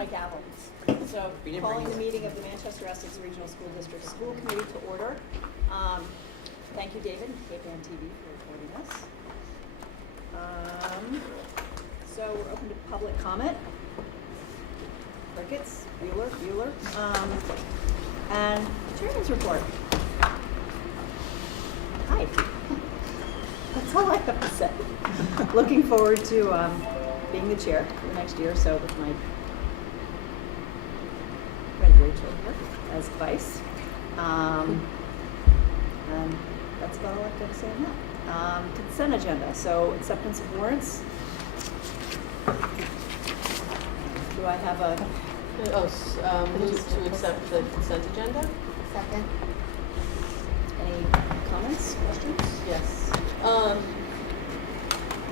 my gavel. So, calling the meeting of the Manchester Essex Regional School District School Committee to order. Thank you, David, KPN TV, for recording us. So we're open to public comment. Crickets, Bueller. And chairman's report. Hi. That's all I have to say. Looking forward to being the chair for the next year or so with my friend Rachel here as vice. And that's about all I've got to say on that. Consent agenda. So acceptance of warrants. Do I have a Move to accept the consent agenda? Second. any comments, questions? Yes.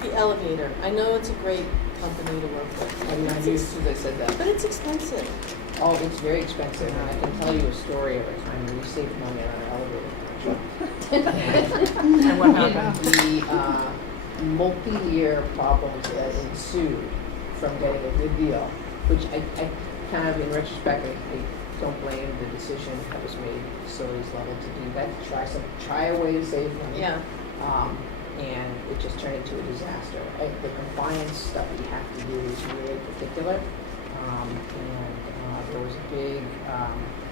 The elevator. I know it's a great company to work with. I mean, I knew as soon as I said that. But it's expensive. Oh, it's very expensive, and I can tell you a story of a time when we saved money on an elevator. And what happened? The multi-year problems that ensued from getting a good deal, which I kind of, in retrospect, I don't blame the decision that was made at the facilities level to do that, to try a way to save money. Yeah. And it just turned into a disaster. The compliance stuff we have to do is really particular. And there was a big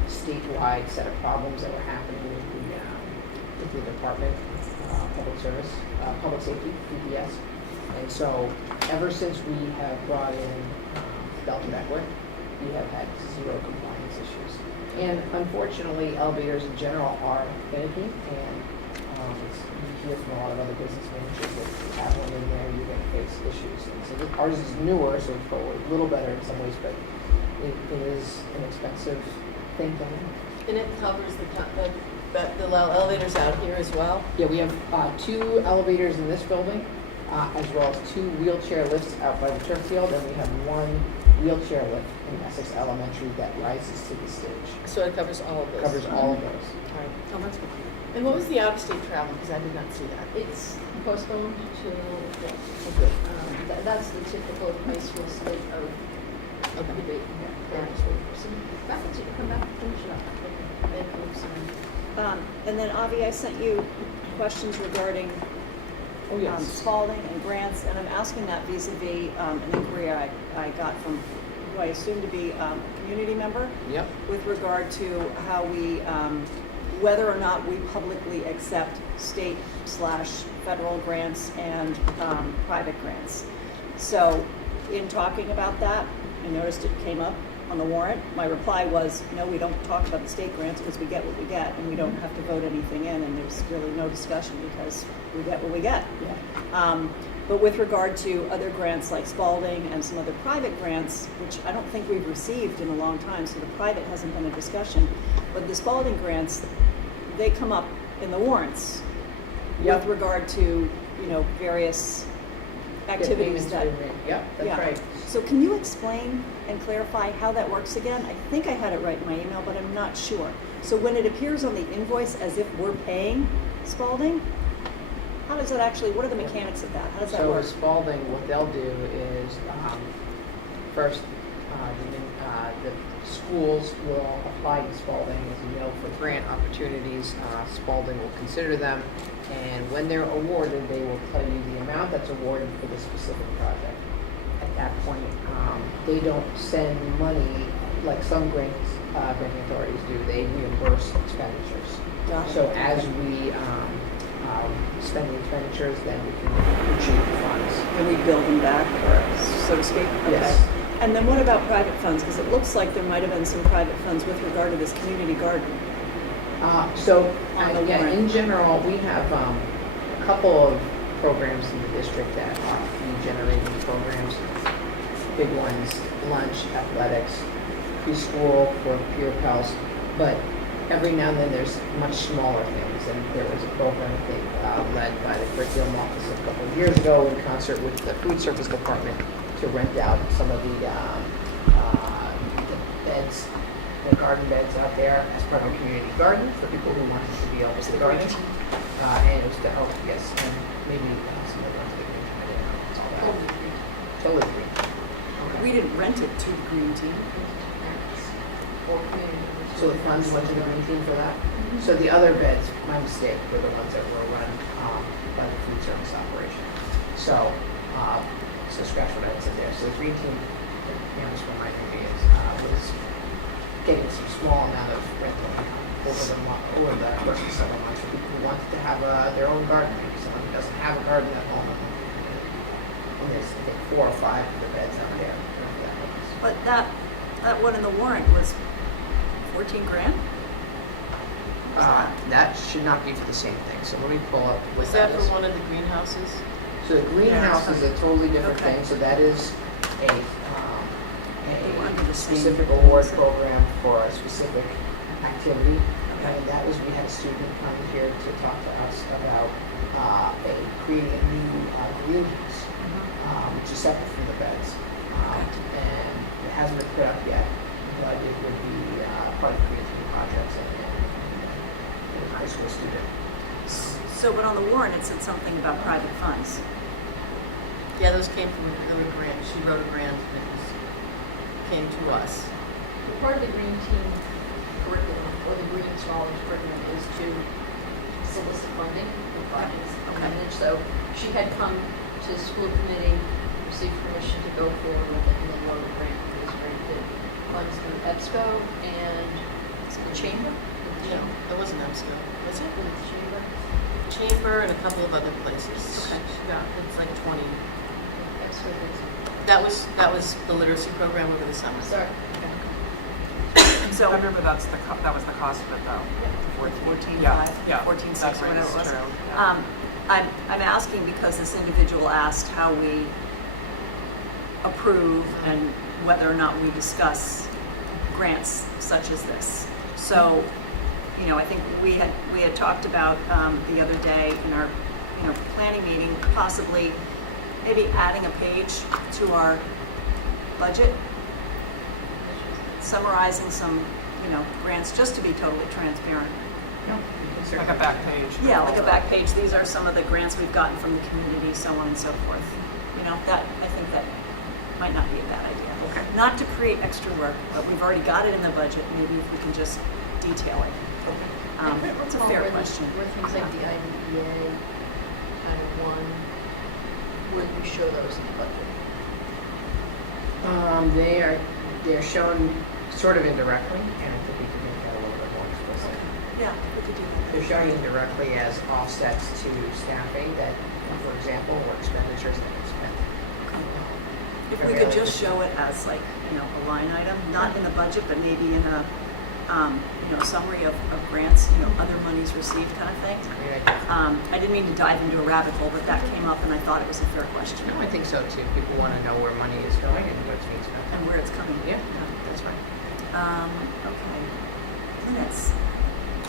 statewide set of problems that were happening with the Department of Public Safety, DPS. And so ever since we have brought in Delta Beckwith, we have had zero compliance issues. And unfortunately, elevators in general are finicky, and you hear from a lot of other business managers that if you have one in there, you're going to face issues. And so ours is newer, so it's probably a little better in some ways, but it is an expensive thing to have. And it covers the elevators out here as well? Yeah, we have 2 elevators in this building, as well as 2 wheelchair lifts out by the turf field, and we have 1 wheelchair lift in Essex Elementary that rises to the stage. So it covers all of those? Covers all of those. All right. Oh, that's good. And what was the out-of-state travel? Because I did not see that. It's postponed to, that's the typical graceful state of debate. So faculty come back and finish it up. And then Avi, I sent you questions regarding Oh, yes. Spalding and grants, and I'm asking that vis-a-vis an inquiry I got from who I assume to be a community member. Yep. With regard to how we, whether or not we publicly accept state/federal grants and private grants. So in talking about that, I noticed it came up on the warrant. My reply was, no, we don't talk about the state grants because we get what we get, and we don't have to vote anything in, and there's really no discussion because we get what we get. Yeah. But with regard to other grants like Spalding and some other private grants, which I don't think we've received in a long time, so the private hasn't been a discussion, but the Spalding grants, they come up in the warrants Yep. with regard to, various activities that. Yep, that's Yeah. right. So can you explain and clarify how that works again? I think I had it right in my email, but I'm not sure. So when it appears on the invoice as if we're paying Spalding, how does that actually, what are the mechanics of that? How does that So work? with Spalding, what they'll do is, first, the schools will apply to Spalding, as you know, for grant opportunities. Spalding will consider them, and when they're awarded, they will tell you the amount that's awarded for the specific project. At that point, they don't send money like some granting authorities do. They reimburse expenditures. Gotcha. So as we spend the expenditures, then we can retrieve the funds. And we build them back, or so to speak? Yes. Okay. And then what about private funds? Because it looks like there might have been some private funds with regard to this community garden. On the Yeah, warrant. in general, we have a couple of programs in the district that are fee-generating programs. Big ones, lunch, athletics, preschool for peer pals, but every now and then there's much smaller things. And there was a program led by the curriculum office a couple of years ago in concert with the food service department to rent out some of the beds, the garden beds out there as part of a community garden for people who wanted to be able to garden. And it was to help, yes, and maybe some of the ones that we had in all that. Totally free. we didn't rent it to the Green Team. Or community members. So the funds went to the Green Team for that? So the other beds, my mistake, were the ones that were run by the food service operation. So, so scratch what I said there. So the Green Team, just reminding me, was getting some small amount of rental income over the course of several months for people who wanted to have their own garden. Maybe someone who doesn't have a garden at home. And there's, I think, 4 or 5 of the beds out there. But that one in the warrant was 14 grand? That should not be for the same thing. So let me pull up. Was that for one of the greenhouses? So the greenhouse is a totally different Okay. thing. So that is a Under the same specific thing, award so- program for a specific activity. Okay. And that was, we had a student come here to talk to us about creating a new greenhouse, which is separate from the beds. And it hasn't been put up yet, but it would be part of the creative projects and a high school student. So, but on the warrant, it said something about private funds. Yeah, those came from a grant. She wrote a grant that came to us. Part of the Green Team curriculum, or the Green Scholars curriculum, is to solicit funding for projects and Okay. manage. So she had come to the school committee, received permission to go forward with it, and then wrote a grant for this granted funds through EBSCO and The chamber? No, that wasn't EBSCO, was it? with the chamber. Chamber and a couple of other places. Okay. Yeah, it's like 20. EBSCO did That was the literacy program over the summer. Sorry. So, I remember that was the cost of it though. 14.5, Yeah, 14.6, that's whatever right, it was. it's true, yeah. I'm asking because this individual asked how we approve and whether or not we discuss grants such as this. So, I think we had talked about the other day in our, planning meeting, possibly maybe adding a page to our budget, summarizing some, grants, just to be totally transparent. Like a back page. Yeah, like a back page, these are some of the grants we've gotten from the community, so on and so forth. I think that might not be a bad idea. Okay. Not to create extra work, but we've already got it in the budget, maybe if we can just detail it. It's a fair question. Where things like the IDEA, kind of one, where we show those in the budget. They're shown sort of indirectly, and I think we can make that a little bit more explicit. Yeah, we could do that. They're shown indirectly as offsets to staffing that, for example, were expenditures that we spent. If we could just show it as like, a line item, not in the budget, but maybe in a, summary of grants, other monies received kind of thing. Great idea. I didn't mean to dive into a rabbit hole, but that came up and I thought it was a fair question. No, I think so too. People want to know where money is going and where it's being spent. And where it's coming. Yeah, that's right. Okay. Minutes.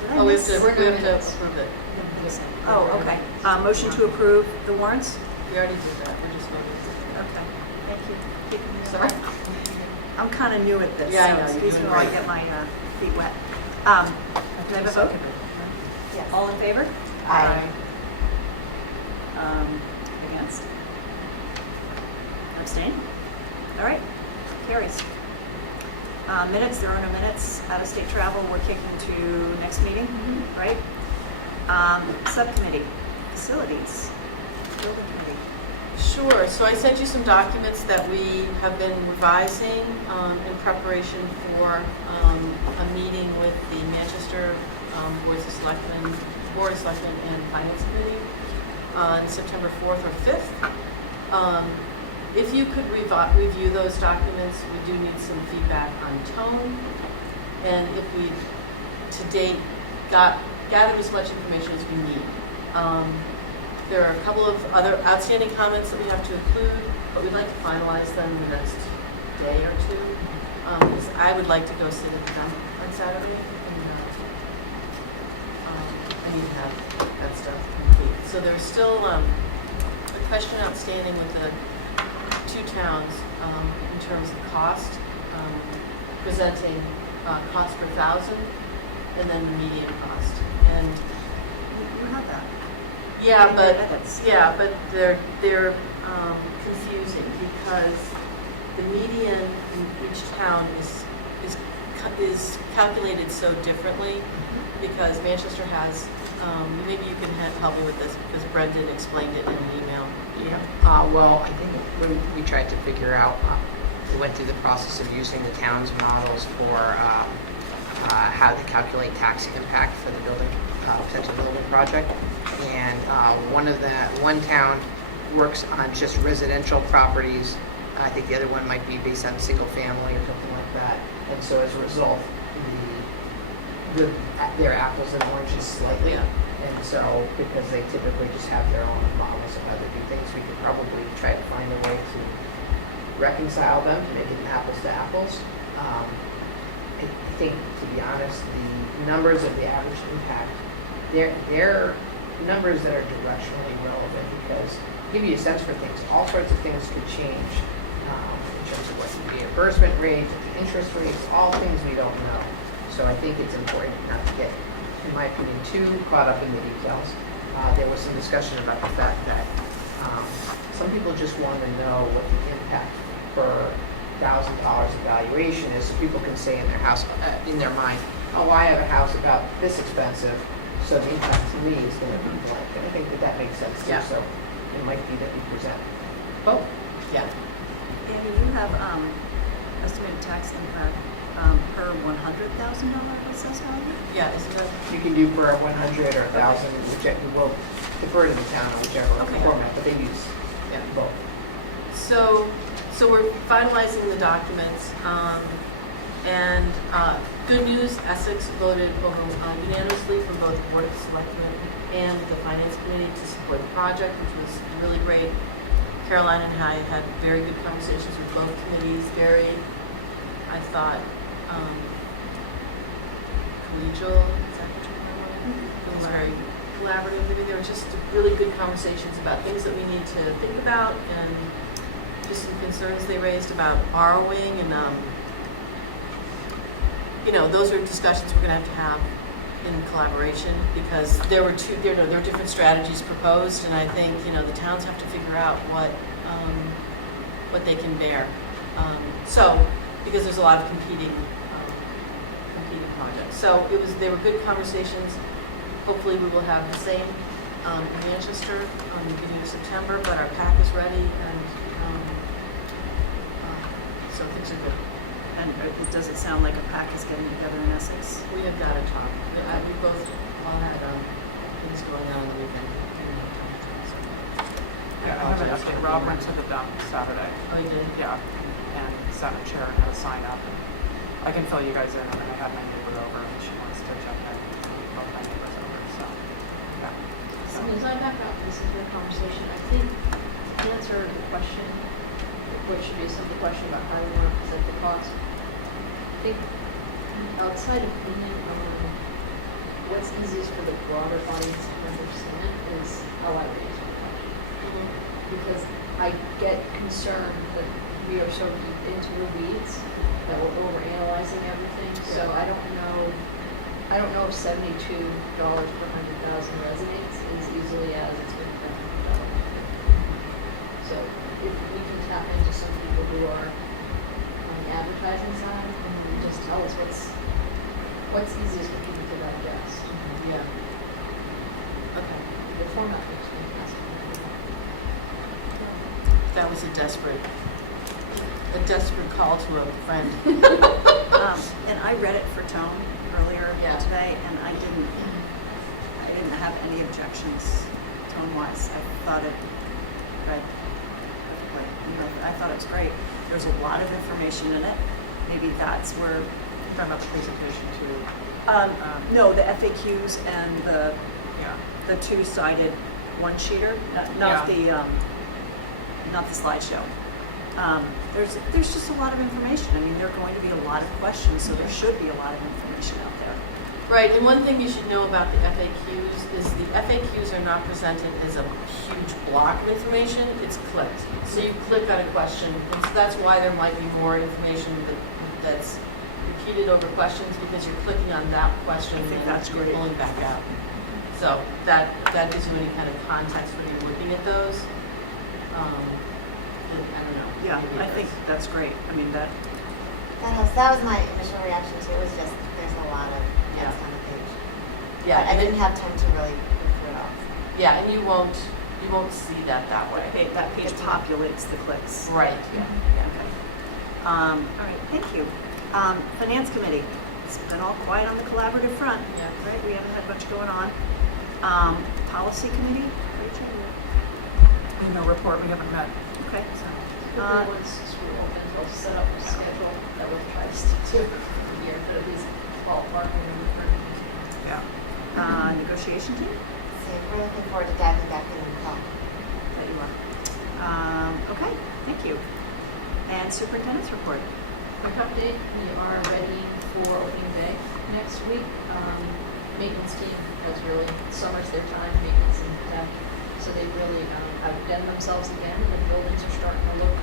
Did I Oh, we have miss- to We're approve doing it. Oh, okay. Motion to approve the warrants? We already did that. We're just voting. Okay, thank you. Keeping me Sorry. alive. I'm kind of new at this, Yeah, I know, so you're excuse me doing while I great. get my feet wet. Can I have a vote? Yes. All in favor? Aye. Against? Abstain? All right, carries. Minutes, there are no minutes. Out-of-state travel, we're kicking to next meeting, right? Subcommittee, facilities, building committee. Sure, so I sent you some documents that we have been revising in preparation for a meeting with the Manchester Board of Selectmen and Finance Committee on September 4th or 5th. If you could review those documents, we do need some feedback on tone. And if we, to date, gathered as much information as we need. There are a couple of other outstanding comments that we have to include, but we'd like to finalize them in the next day or two. Because I would like to go sit at them on Saturday, and I need to have that stuff complete. So there's still a question outstanding with the two towns in terms of cost, presenting cost per thousand, and then the median cost. And You have that. yeah, In but your minutes. they're confusing because the median in each town is calculated so differently because Manchester has, maybe you can help me with this because Brendan explained it in an email. Yeah, well, I think when we tried to figure out, we went through the process of using the town's models for how to calculate tax impact for the building, potential building project. And one town works on just residential properties. I think the other one might be based on single family or something like that. And so as a result, they're apples and oranges slightly. Yeah. And so, because they typically just have their own models of how to do things, we could probably try to find a way to reconcile them to make it apples to apples. I think, to be honest, the numbers of the average impact, they're numbers that are directionally relevant because give you a sense for things. All sorts of things could change in terms of what the reimbursement rate, the interest rates, all things we don't know. So I think it's important not to get, in my opinion, too caught up in the details. There was some discussion about the fact that some people just want to know what the impact per $1,000 of valuation is, so people can say in their house, in their mind, oh, I have a house about this expensive, so the impact to me is going to be blank. And I think that makes sense too. Yeah. So it might be that we present both. Yeah. Andy, you have estimated tax impact per $100,000 assessed value? Yeah, isn't that? You can do per 100 or 1,000, whichever. We'll defer to the town on whichever Okay. format, but they use Yeah. both. So we're finalizing the documents, and good news, Essex voted unanimously from both the Board of Selectmen and the Finance Committee to support the project, which was really great. Caroline and I had very good conversations with both committees, very, I thought, collegial, is that what you want? It was very collaborative. I mean, there were just really good conversations about things that we need to think about and just some concerns they raised about borrowing and, those are discussions we're going to have in collaboration because there were different strategies proposed and I think, the towns have to figure out what they can bear. Because there's a lot of competing projects. So they were good conversations. Hopefully we will have the same in Manchester on the beginning of September, but our pack is ready and so things are good. And does it sound like a pack is getting together in Essex? We have got to talk. We both all had things going on the weekend. Yeah, I have an update. Rob went to the dump Saturday. Oh, you did? Yeah, and sat in a chair and had a sign up. And I can fill you guys in. I mean, I had my neighbor over and she wants to check in. Both my neighbors over, so, yeah. So as I back up, this is your conversation, I think to answer the question, what should be a simple question about how we want to present the cost. I think outside of opinion on what's easiest for the broader audience to understand is how I raise my question. Because I get concerned that we are so deep into the weeds that we're overanalyzing everything. So I don't know if $72 per 100,000 resonates as easily as it's been done. So if we can tap into some people who are on the advertising side and just tell us what's easiest for people to digest. Yeah. Okay. The format looks fantastic. That was a desperate call to a friend. And I read it for Tone earlier Yeah. today, and I didn't have any objections tone-wise. I thought it read perfectly. I thought it was great. There's a lot of information in it. Maybe that's where, Talking about the presentation too. no, the FAQs and Yeah. the two-sided one-sheeter, Yeah. not the slideshow. There's just a lot of information. I mean, there are going to be a lot of questions, so there should be a lot of information out there. Right, and one thing you should know about the FAQs is the FAQs are not presented as a huge block of information, it's clicked. So you click on a question, and so that's why there might be more information that's repeated over questions, because you're clicking on that question I think and that's you're great. pulling back out. So that gives you any kind of context when you're looking at those. and I don't know. Yeah, maybe I think it's- that's great. I mean, that, That was my initial reaction too, was just, there's a lot of Yeah. text on the page. Yeah, But I and didn't it- have time to really go through it all. Yeah, and you won't see that way. that page populates the clicks. Right, yeah, yeah. Okay. All right, thank you. Finance Committee, it's been all quiet on the collaborative front. Yeah. Right, we haven't had much going on. Policy Committee, Rachel? No report, we haven't met, Okay. so. Hopefully once school opens, I'll set up a schedule that we'll try to stick to every year, but at least ballpark and everything. Yeah. Negotiation team? So we're looking forward to diving back in the fall. That you are. Okay, thank you. And Superintendent's report. Quick update, we are ready for opening day next week. Maintenance team has really, summer's their time, maintenance and tech. So they really outdone themselves again, and the buildings are starting to look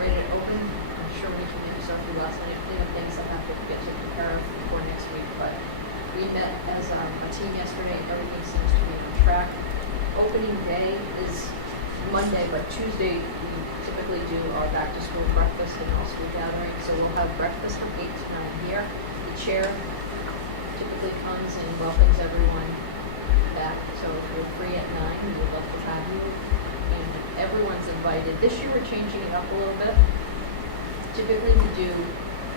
ready to open. I'm sure when you can get yourself through last night, clean up things that have to get taken care of before next week. But we met as a team yesterday, and everything seems to be on track. Opening day is Monday, but Tuesday we typically do our back-to-school breakfast and all school gatherings. So we'll have breakfast from 8 to 9 here. The chair typically comes and welcomes everyone back. So if you're free at 9, we would love to have you. And everyone's invited. This year we're changing it up a little bit. Typically we do,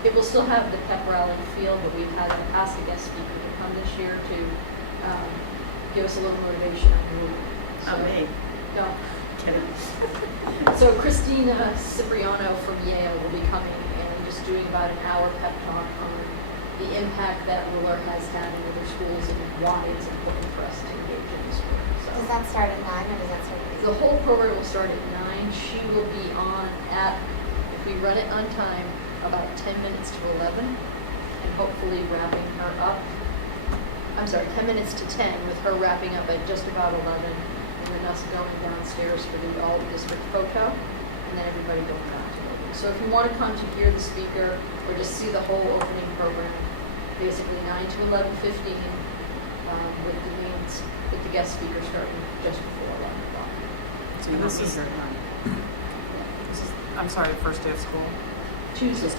it will still have the pep rally feel, but we've had asked a guest speaker to come this year to give us a little motivation on the move. Not me. No. Kidding. So Christina Cipriano from Yale will be coming and just doing about an hour pep talk on the impact that ruler has had in other schools and why it's important for us to engage in the school. Does So that start at 9 or does that start at 8? the whole program will start at 9. She will be on at, if we run it on time, about 10 minutes to 11, and hopefully wrapping her up. I'm sorry, 10 minutes to 10, with her wrapping up at just about 11, and then us going downstairs for the all-district photo, and then everybody going back to the building. So if you want to come to hear the speaker, or just see the whole opening program, basically 9 to 11:15, with the guest speaker starting just before 11 o'clock. So you This won't be is- here at 9. This is, I'm sorry, first day of school? Tuesday.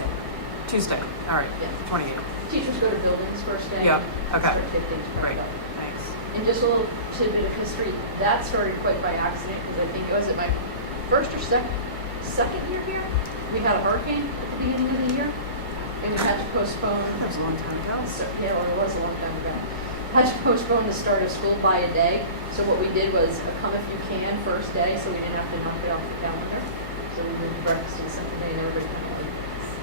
Tuesday, all right, Yeah. 28. Teachers go to buildings first day. Yep, and okay. Start to get things Great, back up. thanks. And just a little tidbit of history, that started quite by accident, because I think it was at my first or second year here. We had a hurricane at the beginning of the year, and we had to postpone. That was a long time ago. So, yeah, well, it was a long time ago. Had to postpone the start of school by a day. So what we did was come if you can first day, so we didn't have to knock it off the calendar. So we did breakfast on the second day, and everybody kind of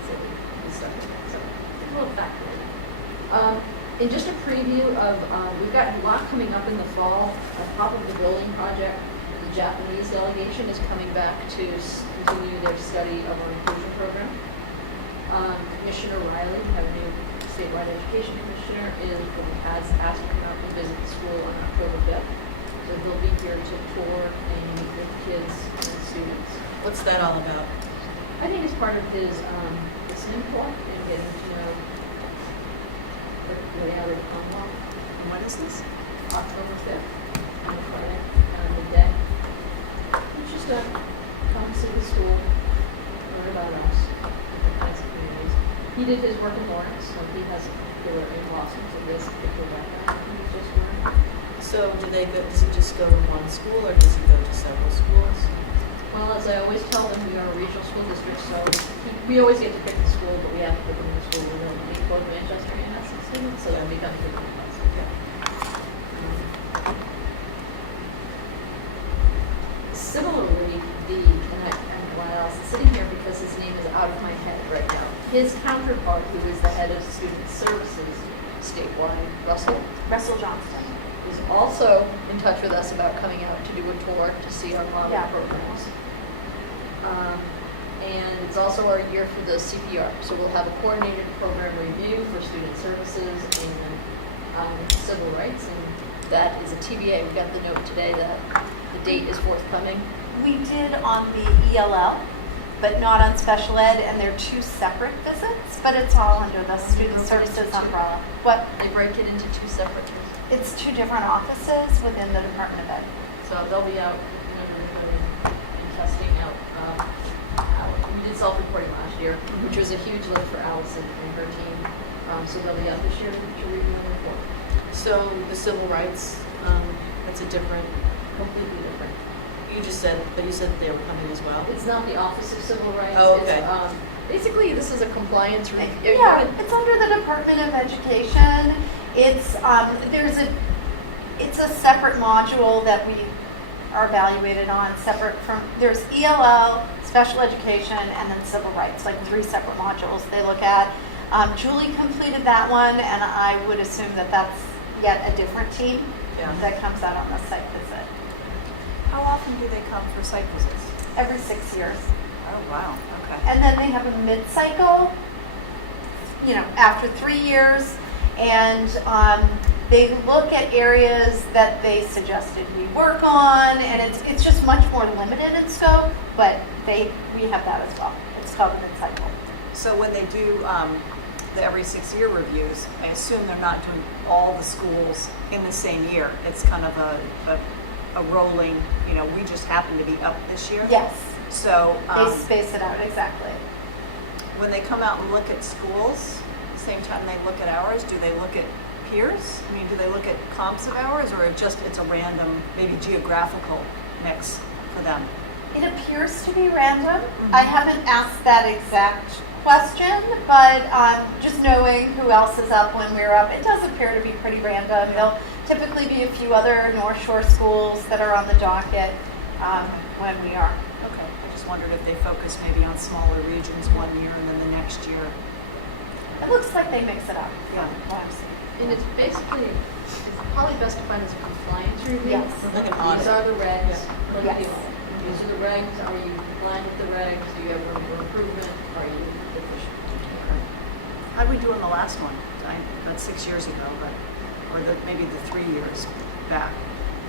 so we started. So a little factor in it. And just a preview of, we've got a lot coming up in the fall. On top of the building project, the Japanese delegation is coming back to continue their study of our inclusion program. Commissioner Riley, we have a new statewide education commissioner, has asked to come out and visit the school on October 5th. So they'll be here to tour and meet with kids and students. What's that all about? I think it's part of his listening tour and getting to know the layout of the Commonwealth. And when is this? October 5th, on Friday, midday. It's just a come see the school, learn about us, different kinds of communities. He did his work in Lawrence, so he has a particular in Boston, so this particular background. He's just learned. So does he just go to one school or does he go to several schools? Well, as I always tell them, we are a regional school district, so we always get to pick the school, but we have to pick them in the school. We don't need both Manchester and Essex students, so they'll be coming to the class. Similarly, while sitting here because his name is out of my head right now, his counterpart, who is the head of student services statewide, Russell Johnston, is also in touch with us about coming out to do a tour to see our model programs. And it's also our year for the CPR, so we'll have a coordinated program review for student services and civil rights, and that is a TBA. We got the note today that the date is forthcoming. We did on the ELL, but not on special ed, and they're two separate visits, but it's all under the student services umbrella. What? They break it into two separate visits. It's two different offices within the Department of Ed. So they'll be out looking at everybody and testing out did self-reporting last year, which was a huge lift for Allison and her team. So they'll be out this year to review and report. So the civil rights, that's a different, Completely different. you just said, but you said they were coming as well? It's not the Office of Civil Rights. Oh, okay. Basically, this is a compliance review. Yeah, it's under the Department of Education. It's, it's a separate module that we are evaluated on, separate from, there's ELL, special education, and then civil rights, like 3 separate modules they look at. Julie completed that one, and I would assume that that's yet a different team Yeah. that comes out on the site visit. How often do they come for site visits? Every 6 years. Oh, wow, okay. And then they have a mid-cycle, after 3 years, and they look at areas that they suggested we work on, and it's just much more limited in scope, but we have that as well. It's called a mid-cycle. So when they do the every 6-year reviews, I assume they're not doing all the schools in the same year. It's kind of a rolling, we just happen to be up this year. Yes, So they space it out, exactly. when they come out and look at schools, the same time they look at ours, do they look at peers? I mean, do they look at comps of ours, or it's a random, maybe geographical mix for them? It appears to be random. I haven't asked that exact question, but just knowing who else is up when we're up, it does appear to be pretty random. There'll typically be a few other North Shore schools that are on the docket when we are. Okay, I just wondered if they focus maybe on smaller regions one year and then the next year. It looks like they mix it up. Yeah. What I'm seeing. And it's basically, it's probably best defined as a compliance review. Yes. Like an audit. These are the regs. Yeah. Like Yes. the audit. These are the regs. Are you compliant with the regs? Do you have room for improvement? Are you deficient? How'd we do in the last one? That's 6 years ago, or maybe the 3 years back.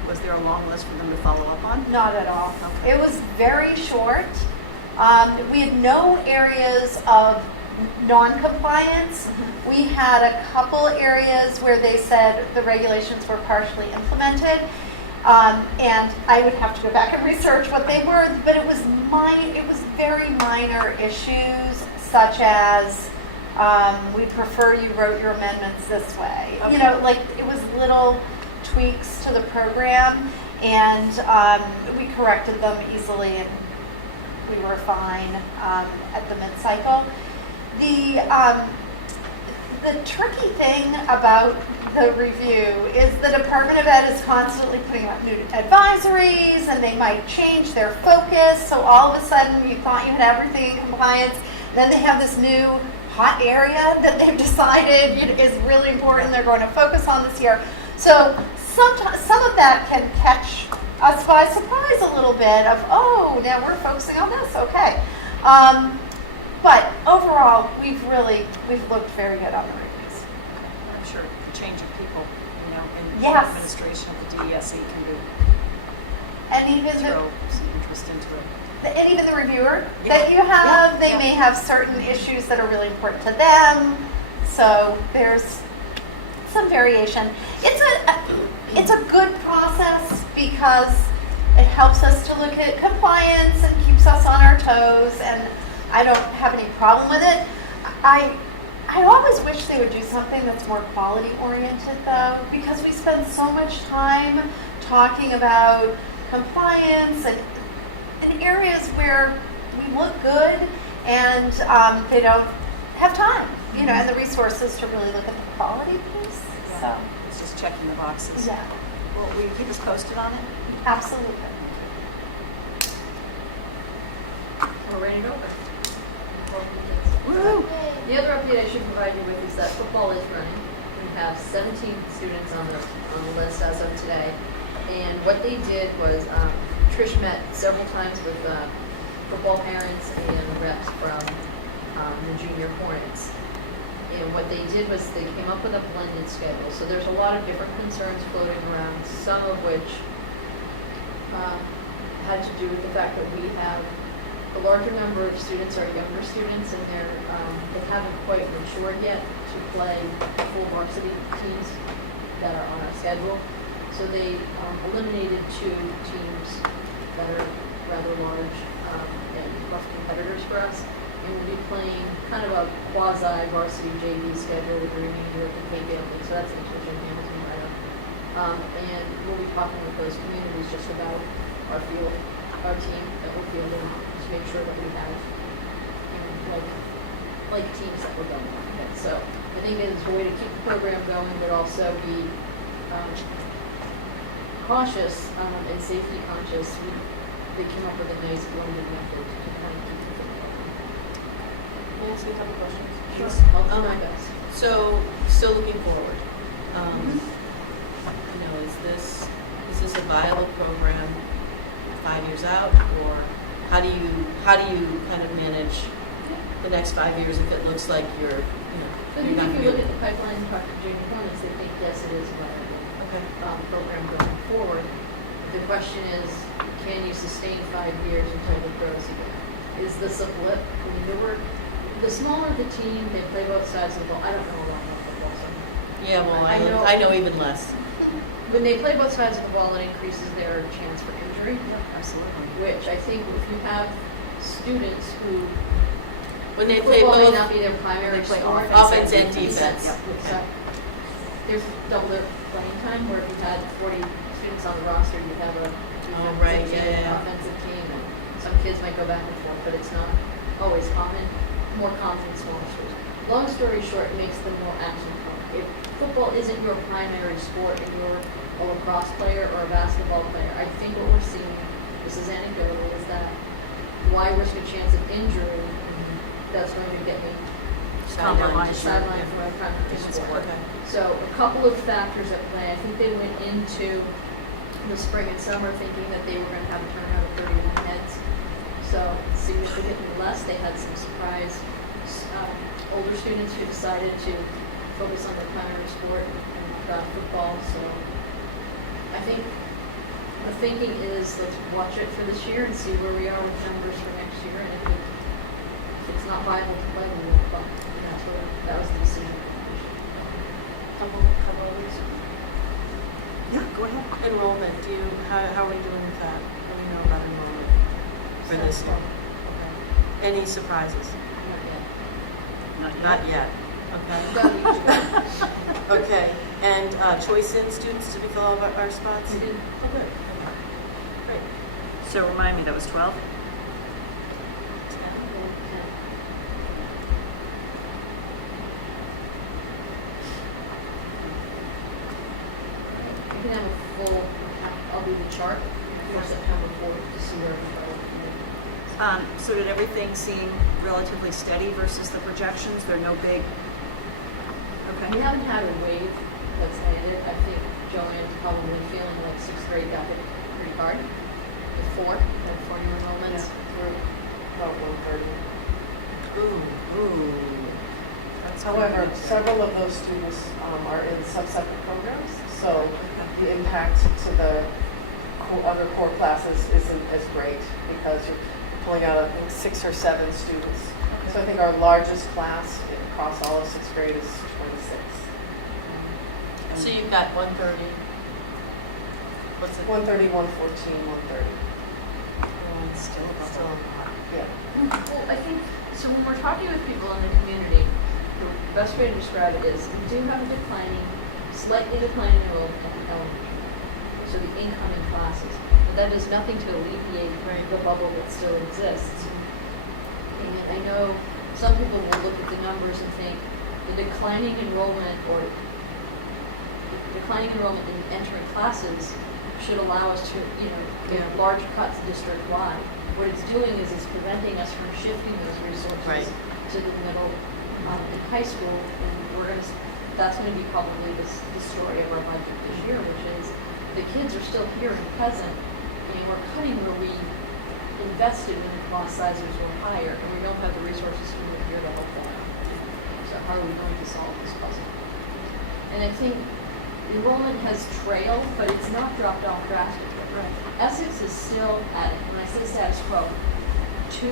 Was there a long list for them to follow up on? Not at all. Okay. It was very short. We had no areas of non-compliance. We had a couple areas where they said the regulations were partially implemented. And I would have to go back and research what they were, but it was very minor issues, such as we prefer you wrote your amendments this way. Okay. Like it was little tweaks to the program, and we corrected them easily, and we were fine at the mid-cycle. The tricky thing about the review is the Department of Ed is constantly putting out new advisories, and they might change their focus. So all of a sudden, you thought you had everything in compliance. Then they have this new hot area that they've decided is really important. They're going to focus on this year. So sometimes some of that can catch us by surprise a little bit. Of now we're focusing on this. Okay. But overall, we've looked very good on the reviews. I'm sure the change of people, in Yes. administration of the DESE can And even throw some interest into it. and even the reviewer Yeah. that you have, Yeah. they Yeah. may have certain issues that are really important to them. So there's some variation. It's a good process because it helps us to look at compliance and keeps us on our toes, and I don't have any problem with it. I always wish they would do something that's more quality oriented though, because we spend so much time talking about compliance and in areas where we look good, and they don't have time, and the resources to really look at the quality piece. So, It's just checking the boxes. yeah, Will you keep us posted on it? absolutely. We're ready to go. Woo! The other update I should provide you with is that football is running. We have 17 students on the list as of today. And what they did was, Trish met several times with football parents and reps from the junior Hornets. And what they did was they came up with a blended schedule. So there's a lot of different concerns floating around, some of which had to do with the fact that we have a larger number of students are younger students, and they haven't quite matured yet to play full varsity teams that are on our schedule. So they eliminated 2 teams that are rather large and rough competitors for us. And we'll be playing kind of a quasi varsity JV schedule with the remainder of the Cape Hamilton, so that's Ipswich and Hamilton right up. And we'll be talking with those communities just about our field, our team that we're fielding, to make sure that we have, you know, like teams that we're going with. So I think it's a way to keep the program going, but also be cautious and safety conscious. They came up with a nice blended method to kind of keep it going. Can I ask you a couple questions? Sure, I'll do my best. So, still looking forward. You know, is this a viable program 5 years out, or how do you kind of manage the next 5 years if it looks like you're, you know, I you're think not if going you to look be at the pipeline and talk to Jane Performance, they think yes, it is a viable okay. program going forward. The question is, can you sustain 5 years until the grows again? Is this a blip? I mean, the smaller the team, they play both sides of the ball. I don't know a lot about football, so Yeah, well, I I know even less. when they play both sides of the ball, it increases their chance for injury. Absolutely. Which I think if you have students who When they play football may both not be their primary They play sport, offense and defense. Yep. so there's double their playing time. Where if you had 40 students on the roster, you have a defensive right, team, yeah. an offensive team, and some kids might go back and forth, but it's not always common. More common in smaller schools. Long story short, it makes them more action prone. If football isn't your primary sport and you're a lacrosse player or a basketball player, I think what we're seeing, this is anecdotal, is that why risk a chance of injury that's going to get me Sideline. sidelined from a primary sport. Okay. So a couple of factors at play. I think they went into the spring and summer thinking that they were going to have a turnout of 31 heads. So significantly less. They had some surprise older students who decided to focus on their primary sport and football. So I think the thinking is let's watch it for this year and see where we are with numbers for next year. And if it's not viable to play, then we'll play. And that was the decision. Couple of these. Yeah, go ahead. Enrollment, how are we doing with that? What do we know about enrollment for this year? Okay. Any surprises? Not yet. Okay. Okay. And choice in students, did we fill all of our spots? We did. Oh, good. Okay. Great. So remind me, that was 12? You can have a full, I'll do the chart for September 4th to see where everybody is. So did everything seem relatively steady versus the projections? There are no big, We okay. haven't had a wave that's landed. I think Joanne's probably feeling like 6th grade got hit pretty hard. With 4 new enrollments through. About 130. Ooh. That's However, several of those students are in sub-separate programs, so the impact to the other core classes isn't as great because you're pulling out, I think, 6 or 7 students. So I think our largest class across all of 6th grade is 26. So you've got 130. What's it? 130, 114, 130. Oh, it's still a lot. Yeah. Well, I think, so when we're talking with people in the community, the best way to describe it is we do have a slightly declining enrollment in elementary. So the incoming classes. But that does nothing to alleviate the bubble that still exists. And I know some people will look at the numbers and think the declining enrollment in entering classes should allow us to, make large cuts district-wide. What it's doing is it's preventing us from shifting those resources to the middle and high school, and that's going to be probably the story of our budget this year, which is the kids are still here and present, and we're cutting where we invested when the class sizes were higher, and we don't have the resources who are here to help them out. So how are we going to solve this puzzle? And I think enrollment has trailed, but it's not dropped off drastically. Right. Essex is still at, when I say status quo, 2,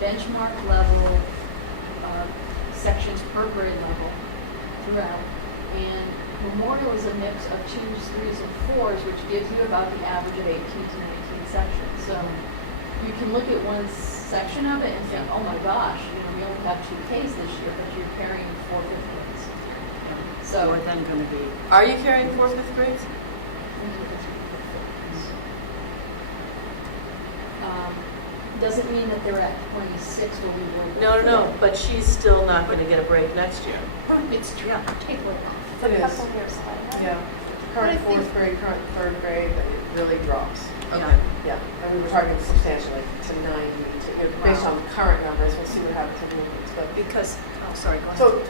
benchmark level sections per grade level throughout, and Memorial is a mix of 2s, 3s, and 4s, which gives you about the average of 18 to 19 sections. So you can look at one section of it and think, oh my gosh, we only have 2 Ks this year, but you're carrying 4 5th grades. So we're then going to be, Are you carrying 4th, 5th grades? Doesn't mean that they're at 26 or we were. No, but she's still not going to get a break next year. It's true. yeah. Take a look. For It a is. couple of years away, right? Yeah. Current 4th grade, current 3rd grade, it really drops. Okay. Yeah, and we were targeting substantially to 90, based on current numbers, we'll see what happens with movements, but. Because, oh, sorry, go ahead. So,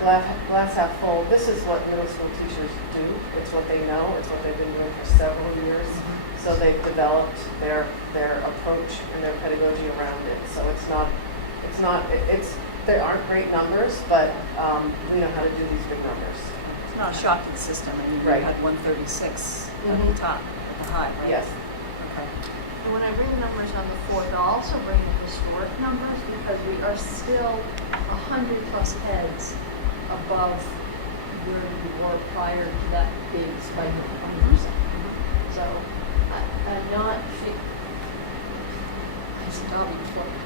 glass half full, this is what middle school teachers do. It's what they know, it's what they've been doing for several years. So they've developed their approach and their pedagogy around it. So they aren't great numbers, but we know how to do these big numbers. It's not a shocking system. I mean, we Right. had 136 at Mhm. the top, at the high, right? Yes. Okay. And when I bring the numbers on the 4th, I'll also bring the historic numbers because we are still 100+ heads above where we were prior to that big spike of 20%. So I'm not,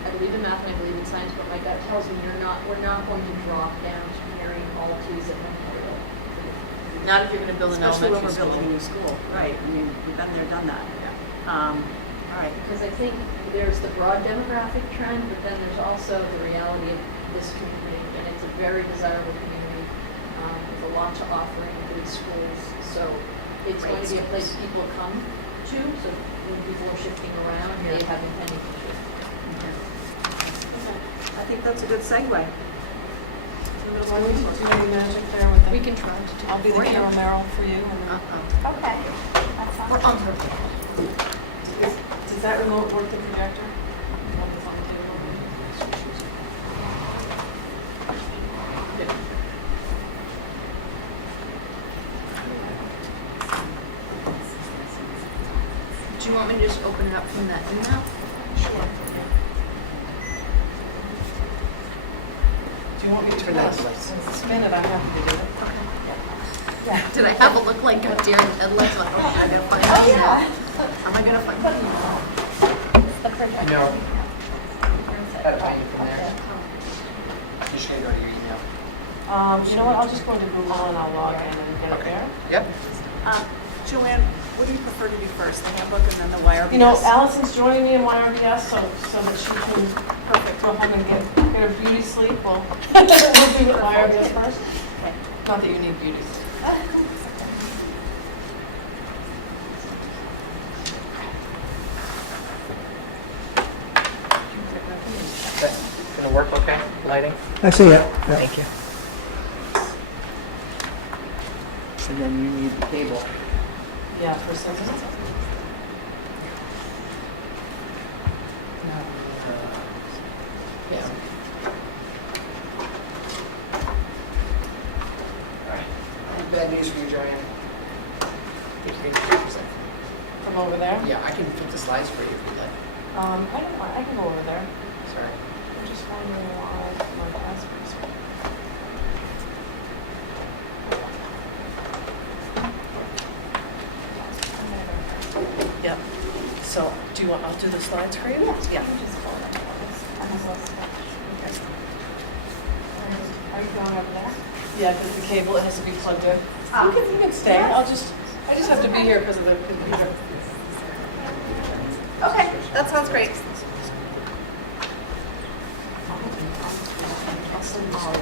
I believe in math and I believe in science, but my gut tells me we're not going to drop down to carrying all 2s at Memorial. Not if you're going to build an Especially when elementary we're school. building a new school, right? I mean, we've been there, done that. All right. Because I think there's the broad demographic trend, but then there's also the reality of this community, and it's a very desirable community with a lot to offer in good schools. So it's going to be a place people come to, so when people are shifting around, they have intended to shift. I think that's a good segue. Why don't you do any magic there with We the, can try to do I'll be the Carol Merrill for you. And Uh-uh. Okay, that sounds We're good. on her. does that remote work the projector? On the table? Do you want me to just open it up from that email? Do you want me to turn that? Spin it, I'm happy to do it. Did I have a look like a deer in headlights? Like, oh, I gotta find Oh, the email. yeah. Am I gonna find the email? It's the projector. No. Inside. Gotta find it from there. Okay. You're just gonna go to your email. You know what, I'll just go into Google and I'll log in and get it there. Yep. Joanne, what do you prefer to do first, the handbook and then the YRBS? You know, Allison's joining me in YRBS so that she can go home and get her beauty sleep. Well, we'll do YRBS first. Okay. Not that you need beauty sleep. Is that gonna work okay? Lighting? I see it. Thank you. And then you need the cable. Yeah, for some reason. Yeah. All right. Bad news for you, Joanne. Take your 3%. From over there? Yeah, I can flip the slides for you if you'd like. I don't mind, I can go over there. Sorry. I'm just wondering why my password's. Yep. So, do you want, I'll do the slides for you? Yeah. Are you going over there? Yeah, because the cable, it has to be plugged in. You can stay, I just have to be here because of the computer. Okay, that sounds great. I'll send knowledge.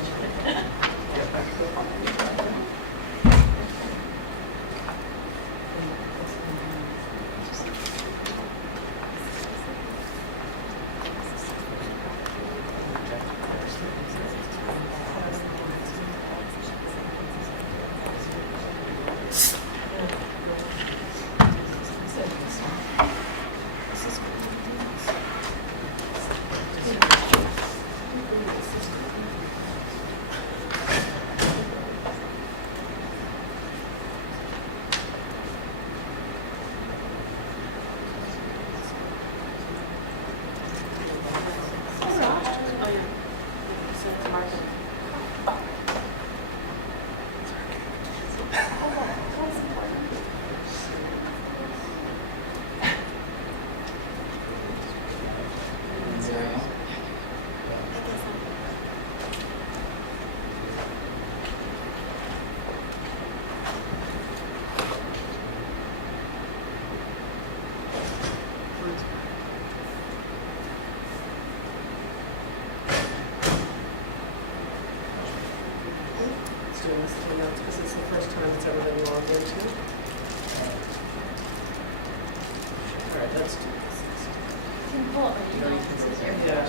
there too. All right, let's do Can you pull up my email? It's easier. Yeah.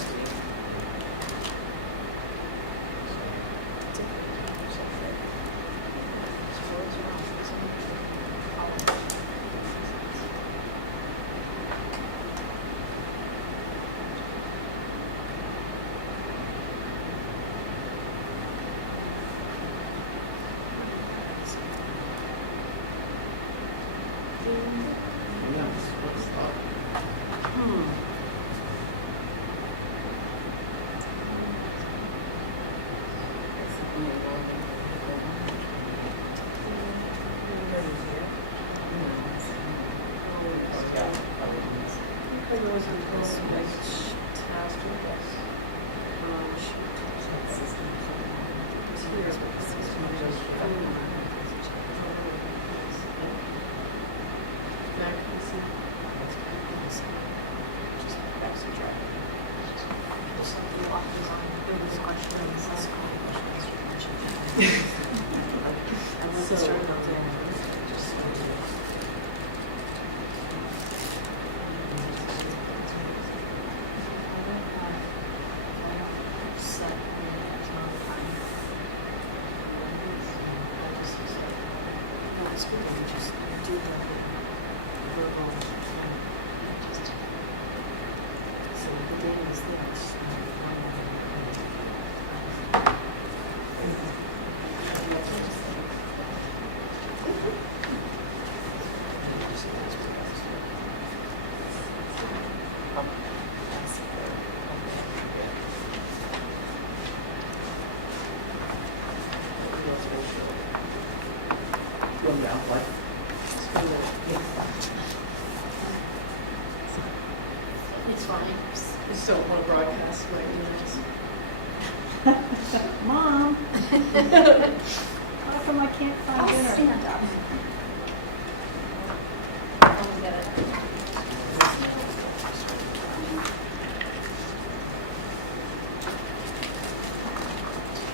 It's fine. I just don't want to broadcast my emails. Mom. How come I can't find I'll dinner? stand up. I'll get it.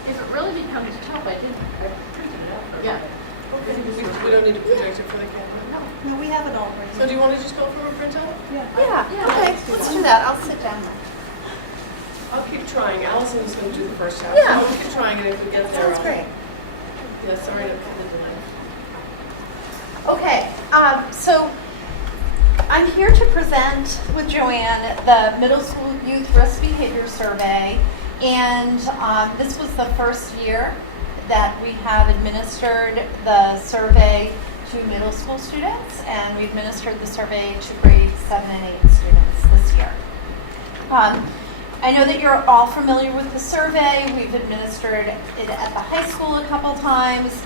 If it really becomes tough, I printed it out. Yeah. We don't need to project it for the camera. No, we have it all right. So do you want to just go for a printout? Yeah. Yeah, okay, let's do that. I'll sit down then. I'll keep trying. Allison's going to do the first half. Yeah. So I'll keep trying, and if we get there, Sounds I'll- great. Yeah, sorry to put the delay. Okay, so I'm here to present with Joanne the Middle School Youth Risk Behavior Survey. And this was the first year that we have administered the survey to middle school students, and we administered the survey to grades 7 and 8 students this year. I know that you're all familiar with the survey. We've administered it at the high school a couple times.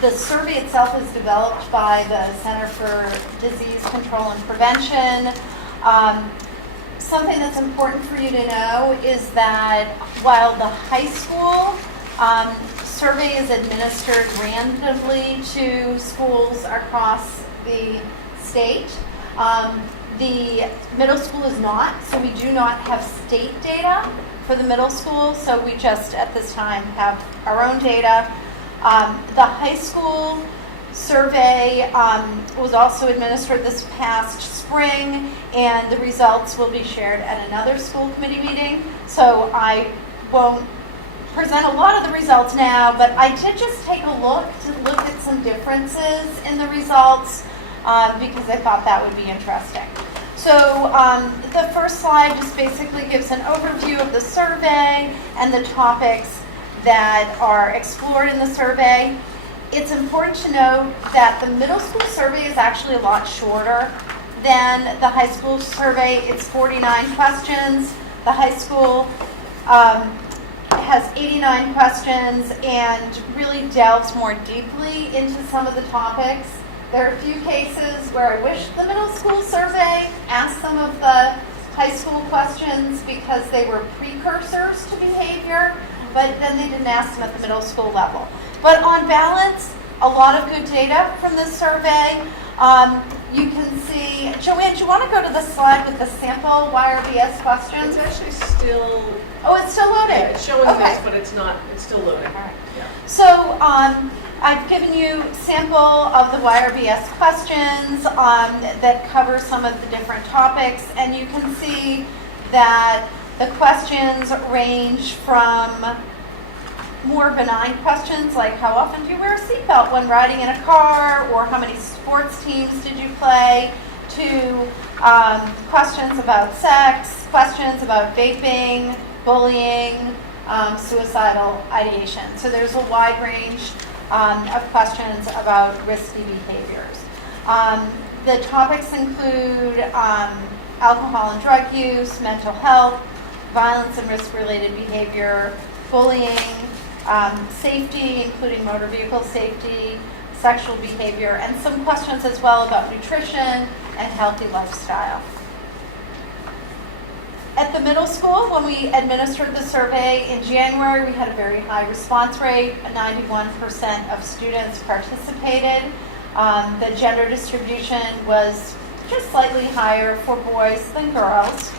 The survey itself is developed by the Center for Disease Control and Prevention. Something that's important for you to know is that while the high school survey is administered randomly to schools across the state, the middle school is not, so we do not have state data for the middle school, so we just at this time have our own data. The high school survey was also administered this past spring, and the results will be shared at another school committee meeting. So I won't present a lot of the results now, but I did just take a look at some differences in the results because I thought that would be interesting. So the first slide just basically gives an overview of the survey and the topics that are explored in the survey. It's important to note that the middle school survey is actually a lot shorter than the high school survey. It's 49 questions. The high school has 89 questions and really delves more deeply into some of the topics. There are a few cases where I wish the middle school survey asked some of the high school questions because they were precursors to behavior, but then they didn't ask them at the middle school level. But on balance, a lot of good data from this survey. You can see, Joanne, do you want to go to the slide with the sample YRBS questions? It's actually still, Oh, it's still loading? yeah, it's showing Okay. this, but it's not, it's still loading. All right. Yeah. So I've given you sample of the YRBS questions that cover some of the different topics, and you can see that the questions range from more benign questions like how often do you wear a seatbelt when riding in a car, or how many sports teams did you play, to questions about sex, questions about vaping, bullying, suicidal ideation. So there's a wide range of questions about risky behaviors. The topics include alcohol and drug use, mental health, violence and risk-related behavior, bullying, safety, including motor vehicle safety, sexual behavior, and some questions as well about nutrition and healthy lifestyle. At the middle school, when we administered the survey in January, we had a very high response rate. 91% of students participated. The gender distribution was just slightly higher for boys than girls.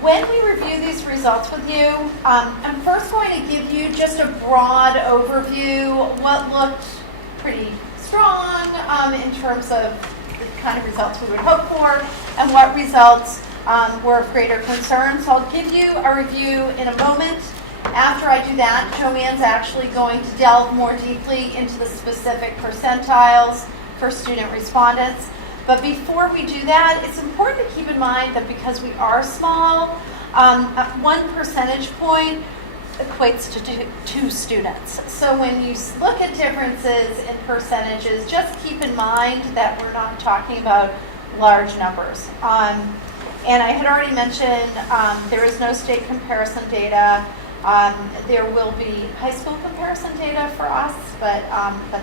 When we review these results with you, I'm first going to give you just a broad overview, what looked pretty strong in terms of the kind of results we would hope for, and what results were of greater concern. So I'll give you a review in a moment. After I do that, Joanne's actually going to delve more deeply into the specific percentiles for student respondents. But before we do that, it's important to keep in mind that because we are small, 1 percentage point equates to 2 students. So when you look at differences in percentages, just keep in mind that we're not talking about large numbers. And I had already mentioned there is no state comparison data. There will be high school comparison data for us, but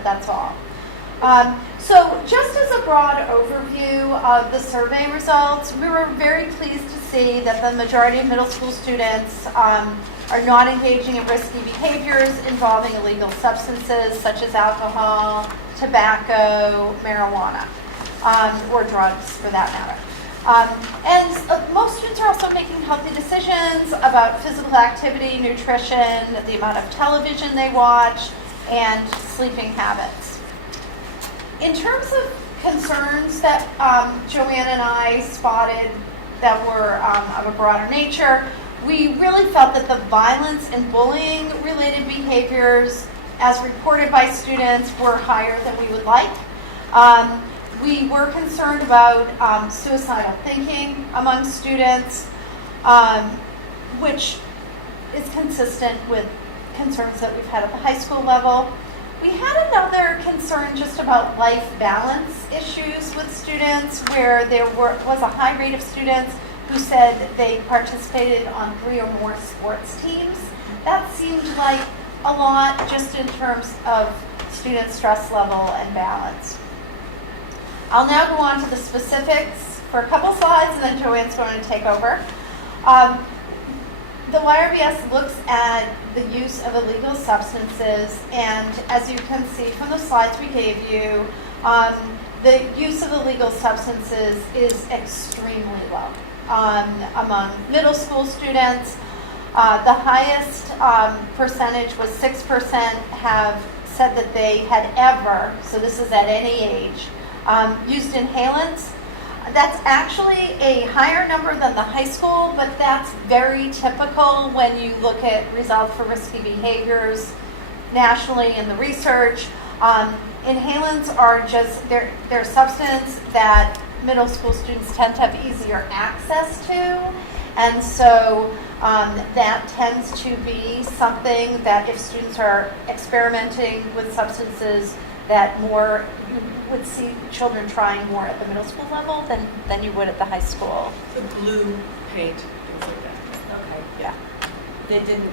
that's all. So just as a broad overview of the survey results, we were very pleased to see that the majority of middle school students are not engaging in risky behaviors involving illegal substances such as alcohol, tobacco, marijuana, or drugs for that matter. And most students are also making healthy decisions about physical activity, nutrition, the amount of television they watch, and sleeping habits. In terms of concerns that Joanne and I spotted that were of a broader nature, we really felt that the violence and bullying related behaviors as reported by students were higher than we would like. We were concerned about suicidal thinking among students, which is consistent with concerns that we've had at the high school level. We had another concern just about life balance issues with students, where there was a high rate of students who said they participated on 3 or more sports teams. That seemed like a lot just in terms of student stress level and balance. I'll now go on to the specifics for a couple slides, and then Joanne's going to take over. The YRBS looks at the use of illegal substances, and as you can see from the slides we gave you, the use of illegal substances is extremely low among middle school students. The highest percentage was 6% have said that they had ever, so this is at any age, used inhalants. That's actually a higher number than the high school, but that's very typical when you look at results for risky behaviors nationally in the research. Inhalants are just, they're substance that middle school students tend to have easier access to, and so that tends to be something that if students are experimenting with substances, that more you would see children trying more at the middle school level than you would at the high school. The blue paint, things like that. Okay. Yeah. They didn't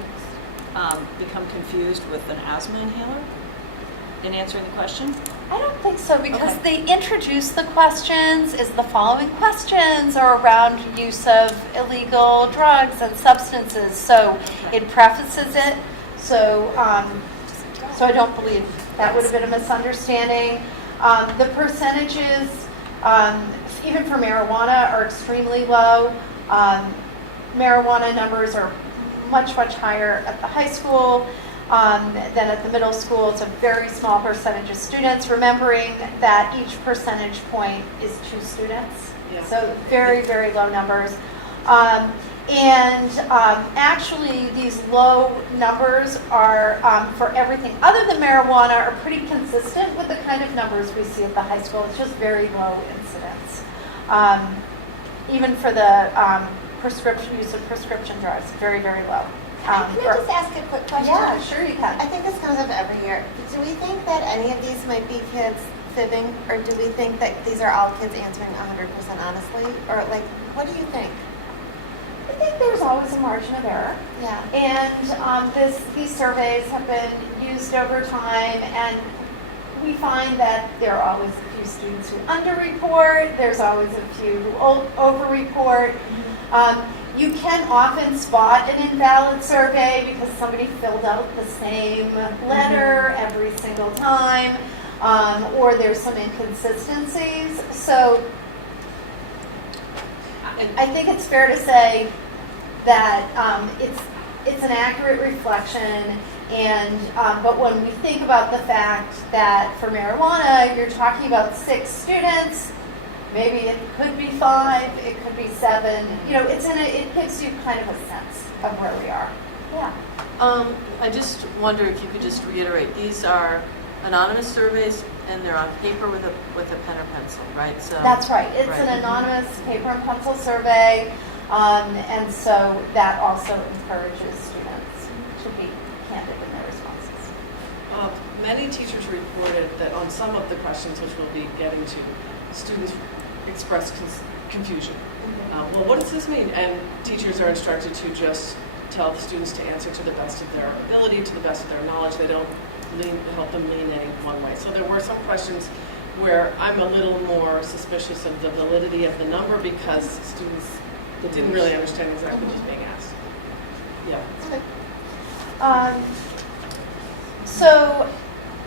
become confused with an asthma inhaler in answering the question? I don't think so, because Okay. they introduce the questions as the following questions are around use of illegal drugs and substances. So it prefaces it. So I don't believe that would have been a misunderstanding. The percentages, even for marijuana, are extremely low. Marijuana numbers are much, much higher at the high school. Then at the middle school, it's a very small percentage of students, remembering that each percentage point is 2 students. Yeah. So very, very low numbers. Actually, these low numbers are, for everything other than marijuana, are pretty consistent with the kind of numbers we see at the high school. It's just very low incidence. Even for the prescription use of prescription drugs, very, very low. Can I just ask a quick question? Yeah, sure you can. I think this comes up every year. Do we think that any of these might be kids fibbing, or do we think that these are all kids answering 100% honestly? Or like, what do you think? I think there's always a margin of error. Yeah. And these surveys have been used over time, and we find that there are always a few students who underreport, there's always a few who overreport. You can often spot an invalid survey because somebody filled out the same letter every single time, or there's some inconsistencies. So I think it's fair to say that it's an accurate reflection, and but when we think about the fact that for marijuana you're talking about 6 students, maybe it could be 5, it could be 7. You know, it gives you kind of a sense of where we are. Yeah. I just wonder if you could just reiterate, these are anonymous surveys and they're on paper with a pen or pencil, right? So That's right. It's right. an anonymous paper and pencil survey, and so that also encourages students to be candid in their responses. Many teachers reported that on some of the questions, which we'll be getting to, students express confusion. Well, what does this mean? And teachers are instructed to just tell the students to answer to the best of their ability, to the best of their knowledge. They don't help them lean any one way. So there were some questions where I'm a little more suspicious of the validity of the number because students didn't really understand exactly what was being asked. Yeah. So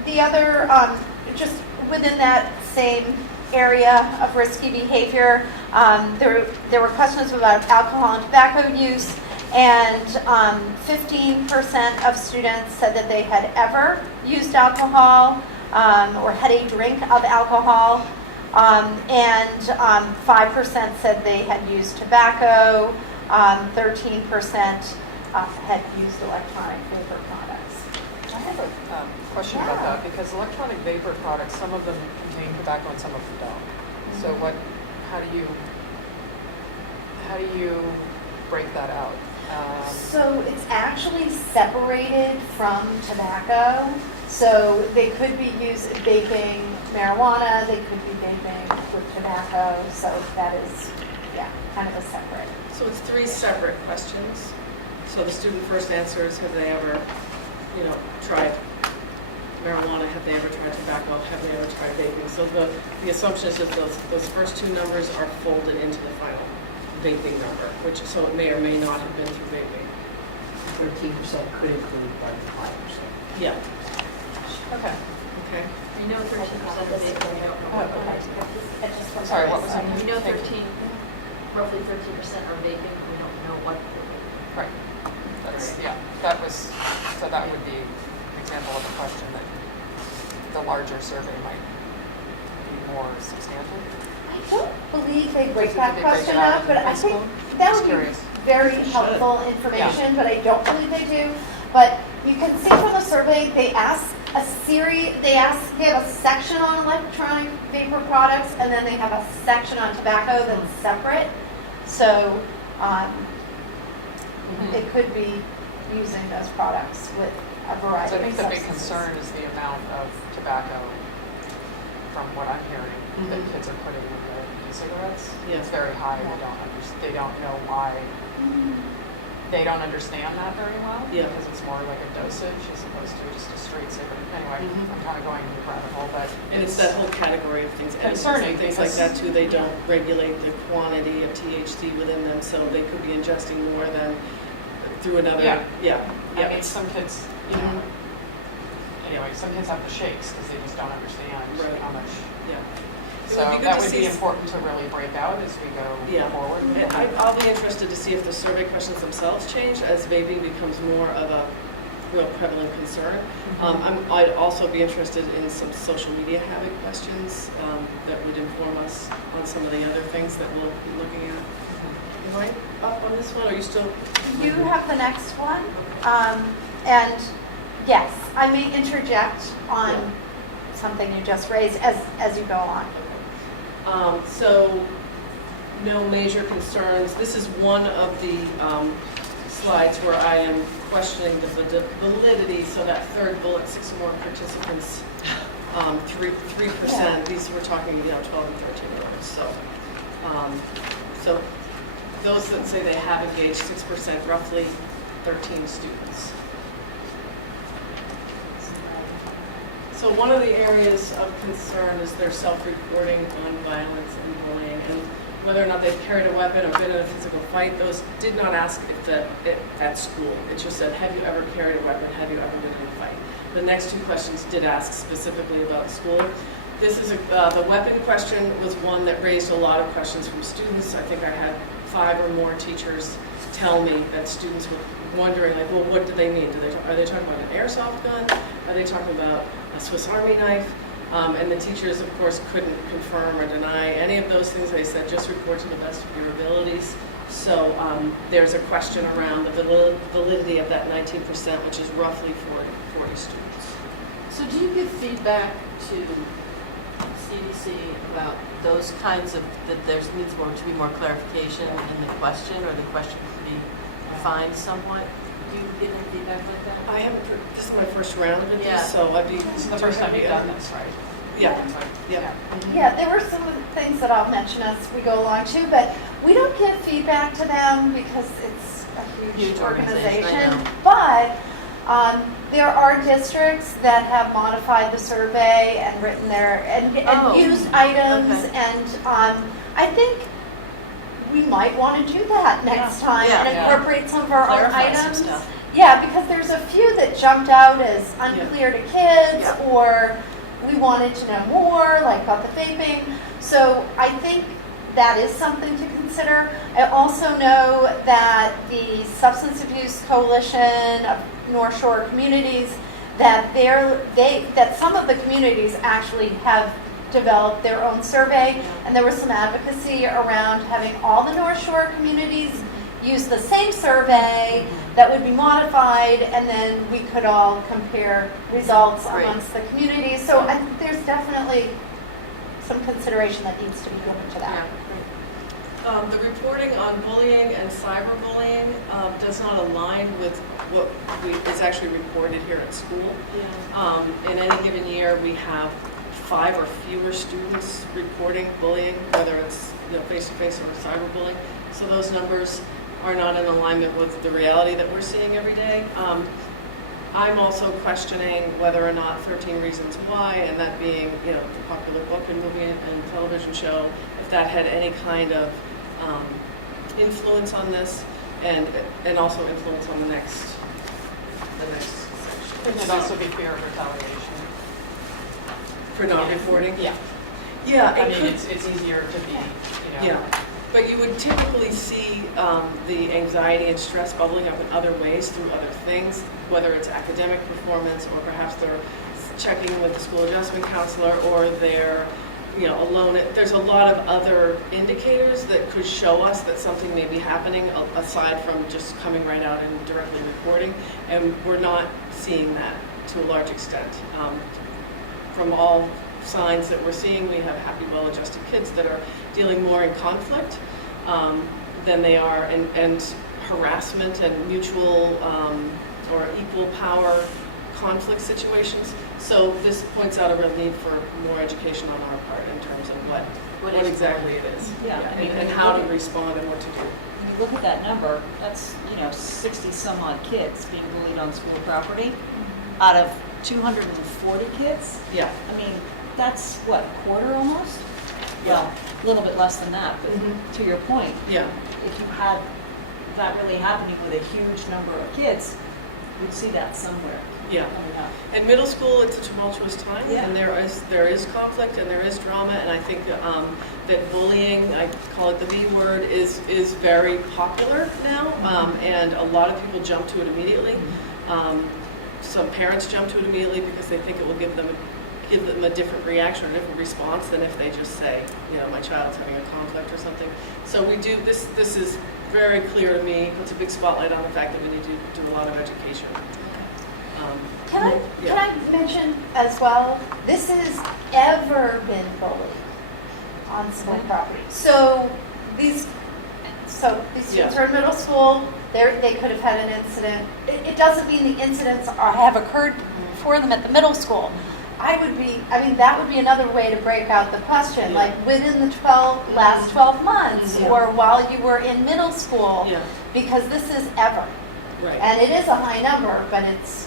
the other, just within that same area of risky behavior, there were questions about alcohol and tobacco use, and 15% of students said that they had ever used alcohol or had a drink of alcohol, and 5% said they had used tobacco, 13% had used electronic vapor products. I have a question about that, because electronic vapor products, some of them contain tobacco and some of them don't. So how do you break that out? So it's actually separated from tobacco. So they could be used vaping marijuana, they could be vaping with tobacco. So that is, kind of a separate. So it's 3 separate questions. So the student first answers, have they ever, tried marijuana? Have they ever tried tobacco? Have they ever tried vaping? So the assumption is that those first 2 numbers are folded into the final vaping number, so it may or may not have been through vaping. 13% could include 5%. Yeah. Okay. Okay. We know 13% of vaping, we don't know Oh, what okay. I'm Sorry, what was it? We know roughly 13% are vaping, we don't know what. Right. So that would be an example of a question that the larger survey might be more substantial. I don't believe they break Did that they break question it out up, in but I high think school? that Just would be curious. very They should. helpful information, but I don't believe they do. But you can see from the survey, they ask they have a section on electronic vapor products, and then they have a section on tobacco that's separate. So they could be using those products with a variety So I of think the big substances. concern is the amount of tobacco, from what I'm hearing, that Mhm. kids are putting in their e-cigarettes. Yeah. It's very high. Yeah. They don't know why. They don't understand that very well. Yeah. Because it's more like a dosage as opposed to just a straight cigarette. Anyway, Mhm. I'm kind of going rabbit hole, but And it's that whole category of things. Concerning, And things like because- that too. They don't regulate the quantity of THC within them, so they could be ingesting more than through another. Yeah. Yeah. I Yeah. mean, some kids, Mhm. anyway, some kids have the shakes because they just don't understand Right. how much. Yeah. It So would be good that to would see be important to really break out as we go Yeah. forward. I'll be interested to see if the survey questions themselves change as vaping becomes more of a real prevalent concern. I'd also be interested in some social media habit questions that would inform us on some of the other things that we'll be looking at. Am I up on this one, or are you still? You have the next one. And yes, I may interject on something you just raised as you go on. So, no major concerns. This is one of the slides where I am questioning the validity. So that third bullet, 6 or more participants, 3%. Yeah. These we're talking, 12 and 13-year-olds. So those that say they have engaged, 6%, roughly 13 students. So one of the areas of concern is their self-reporting on violence and bullying, and whether or not they've carried a weapon or been in a physical fight. Those did not ask if at school. It just said, have you ever carried a weapon? Have you ever been in a fight? The next 2 questions did ask specifically about school. This is the weapon question was one that raised a lot of questions from students. I think I had 5 or more teachers tell me that students were wondering, like, well, what do they mean? Are they talking about an airsoft gun? Are they talking about a Swiss Army knife? And the teachers, of course, couldn't confirm or deny any of those things. They said, just report to the best of your abilities. So there's a question around the validity of that 19%, which is roughly 40 students. So do you give feedback to CDC about those kinds of, that there needs to be more clarification in the question, or the question could be refined somewhat? Do you give any feedback like that? I haven't, this is my first round of it, Yeah. so I'd be. This is the first time you've done this, right? Yeah, yeah. Yeah, there were some of the things that I'll mention as we go along too, but we don't give feedback to them because it's a huge organization, I organization. know. But there are districts that have modified the survey and written and Oh, used items, okay. and I think we might want to do that next time Yeah. and incorporate some of our own Clarify some items. stuff. Yeah, because there's a few that jumped out as unclear to kids, Yeah. or we wanted to know more, like about the vaping. So I think that is something to consider. I also know that the Substance Abuse Coalition of North Shore Communities, that some of the communities actually have developed their own survey, and there was some advocacy around having all the North Shore communities use the same survey that would be modified, and then we could all compare results Great. amongst the communities. So I think there's definitely some consideration that needs to be given to that. The reporting on bullying and cyberbullying does not align with what is actually reported here at school. In any given year, we have 5 or fewer students reporting bullying, whether it's face-to-face or cyberbullying. So those numbers are not in alignment with the reality that we're seeing every day. I'm also questioning whether or not 13 Reasons Why, and that being, the popular book and movie and television show, if that had any kind of influence on this, and also influence on the next section. Could it also be fear of retaliation? For not reporting? Yeah. Yeah, I it mean, could. it's easier to be, Yeah, but you would typically see the anxiety and stress bubbling up in other ways through other things, whether it's academic performance, or perhaps they're checking with the school adjustment counselor, or they're alone. There's a lot of other indicators that could show us that something may be happening aside from just coming right out and directly reporting, and we're not seeing that to a large extent. From all signs that we're seeing, we have happy, well-adjusted kids that are dealing more in conflict than they are, and harassment and mutual or equal power conflict situations. So this points out a real need for more education on our part in terms of what exactly it is. Yeah, I mean, and how to respond and what to do. When you look at that number, that's, 60 some odd kids being bullied on school property out of 240 kids. Yeah. I mean, that's what, a quarter almost? Well, a little bit less than that, but to your point, Yeah. if you had that really happening with a huge number of kids, you'd see that somewhere Yeah. coming up. In middle school, it's a tumultuous time, Yeah. and there is conflict and there is drama, and I think that bullying, I call it the B word, is very popular now, and a lot of people jump to it immediately. some parents jump to it immediately because they think it will give them a different reaction or a different response than if they just say, my child's having a conflict or something. So we do, this is very clear to me, puts a big spotlight on the fact that we need to do a lot of education. Can I mention as well, this has ever been bullied on school property. So these students are in middle school, they could have had an incident. It doesn't mean the incidents have occurred for them at the middle school. That would be another way to break out the question, like within the last 12 months or while you were in middle school, because this is ever. Right. And it is a high number, but it's,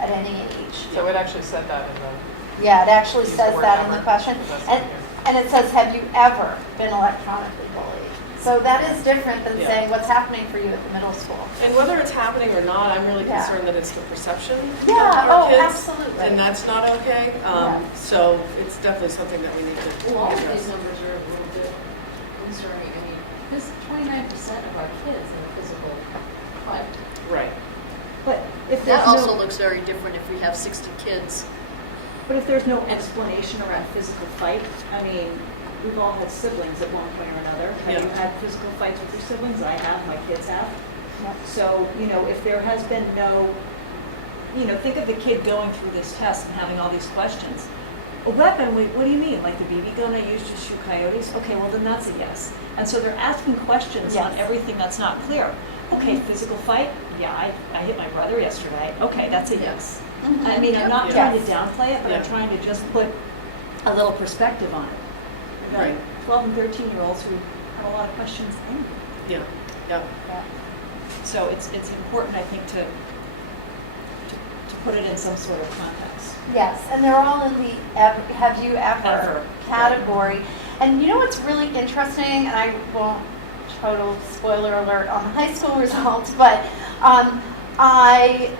at any age. So it actually said that in the. Yeah, it actually Use the says word that in ever. the question. That's not here. And it says, have you ever been electronically bullied? So that is different than saying what's happening for you at the middle school. And whether it's happening or not, I'm really Yeah. concerned that it's the perception Yeah, of our kids. absolutely. And that's not okay. So it's definitely something that we need to Well, all of address. these numbers are a little bit concerning. Because 29% of our kids in a physical fight. Right. But if That there's also no, looks very different if we have 60 kids. but if there's no explanation around physical fight, we've all had siblings at one point or another. Have you Yeah. had physical fights with your siblings? I have, my kids have. So, if there has been no, think of the kid going through this test and having all these questions. A weapon, what do you mean? Like the BB gun I used to shoot coyotes? Okay, well then that's a yes. And so they're asking questions on Yes. everything that's not clear. Okay, physical fight? Yeah, I hit my brother yesterday. Okay, that's a yes. Mhm. I'm not Yeah. trying to downplay it, but I'm Yeah. trying to just put a little perspective on it. We've got Right. 12 and 13-year-olds who have a lot of questions anyway. Yeah. So it's important, I think, to put it in some sort of context. Yes, and they're all in the have you ever Ever. category. And you know what's really interesting, and I won't total spoiler alert on the high school results, but I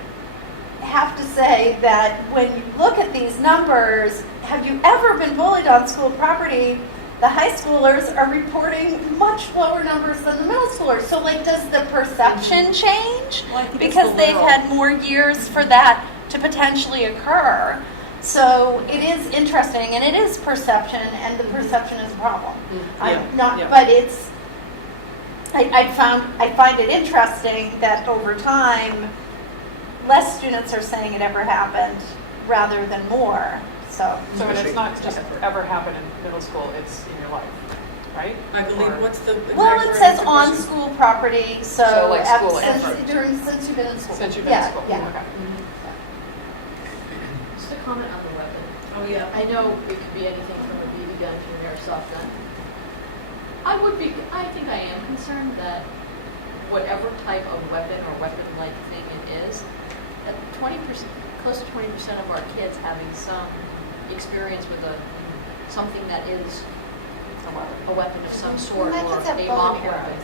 have to say that when you look at these numbers, have you ever been bullied on school property? The high schoolers are reporting much lower numbers than the middle schoolers. So, does the perception change? Well, I think it's Because the they've literal. had more years for that to potentially occur. So it is interesting, and it is perception, and the perception is a problem. But it's. I find it interesting that over time, less students are saying it ever happened rather than more. So It's not just ever happened in middle school, it's in your life, right? I believe, Or- what's the exact well, it wording says of the on question? school property. So, So, like, school since effort. since you've been in school. Since you've been in school, Yeah. okay. Just a comment on the weapon. Oh, yeah. I know it could be anything from a BB gun to an airsoft gun. I think I am concerned that whatever type of weapon or weapon-like thing it is, that 20%, close to 20% of our kids having some experience with something that is a weapon of some sort My or kids have a bow bomb and weapon. arrows.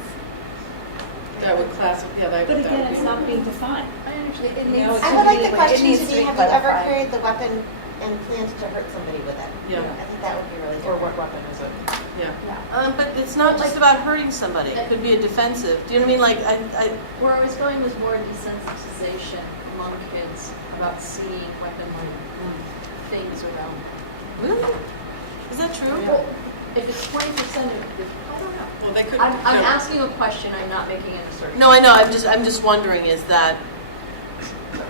That would that But would again, be it's not being defined. I understand. It You needs know, to it's I would like be- the question needs to to be, be have you ever clarified. carried the weapon and planned to hurt somebody with it? Yeah. I think that would be really Or different. what weapon is it? Yeah. But it's not just about hurting somebody. It could be a defensive. Do you know what I mean? Where I was going was more desensitization among kids about seeing weapon-like things around. Really? Is that true? Well, if it's 20% of, I don't know. Well, they could. I'm no. asking a question, I'm not making an assertion. No, I know. I'm just wondering. Is that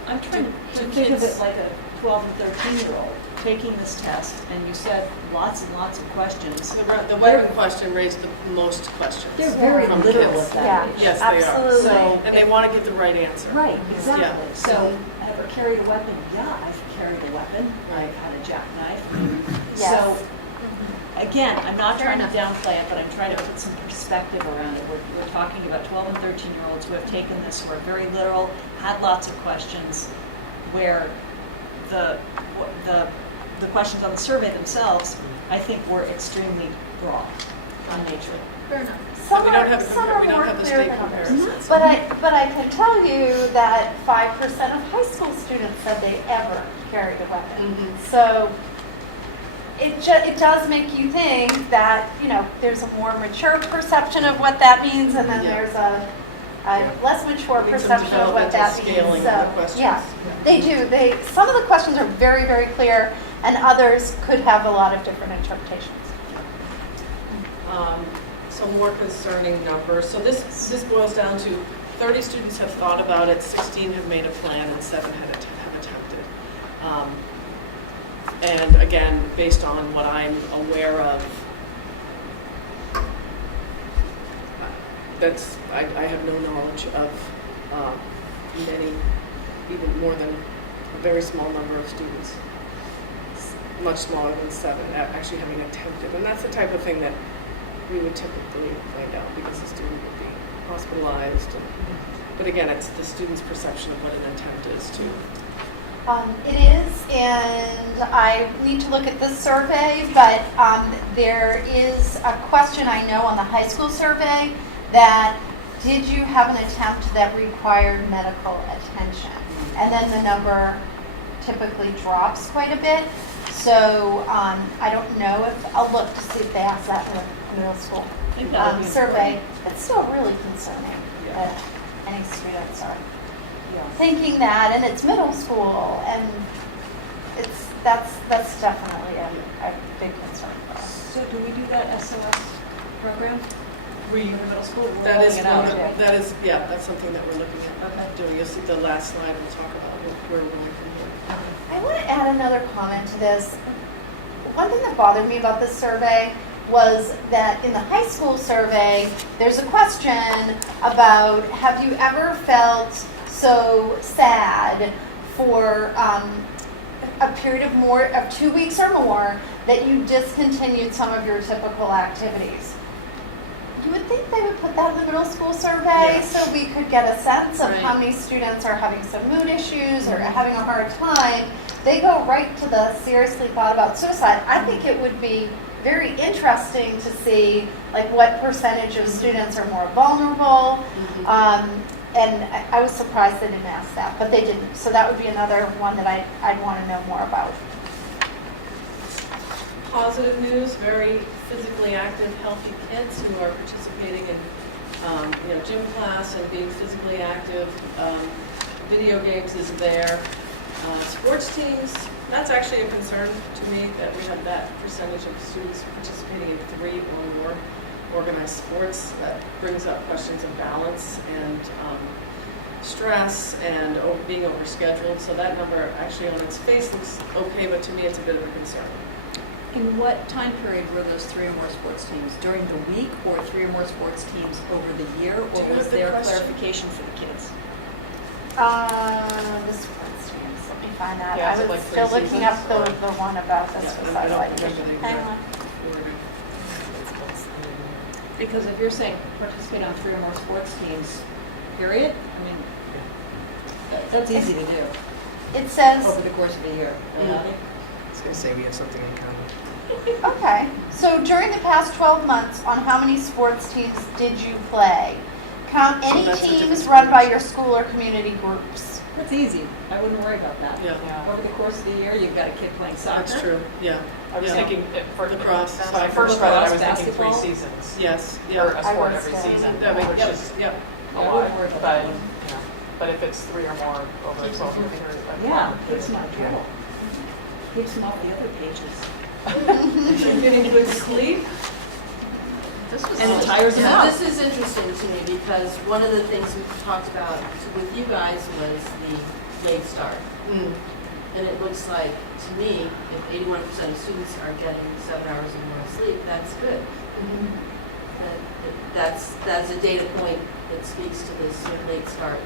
I'm trying to Do think of kids- it like a 12 and 13-year-old taking this test, and you said lots and lots of questions. The weapon question raised the most questions. They're very from literal kids. with that. Yeah, age. Yes, they are. absolutely. So, And they want to get the right answer. right, exactly. Yeah. So, ever carried a weapon? Yeah, I've carried a weapon. I've had a jackknife. Yes. So, again, I'm not Fair trying to enough. downplay it, but I'm trying to put some perspective around it. We're talking about 12 and 13-year-olds who have taken this, who are very literal, had lots of questions, where the questions on the survey themselves, I think, were extremely broad in nature. Fair enough. Some we don't are, have some are we don't more have the clear state than others. comparisons. But I can tell you that 5% of high school students said they ever carried a weapon. Mhm. So it does make you think that, there's a more mature perception of what that means, and then Yeah. there's a a less mature Need some perception of what that developmental means. scaling of the questions. Yeah, they do. Some of the questions are very, very clear, and others could have a lot of different interpretations. Some more concerning numbers. So this boils down to 30 students have thought about it, 16 have made a plan, and 7 have attempted. And again, based on what I'm aware of, I have no knowledge of many, even more than a very small number of students, much smaller than 7, actually having attempted. And that's the type of thing that we would typically find out because the student would be hospitalized. But again, it's the student's perception of what an attempt is too. It is, and I need to look at this survey, but there is a question I know on the high school survey that did you have an attempt that required medical attention? And then the number typically drops quite a bit. So I don't know if, I'll look to see if they ask that in the middle school survey. It's still really concerning that any students are thinking that, and it's middle school, and that's definitely a big concern for us. So do we do that SOS program We, in the middle school? We're that is, rolling it out too. that's something that we're looking at doing. You'll see the last slide, we'll talk about where we're going from here. I want to add another comment to this. One thing that bothered me about this survey was that in the high school survey, there's a question about, have you ever felt so sad for a period of 2 weeks or more that you discontinued some of your typical activities? You would think they would put that in the middle school survey so we could get a sense of how many students are having some mood issues or having a hard time. They go right to the seriously thought about suicide. I think it would be very interesting to see like what percentage of students are more vulnerable. And I was surprised they didn't ask that, but they didn't. So that would be another one that I'd want to know more about. Positive news, very physically active, healthy kids who are participating in gym class and being physically active. Video games is there. Sports teams, that's actually a concern to me that we have that percentage of students participating in 3 or more organized sports. That brings up questions of balance and stress and being overscheduled. So that number actually on its face looks okay, but to me it's a bit of a concern. In what time period were those 3 or more sports teams? During the week, or 3 or more sports teams over the year, or you was have the there question? clarification for the kids? The sports teams, let me find that. Yeah, I is it was like 3 still looking up seasons, the one about the Yeah, suicidal I don't ideation. remember the Hang exact on. order. Because if you're saying participate on 3 or more sports teams, period, I mean, that's easy to do It says, over the course of a year. Mm-hmm. I was going to say we have something in common. okay, so during the past 12 months, on how many sports teams did you play? Count any That's a different teams run by sport. your school or community groups. That's easy. I wouldn't worry about that. Yeah, Over the course of the year, you've got a kid playing soccer. that's true, yeah. I was Yeah. thinking, for Lacrosse, when I soccer, first read it, I was lacrosse, thinking 3 basketball. seasons. Yes, Or yeah. a sport I every was, season, That makes, which yep, is yep. a Yeah, I lot. wouldn't worry about But, that one. but if it's 3 or more over a 12-year period. like Yeah, longer keeps them period, out of trouble. Keeps them off the other pages. You're getting good sleep? And it tires them out. This is interesting to me because one of the things we talked about with you guys was the late start. Mm. And it looks like, to me, if 81% of students are getting 7 hours or more of sleep, that's good. That's a data point that speaks to this late start.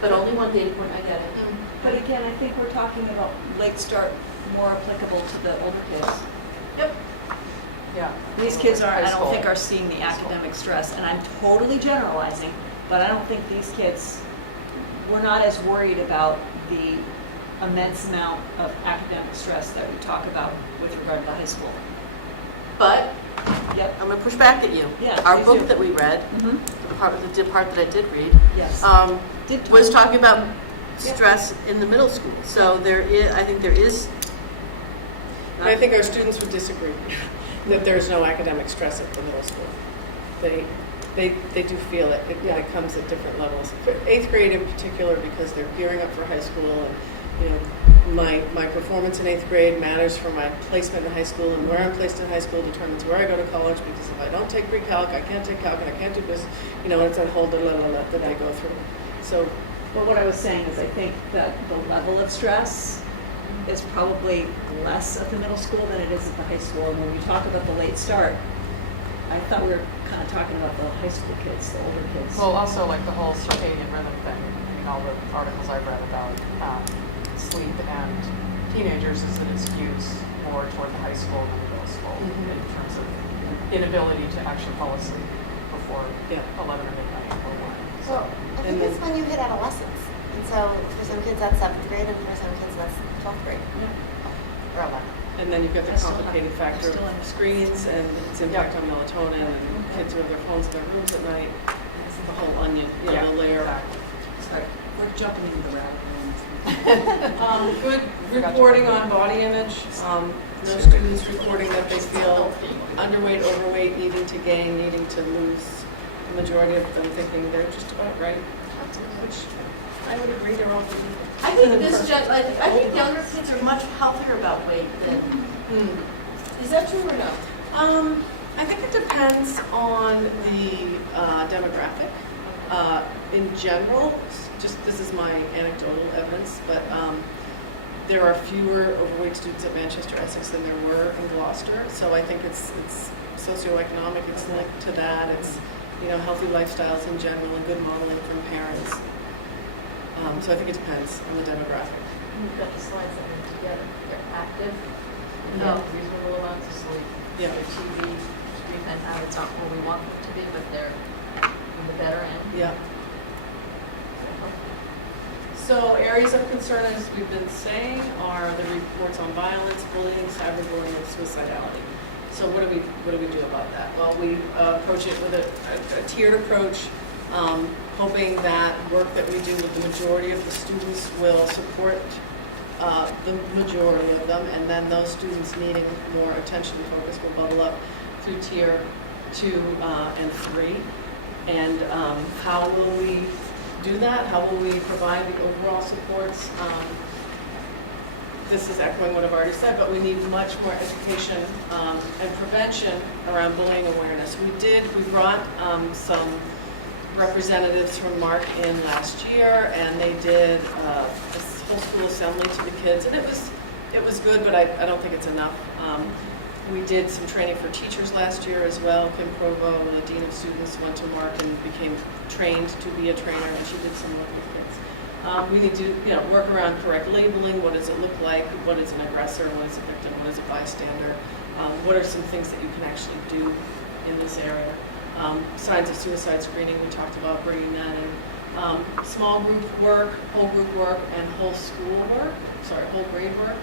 But only one data point, I get it. But again, I think we're talking about late start more applicable to the older kids. Yeah. These kids High aren't, I don't school. think are seeing the academic stress, and I'm totally generalizing, but I don't think these kids, we're not as worried about the immense amount of academic stress that we talk about with regard to high school. But Yep. I'm going to push back at you. Yeah, Our please book do. that we read, Mm-hmm. the part that I did read, Yes. Did was Tom- talking about stress in the middle school. So I think there is. And I think our students would disagree that there's no academic stress at the middle school. they do feel it. Yeah. It comes at different levels. For 8th grade in particular, because they're gearing up for high school, and you know, my performance in 8th grade matters for my placement in high school, and where I'm placed in high school determines where I go to college, because if I don't take pre-calc, I can't take calc, and I can't do this, you know, it's a whole that I go through. So, But what I was saying is I think that the level of stress is probably less at the middle school than it is at the high school. And when we talk about the late start, I thought we were kind of talking about the high school kids, the older kids. Well, also like the whole circadian rhythm thing, all the articles I've read about sleep and teenagers is that it skews more toward the high school than the middle school in terms of inability to actually fall asleep before 11 or midnight or 1. Well, I think it's when you hit adolescence. And so for some kids that's 7th grade, and for some kids that's 12th grade. Or 11th. and then you've got the I still have- complicated I factor still of have- screens and its impact on melatonin, and kids who have their phones in their rooms at night. It's the whole onion, you know, the layer. Exactly. Sorry, we're jumping into the rabbit hole. Good reporting on body image. No students reporting that they feel underweight, overweight, needing to gain, needing to lose. The majority of them thinking they're just about right, which I would agree they're all good people. I think I think younger kids are much healthier about weight than, is that true or no? I think it depends on the demographic. In general, just this is my anecdotal evidence, but there are fewer overweight students at Manchester, Essex than there were in Gloucester. So I think it's socioeconomic. It's linked to that. It's healthy lifestyles in general and good modeling from parents. So I think it depends on the demographic. You've got the slides that are together. They're active, they Yeah. have reasonable amounts of sleep. Yeah. Their TV, screen time habits aren't where we want them to be, but they're in the better end. Yeah. So areas of concern, as we've been saying, are the reports on violence, bullying, cyberbullying, and suicidality. So what do we do about that? Well, we approach it with a tiered approach, hoping that work that we do with the majority of the students will support the majority of them, and then those students needing more attention and focus will bubble up through tier 2 and 3. And how will we do that? How will we provide the overall supports? This is echoing what I've already said, but we need much more education and prevention around bullying awareness. We brought some representatives from Mark in last year, and they did a whole school assembly to the kids, and it was good, but I don't think it's enough. We did some training for teachers last year as well. Kim Provo, the dean of students, went to Mark and became trained to be a trainer, and she did some work with kids. We need to, work around correct labeling. What does it look like? What is an aggressor? What is a victim? What is a bystander? What are some things that you can actually do in this area? Signs of suicide screening, we talked about bringing that in. Small group work, whole group work, and whole grade work.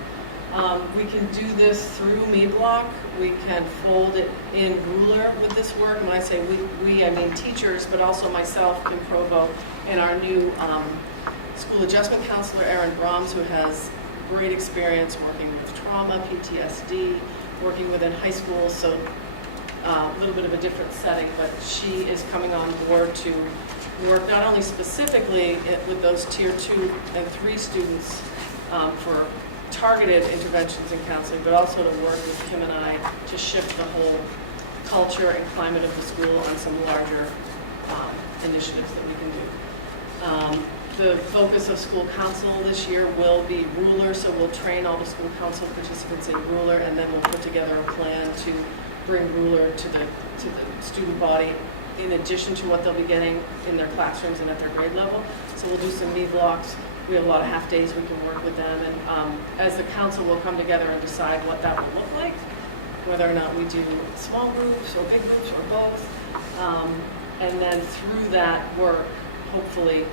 We can do this through MeBlock. We can fold it in Ruler with this work. And when I say we, I mean teachers, but also myself, Kim Provo, and our new school adjustment counselor, Erin Brahms, who has great experience working with trauma, PTSD, working within high schools, so a little bit of a different setting, but she is coming on board to work not only specifically with those tier 2 and 3 students for targeted interventions and counseling, but also to work with Kim and I to shift the whole culture and climate of the school on some larger initiatives that we can do. The focus of school council this year will be Ruler, so we'll train all the school council participants in Ruler, and then we'll put together a plan to bring Ruler to the student body in addition to what they'll be getting in their classrooms and at their grade level. So we'll do some blocks. We have a lot of half days we can work with them, and as the council will come together and decide what that will look like, whether or not we do small groups or big groups or both, and then through that work, hopefully,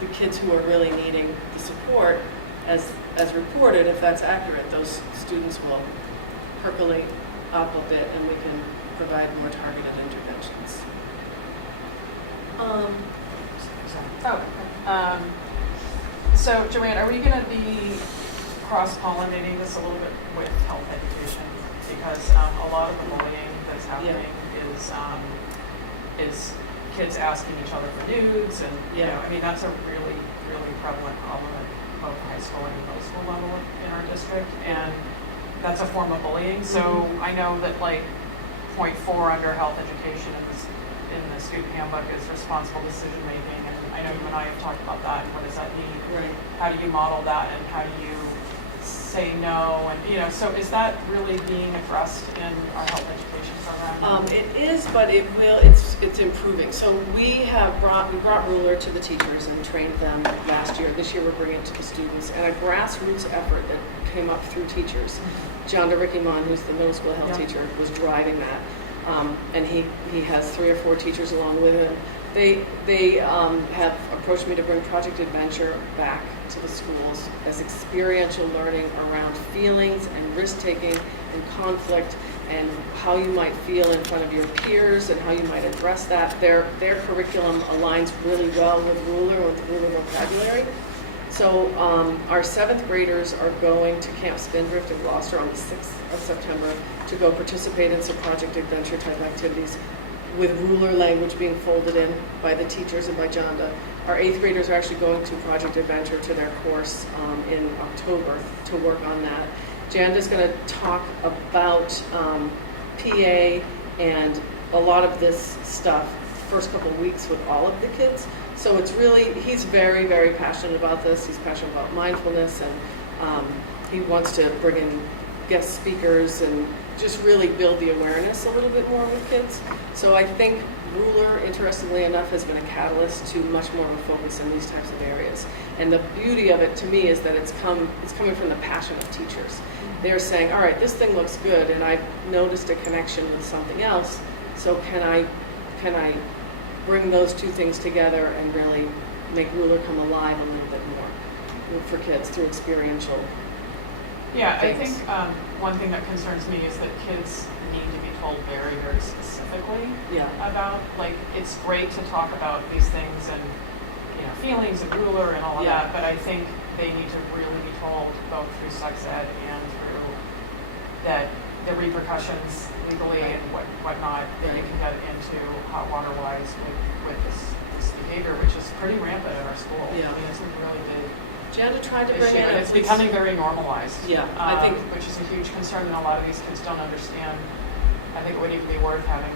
the kids who are really needing the support, as reported, if that's accurate, those students will percolate up a bit, and we can provide more targeted interventions. So Joanne, are we going to be cross-pollinating this a little bit with health education? Because a lot of the bullying that's happening is is kids asking each other for nudes, and you know, I mean, that's a really, really prevalent problem at both high school and middle school level in our district, and that's a form of bullying. So I know that like point 4 under health education in the student handbook is responsible decision making, and I know you and I have talked about that. And what does that mean? Right. How do you model that, and how do you say no? And you know, so is that really being addressed in our health education program? It is, but it's improving. So we brought Ruler to the teachers and trained them last year. This year we're bringing it to the students, and a grassroots effort that came up through teachers. John DeRickymon, who's the middle school health teacher, was driving that. And he has 3 or 4 teachers along with him. They have approached me to bring Project Adventure back to the schools as experiential learning around feelings and risk-taking and conflict and how you might feel in front of your peers and how you might address that. Their curriculum aligns really well with Ruler vocabulary. So our 7th graders are going to Camp Spindrift in Gloucester on the 6th of September to go participate in some Project Adventure type activities with Ruler language being folded in by the teachers and by Jonda. Our 8th graders are actually going to Project Adventure to their course in October to work on that. Janda's going to talk about PA and a lot of this stuff first couple of weeks with all of the kids. So it's really, he's very, very passionate about this. He's passionate about mindfulness, and he wants to bring in guest speakers and just really build the awareness a little bit more with kids. So I think Ruler, interestingly enough, has been a catalyst to much more of a focus in these types of areas. And the beauty of it to me is that it's coming from the passion of teachers. They're saying, all right, this thing looks good, and I've noticed a connection with something else. So can I bring those two things together and really make Ruler come alive a little bit more for kids through experiential Yeah, things. I think one thing that concerns me is that kids need to be told very, very specifically about, like, it's great to talk about these things and, you know, feelings and Ruler and all of that, but I think they need to really be told both through sex ed and through that the repercussions legally and whatnot that you can get into hot water wise with this behavior, which is pretty rampant in our school. Yeah. I mean, it's a really big Janda tried to bring issue, in and a it's police- becoming very normalized. Yeah, I think which is a huge concern, and a lot of these kids don't understand. I think it would even be worth having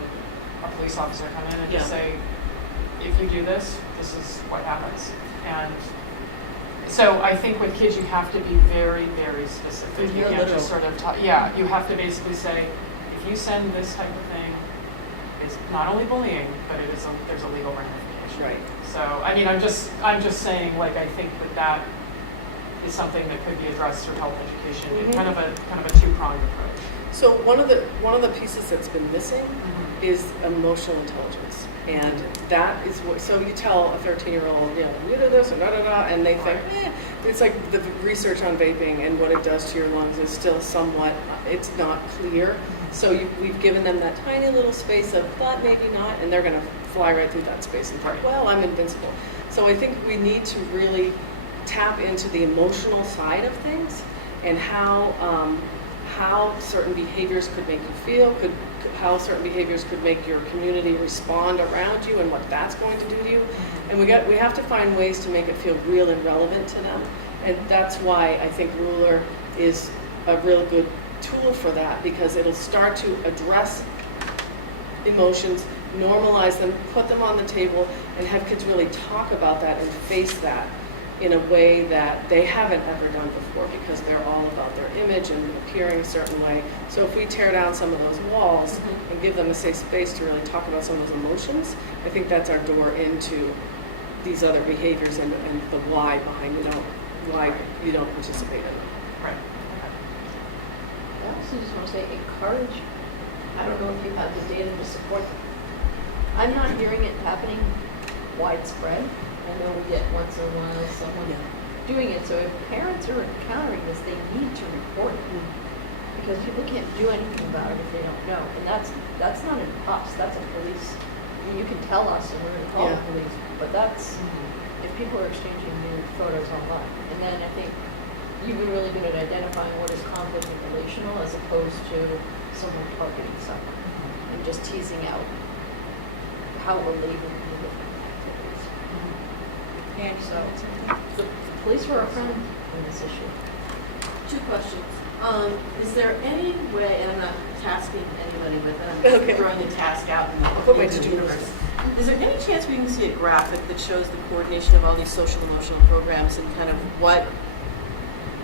a police officer come in and just say, if you do this, this is what happens. And so I think with kids, you have to be very, very specific. You can't just sort of talk. Yeah, you have to basically say, if you send this type of thing, it's not only bullying, but there's a legal ramification. Right. So I mean, I'm just saying, like, I think that is something that could be addressed through health education in kind of a two-pronged approach. So one of the pieces that's been missing is emotional intelligence, and that is what. So you tell a 13-year-old, you do this and and they think, it's like the research on vaping and what it does to your lungs is still somewhat, it's not clear. So we've given them that tiny little space of, but maybe not, and they're going to fly right through that space and think, well, I'm invincible. So I think we need to really tap into the emotional side of things and how certain behaviors could make you feel, how certain behaviors could make your community respond around you and what that's going to do to you. And we have to find ways to make it feel real and relevant to them. And that's why I think Ruler is a real good tool for that, because it'll start to address emotions, normalize them, put them on the table, and have kids really talk about that and face that in a way that they haven't ever done before, because they're all about their image and appearing a certain way. So if we tear down some of those walls and give them a safe space to really talk about some of those emotions, I think that's our door into these other behaviors and the why behind, why you don't participate in them. Right. I also just want to say encourage. I don't know if you have the data to support them. I'm not hearing it happening widespread. I know we get once in a while someone doing it. So if parents are encountering this, they need to report it, because people can't do anything about it if they don't know. And that's not an us. That's a police. I mean, you can tell us, and we're going to call the police. But that's if people are exchanging nude photos online. And then I think you've been really good at identifying what is conflict and relational as opposed to someone targeting someone and just teasing out how we're labeling the different activities. And So, the police were a friend in this issue. Two questions. Is there any way, and I'm not tasking anybody with it, I'm just throwing a task out into the universe. Is there any chance we can see a graphic that shows the coordination of all these social emotional programs and kind of what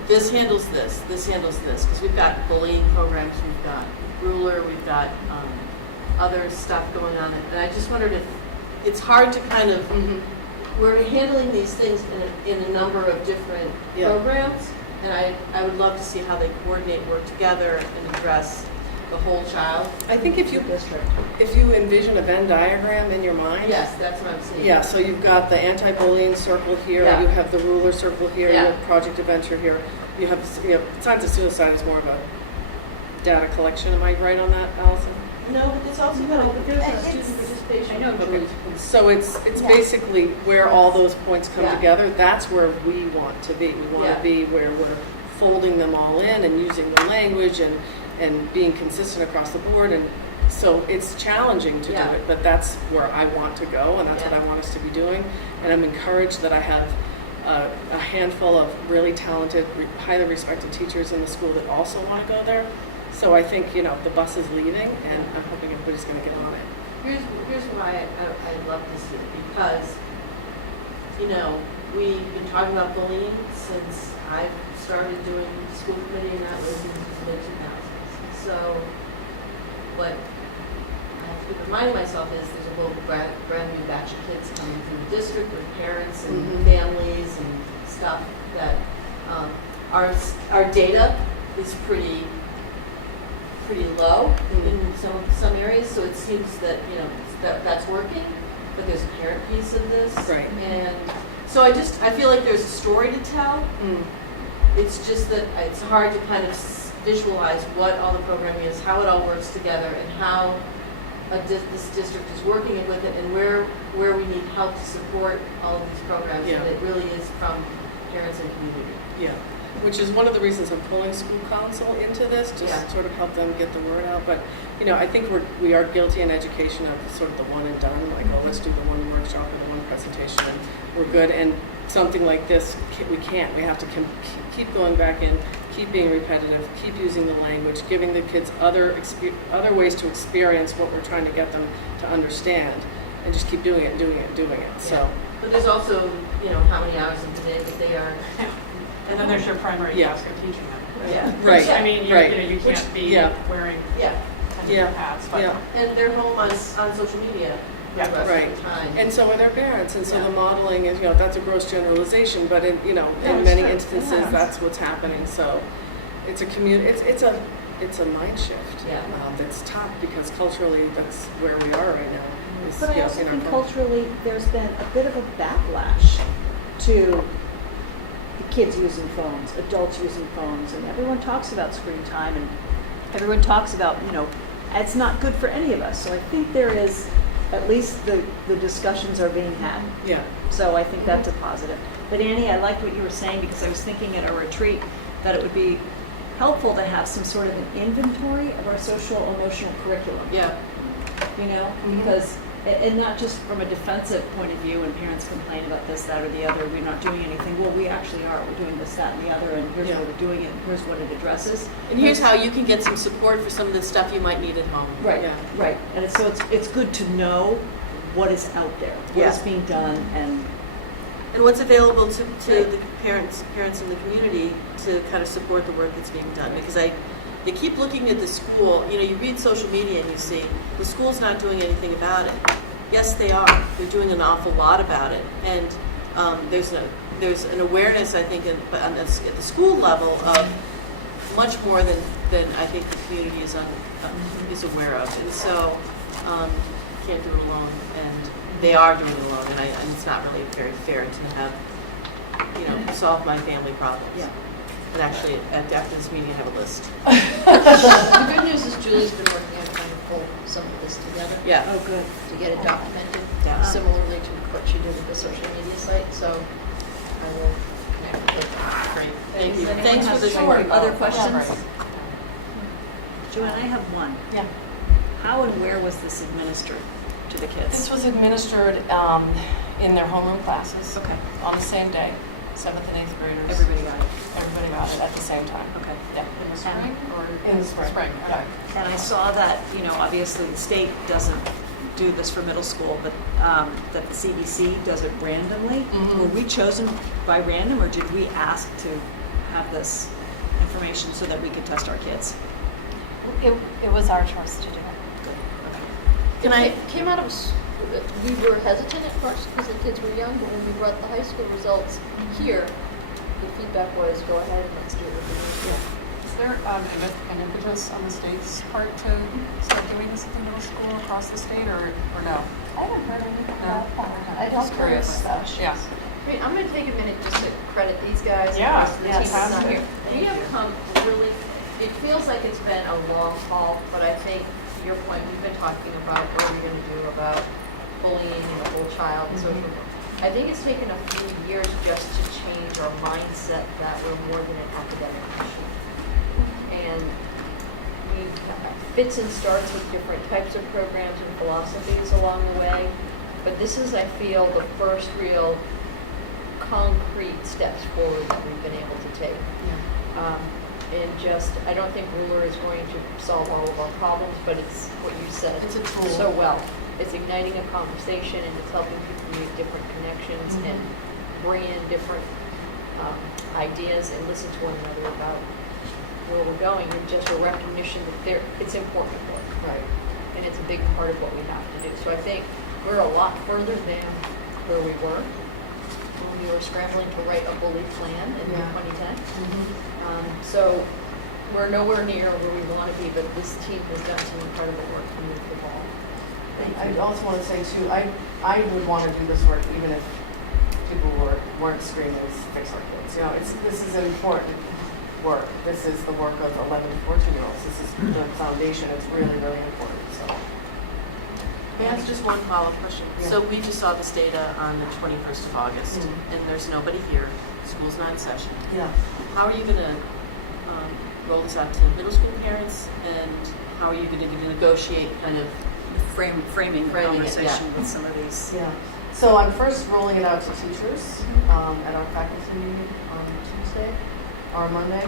this handles this handles this? Because we've got bullying programs, we've got ruler, we've got other stuff going on, and I just wondered if it's hard to kind of we're handling these things in a number of different programs, and I would love to see how they coordinate, work together, and address the whole child. I think if you envision a Venn diagram in your mind. Yes, that's what I'm seeing. Yeah, so you've got the anti-bullying circle here, Yeah. you have the ruler circle here, Yeah. you have Project Adventure here, you have Signs of Suicide is more of a data collection. Am I right on that, Allison? No, but it's also got It's- student participation. I know, Okay. So it's basically where all those points come Yeah. together. That's where we want to be. We want Yeah. to be where we're folding them all in and using the language and being consistent across the board. And so it's challenging to Yeah. do it, but that's where I want to go, and that's Yeah. what I want us to be doing. And I'm encouraged that I have a handful of really talented, highly respected teachers in the school that also want to go there. So I think, the bus is leaving, and I'm hoping everybody's going to get on it. Here's why I love to see it, because, we've been talking about bullying since I've started doing school committee, and that was in the mid-2000s. So what I have to keep reminding myself is there's a whole brand new batch of kids coming through the district with parents and Mhm. families and stuff that our data is pretty low in some areas, so it seems that that's working, but there's a parent piece of this, Right. and so I feel like there's a story to tell. It's just that it's hard to kind of visualize what all the programming is, how it all works together, and how this district is working with it, and where we need help to support all of these programs, Yeah. and it really is from parents and community. Yeah, which is one of the reasons I'm pulling school council into this, just Yeah. sort of help them get the word out. But, I think we are guilty in education of sort of the one and done, like, oh, let's do the one workshop or the one presentation and we're good. And something like this, we can't. We have to keep going back in, keep being repetitive, keep using the language, giving the kids other ways to experience what we're trying to get them to understand, and just keep doing it and doing it and doing it. So. Yeah. But there's also, how many hours in the day that they are. And then there's your primary Yeah. task of teaching them. Yeah. Right. Which, I mean, you Which- can't be yeah. wearing Yeah. 10 Yeah. different hats, but Yeah. And they're home on social media the Yeah. rest Right. of the time. And so are their parents, and so Yeah. the modeling is, that's a gross generalization, but in it's many true. instances, Yeah. that's what's happening. So it's a it's a mind shift. Yeah. That's tough because culturally, that's where we are right now. is, But I in also our think culture. culturally, there's been a bit of a backlash to the kids using phones, adults using phones, and everyone talks about screen time, and everyone talks about, it's not good for any of us. So I think there is, at least the discussions are being had. Yeah. So I think that's a positive. But Annie, I liked what you were saying, because I was thinking at our retreat that it would be helpful to have some sort of an inventory of our social emotional curriculum. Yeah. Because, and not just from a defensive point of view, when parents complain about this, that, or the other, we're not doing anything. Well, we actually are. We're doing this, that, and the other, and here's Yeah. why we're doing it, and here's what it addresses. And here's how you can get some support for some of the stuff you might need at home. Right, Yeah. right. And it's good to know what is out there, what is Yeah. being done, and And what's available to the parents in the community to kind of support the work that's being done. Because they keep looking at the school, you read social media and you see the school's not doing anything about it. Yes, they are. They're doing an awful lot about it. And there's an awareness, I think, at the school level of much more than I think the community is aware of. And so can't do it alone. And they are doing it alone. And it's not really very fair to have, solve my family problems. yeah. But actually, after this meeting, I have a list. The good news is Julie's been working on trying to pull some of this together Yeah. Oh, good. to get it documented, Yeah. similarly to what she did with the social media site, so I will connect with her. Great. Thank you. Does anyone Thanks for have the some work. other questions? Right. Joanne, I have one. Yeah. How and where was this administered? to the This kids? was administered in their homeroom classes Okay, on the same day, 7th and 8th graders. everybody got it. Everybody got it at the same time. Okay. Yeah. In the spring or? In the spring. Spring, Yeah. okay. And I saw that, you know, obviously the state doesn't do this for middle school, but that the CDC does it randomly. Mhm. Were we chosen by random, or did we ask to have this information so that we could test our kids? It was our choice to do it. Can I, It came out of, we were hesitant at first because the kids were young, but when we brought the high school results here, the feedback was, go ahead and let's do it with the middle school. Is there an impetus on the state's part to start doing this at the middle school across the state, or no? I haven't heard anything No. about that. I Just don't hear curious. stuff. Yeah. I mean, I'm gonna take a minute just to credit these guys. Yeah, because the yes. team that's not here. Thank We have you. come really, it feels like it's been a long haul, but I think, to your point, we've been talking about what are we gonna do about bullying and the whole child and so forth. I think it's taken a few years just to change our mindset that we're more than an academic issue. And we fits and starts with different types of programs and philosophies along the way. But this is, I feel, the first real concrete steps forward that we've been able to take. And just, I don't think rumor is going to solve all of our problems, but it's what you said It's a tool. so well. It's igniting a conversation and it's helping people make different connections Mhm. and bring in different ideas and listen to one another about where we're going, and just a recognition that it's important work. Right. And it's a big part of what we have to do. So I think we're a lot further than where we were when we were scrambling to write a bully plan in Yeah. 2010. Mhm. So we're nowhere near where we want to be, but this team has done some incredible work to move the ball. I also want to say too, I would want to do this work even if people weren't screaming, fix our kids. You know, this is important work. This is the work of 11 to 14-year-olds. This is the foundation. It's really, really important. So, may I ask just one follow-up question? Yeah. So we just saw this data on the 21st of August, and there's nobody here, school's not in session. yeah. How are you gonna roll this out to middle school parents, and how are you gonna negotiate kind of Framing the Framing it, conversation yeah. with some of these. Yeah. So I'm first rolling it out to teachers at our faculty meeting on Tuesday or Monday.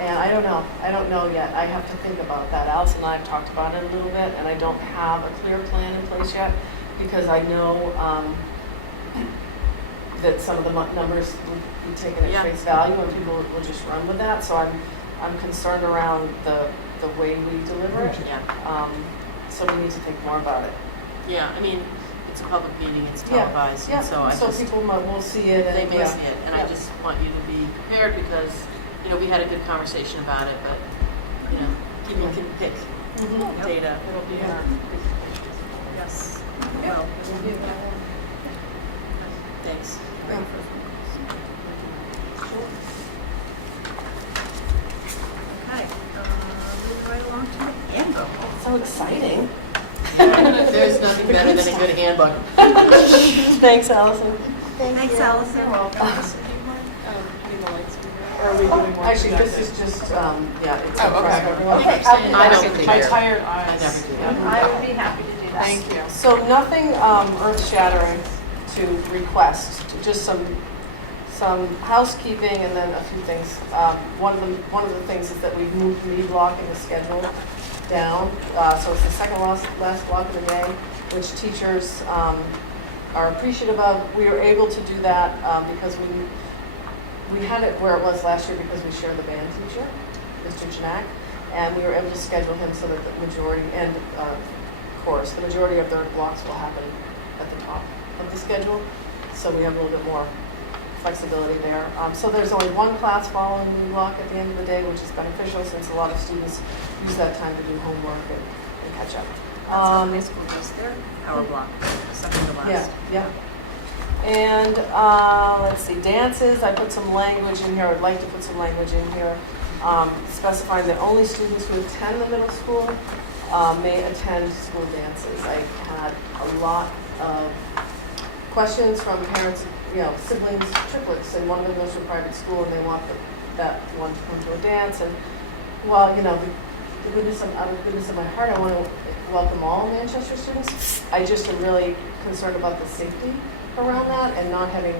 And I don't know. I don't know yet. I have to think about that. Alice and I have talked about it a little bit, and I don't have a clear plan in place yet because I know that some of the numbers will be taken at Yeah. face value and people will just run with that. So I'm concerned around the way we deliver it. Yeah, So we need to think more about it. yeah, I mean, it's a public meeting, it's Yeah, televised, Yeah, and so I just, people will see it and they may yeah. see it, and I Yeah. just want you to be prepared because, you know, we had a good conversation about it, but, you know, people Yeah. can pick Mhm. data. It'll be in our Yes. Well, Thanks. Yeah. okay, moving right along to the handbook. So exciting. There's nothing better than a good handbook. Thanks, Allison. Thanks, Allison. Or are we doing more Actually, this is projected? just, yeah, it's Oh, a okay. track. Everyone. Okay, I don't I'll think do My they're- tired I eyes. never do Yeah. that. I would be happy to do that. Thank you. So nothing earth-shattering to request, just some housekeeping and then a few things. One of the things is that we've moved meeting block in the schedule down, so it's the second last block of the day, which teachers are appreciative of. We were able to do that because we had it where it was last year because we shared the band teacher, Mr. Janak, and we were able to schedule him so that the majority, and chorus, the majority of their blocks will happen at the top of the schedule, so we have a little bit more flexibility there. So there's only one class following the block at the end of the day, which is beneficial since a lot of students use that time to do homework and catch up. That's how high school does their hour block, second to last. Yeah, yeah. And let's see, dances, I put some language in here, I'd like to put some language in here, specifying that only students who attend the middle school may attend school dances. I had a lot of questions from parents, siblings, triplets, and one of them goes to a private school and they want that one to come to a dance. And well, out of goodness of my heart, I want to welcome all Manchester students. I just am really concerned about the safety around that and not having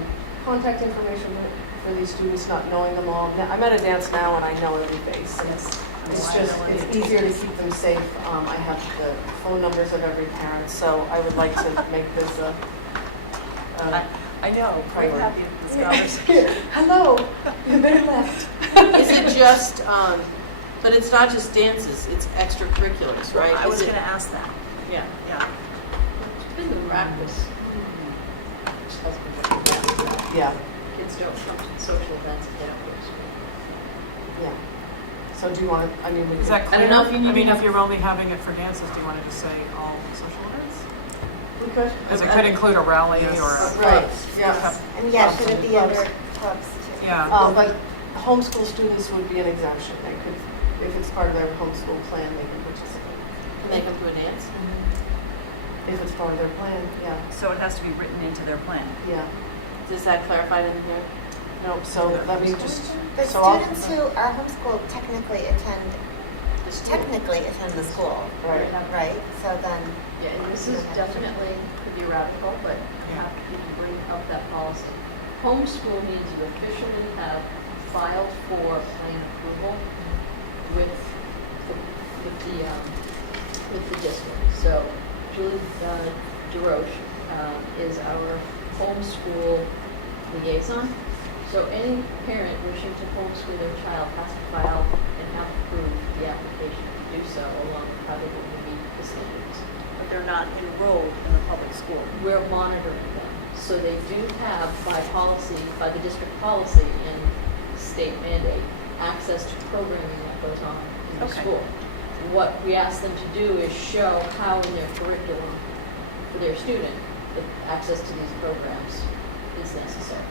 contact information for these students, not knowing them all. I'm at a dance now and I know every face. Yes. It's easier to keep them safe. I have the phone numbers of every parent, so I would like to make this a I know, we're priority. happy with this conversation. Hello, they left. Is it just, but it's not just dances, it's extracurriculars, right? I was Is it- gonna ask that, Yeah. yeah. It's been the practice. Which has been that Yeah, kids don't come to social events if they don't go to school. yeah. So do you want to, I mean, we Is could, that I clear? don't know if you need I mean, to if have- you're only having it for dances, do you want to just say all social events? we could. Because it could include a rally Yes. or. Right, yes. And yeah, Clubs should it and be clubs. under clubs too? Yeah. But homeschool students would be an exemption. They could, if it's part of their homeschool plan, they can participate. Can they come to a dance? If it's part of their plan, yeah, So it has to be written into their plan. yeah. Is that clarified in here? No, so let me just, The so I'll. students who are homeschooled technically attend the school, Right. right? So then, Yeah, and this is definitely, could be radical, but you have to bring up that policy. Homeschool means you officially have filed for plan approval with the district. So Julie DeRoche is our homeschool liaison. So any parent wishing to homeschool their child has to file and have approved the application to do so, along with how they will meet the standards. But they're not enrolled in the public school. We're monitoring them. So they do have by policy, by the district policy and state mandate, access to programming that goes on in the Okay. school. What we ask them to do is show how in their curriculum for their student, the access to these programs is necessary.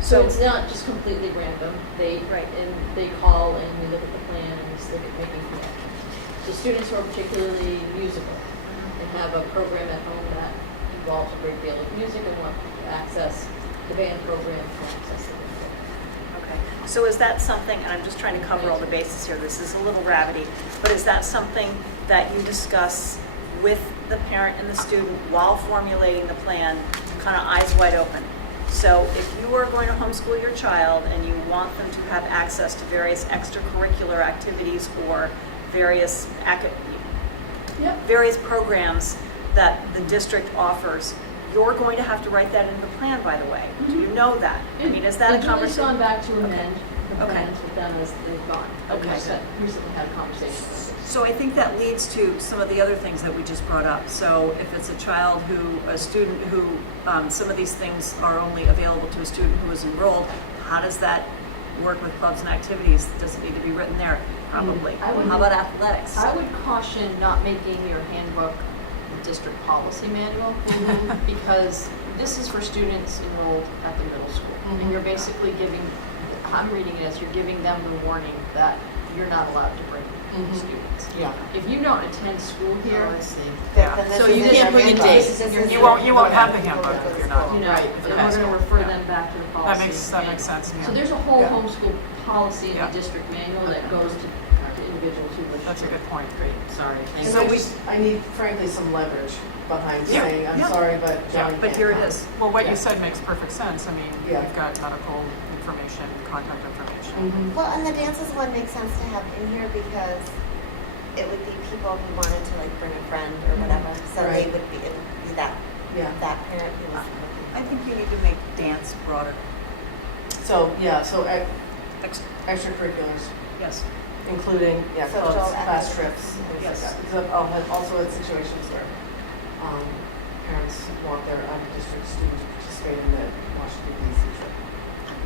So it's not just completely random. They Right. and they call and we look at the plan and we look at making connections. So students who are particularly musical and have a program at home that involves a great deal of music and want to access the band program, can access the band program. Okay, so is that something, and I'm just trying to cover all the bases here, this is a little rabbity, but is that something that you discuss with the parent and the student while formulating the plan, kind of eyes wide open? So if you are going to homeschool your child and you want them to have access to various extracurricular activities or various various programs that the district offers, you're going to have to write that into the plan, by the way. Do you know that? I mean, is that a And Julie's conversation? gone back to amend the Okay. plans with them as they've gone. And we Okay. just recently had a conversation with them. So I think that leads to some of the other things that we just brought up. So if it's a student who, some of these things are only available to a student who is enrolled, how does that work with clubs and activities? Does it need to be written there? Probably. I would- How about athletics? I would caution not making your handbook the district policy manual because this is for students enrolled at the middle school. And you're basically I'm reading it as you're giving them the warning that you're not allowed to bring students. Yeah. If you don't attend school here, I see. Yeah. then this So is you in can't your bring a handbook. date. This is You in- won't have the handbook if you're not. you know, Right, and okay. we're going to refer Yeah. them back to the policy. That makes sense, So yeah. there's a whole Yeah. homeschool policy in Yeah. the district manual that goes to individuals who wish to. That's a good point. Great, sorry, thank And you. I need frankly some leverage behind Yeah, saying, I'm yeah. sorry, but John can't But here it come." is. Well, what Yeah. you said makes perfect sense. I mean, Yeah. we've got medical information, contact information. Mhm. Well, and the dances one makes sense to have in here because it would be people who wanted to like bring a friend or whatever. So they Right. would be, it would be that Yeah, parent who was. I think you need to make dance broader. so, yeah, so Ex- extracurriculars, Yes. including, yeah, Social clubs, class activities. trips, things like Yes. that. Because I'll have also had situations where parents want their out-of-district students to participate in the Washington DC trip.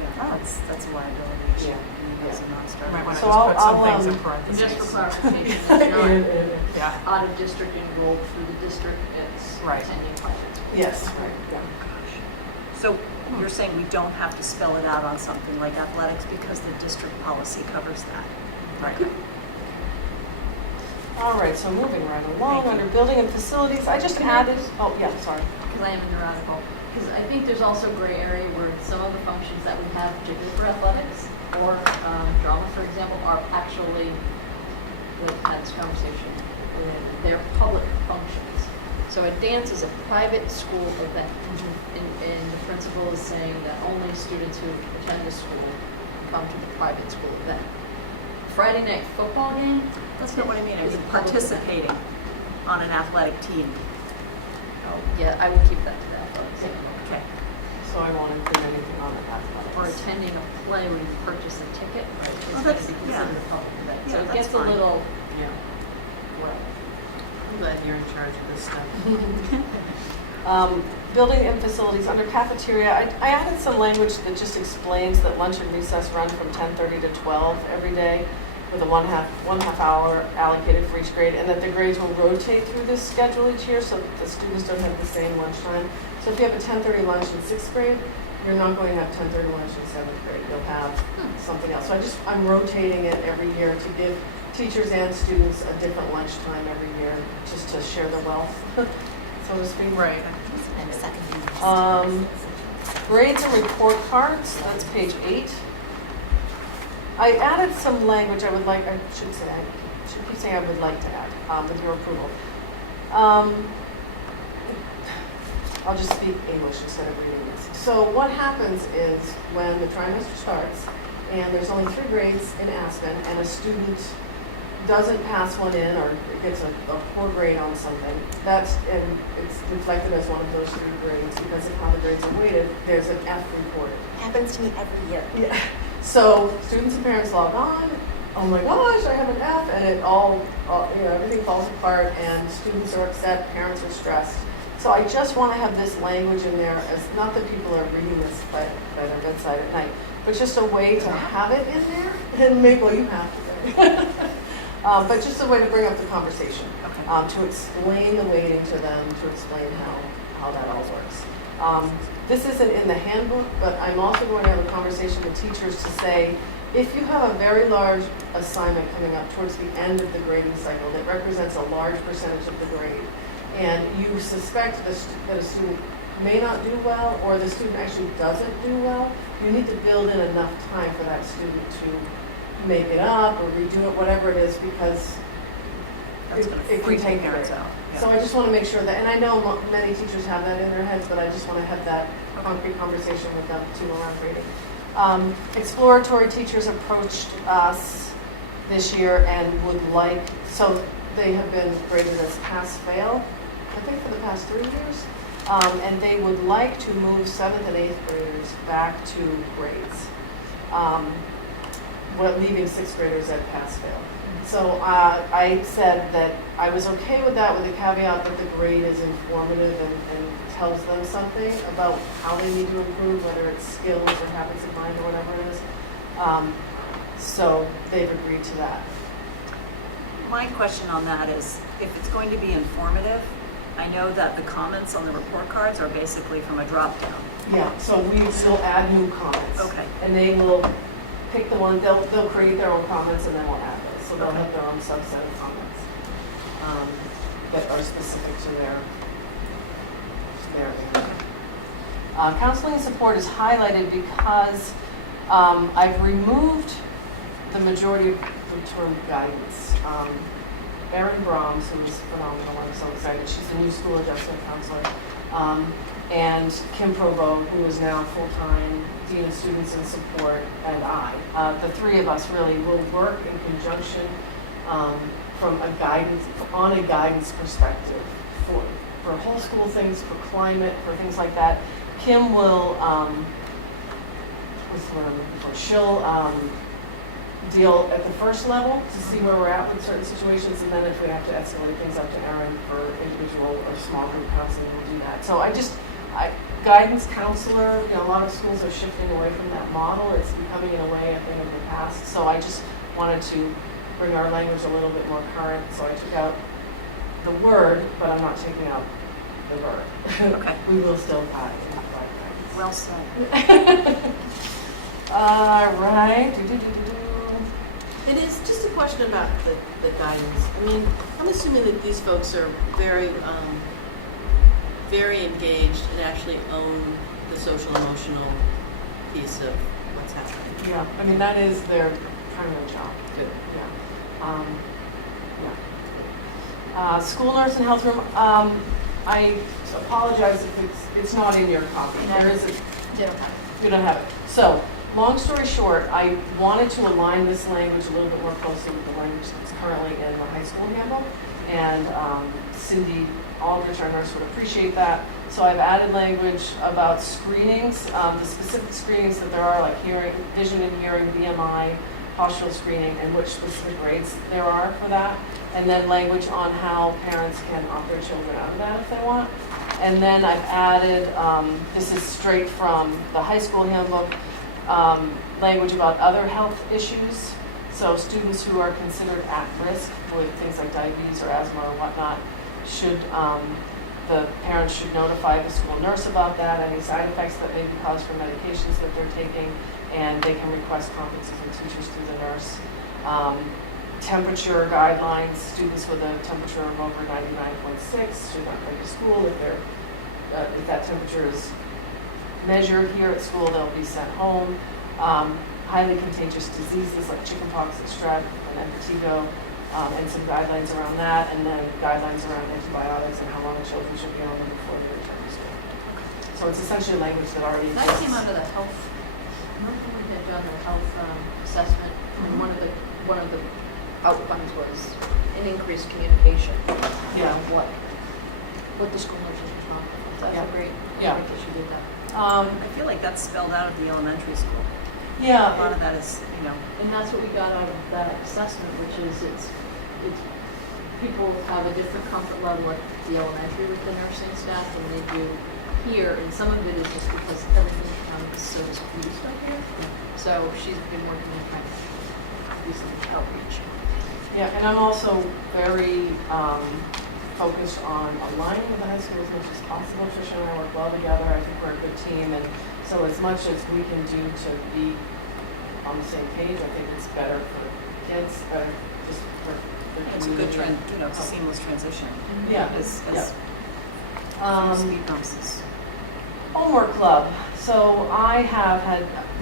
Yeah, that's a liability issue. Yeah. I mean, that's a You non-starter. might want to So just put some I'll, things in And parentheses. just for clarification, it's not Yeah, out of district enrolled through the district, it's Right. attending finance. Yes, right, yeah. So you're saying we don't have to spell it out on something like athletics because the district policy covers that? right. All right, so moving right along, Thank you. under building and facilities, I just added, oh, yeah, sorry. Because I am in your article. Because I think there's also gray area where some of the functions that we have, particularly for athletics or drama, for example, are actually like at had this conversation in their public functions. So a dance is a private school event, and the principal is saying that only students who attend the school come to the private school event. Friday night football game. That's not what I mean. I Is mean a public event. participating on an athletic team. Oh, yeah, I will keep that to that. Okay. So I won't include anything on the athletics. Or attending a play when you purchase a ticket, right, is Oh, going that's- to be yeah. considered a public event. Yeah, So it that's gets fine. a little, Yeah. well, I'm glad you're in charge of this stuff. Building and facilities, under cafeteria, I added some language that just explains that lunch and recess run from 10:30 to 12 every day with a one half hour allocated for each grade, and that the grades will rotate through this schedule each year so that the students don't have the same lunchtime. So if you have a 10:30 lunch in 6th grade, you're not going to have 10:30 lunch in 7th grade. You'll have something else. So I'm rotating it every year to give teachers and students a different lunchtime every year, just to share the wealth, so to speak. Right. And second. Grades and report cards, that's page 8. I added some language I should keep saying I would like to add, with your approval. I'll just speak English instead of reading this. So what happens is when the trimester starts and there's only 3 grades in Aspen and a student doesn't pass one in or gets a poor grade on something, and it's reflected as one of those 3 grades because of how the grades are weighted, there's an F reported. Happens to me every year. Yeah. So students and parents log on, oh my gosh, I have an F, and it all everything falls apart and students are upset, parents are stressed. So I just want to have this language in there as, not that people are reading this by their bedside at night, but just a way to have it in there, and maybe, well, you have to. But just a way to bring up the conversation, to explain the weighting to them, to explain how that all works. This isn't in the handbook, but I'm also going to have a conversation with teachers to say, if you have a very large assignment coming up towards the end of the grading cycle that represents a large percentage of the grade, and you suspect that a student may not do well, or the student actually doesn't do well, you need to build in enough time for that student to make it up or redo it, whatever it is, because That's going to it can freak take parents away. out. Yeah. So I just want to make sure that, and I know many teachers have that in their heads, but I just want to have that concrete conversation with them too around grading. Exploratory teachers approached us this year and would like, so they have been graded as pass-fail, I think for the past 3 years, and they would like to move 7th and 8th graders back to grades. We're leaving 6th graders at pass-fail. So I said that I was okay with that, with the caveat that the grade is informative and tells them something about how they need to improve, whether it's skills or habits of mind or whatever it is. So they've agreed to that. My question on that is, if it's going to be informative, I know that the comments on the report cards are basically from a drop-down. Yeah, so we will add new comments. Okay. And they will pick the one, they'll create their own comments and then we'll add those. So they'll have their own subset of comments that are specific to their area. Counseling and support is highlighted because I've removed the majority of the term guidance. Erin Brahms, who is phenomenal, I'm so excited. She's the new school adjustment counselor. And Kim Provo, who is now full-time Dean of Students and Support, and I. The 3 of us really will work in conjunction from a guidance perspective for whole school things, for climate, for things like that. Kim will, what's the word I'm looking for? She'll deal at the first level to see where we're at with certain situations, and then if we have to escalate things up to Erin for individual or small group counseling, we'll do that. So guidance counselor, a lot of schools are shifting away from that model. It's becoming in a way a thing of the past. So I just wanted to bring our language a little bit more current. So I took out the word, but I'm not taking out the verb. Okay. We will still provide guidance. Well said. All right. It is just a question about the guidance. I mean, I'm assuming that these folks are very engaged and actually own the social emotional piece of what's happening. Yeah, I mean, that is their primary job. Good. Yeah. School nurse and health room, I apologize if it's not in your copy. There is a, you don't have it. So, long story short, I wanted to align this language a little bit more closely with the language that's currently in the high school handbook. And Cindy Aldrich, our nurse, would appreciate that. So I've added language about screenings, the specific screenings that there are, like hearing, vision and hearing, BMI, postural screening, and which specific grades there are for that. And then language on how parents can opt their children out of that if they want. And then I've added, this is straight from the high school handbook, language about other health issues. So students who are considered at risk with things like diabetes or asthma or whatnot, the parents should notify the school nurse about that, any side effects that may be caused from medications that they're taking, and they can request conferences with teachers through the nurse. Temperature guidelines, students with a temperature of over 99.6 should not come to school. If that temperature is measured here at school, they'll be sent home. Highly contagious diseases like chickenpox and strep and impetigo, and some guidelines around that, and then guidelines around antibiotics and how long children should be on them before they return to school. So it's essentially language that already exists. That came out of the health, remember when we had done the health assessment? And one of the outcomes was an increased communication Yeah. of what the school nurses were talking about. That's Yeah. a great, Yeah. I think that she did that. I feel like that's spelled out of the elementary school. A lot Yeah, of that is, And that's what we got out of that assessment, which is it's people have a different comfort level at the elementary with the nursing staff than they do here, and some of it is just because everything is so diffused up here. So she's been working with kind of do some outreach. yeah, and I'm also very focused on aligning with the high school as much as possible. Tricia and I work well together. I think we're a good team, and so as much as we can do to be on the same page, I think it's better for kids, better just for the it's a good community. it's a seamless transition. Yeah, As yeah. speed bumps is. Homework club. So I have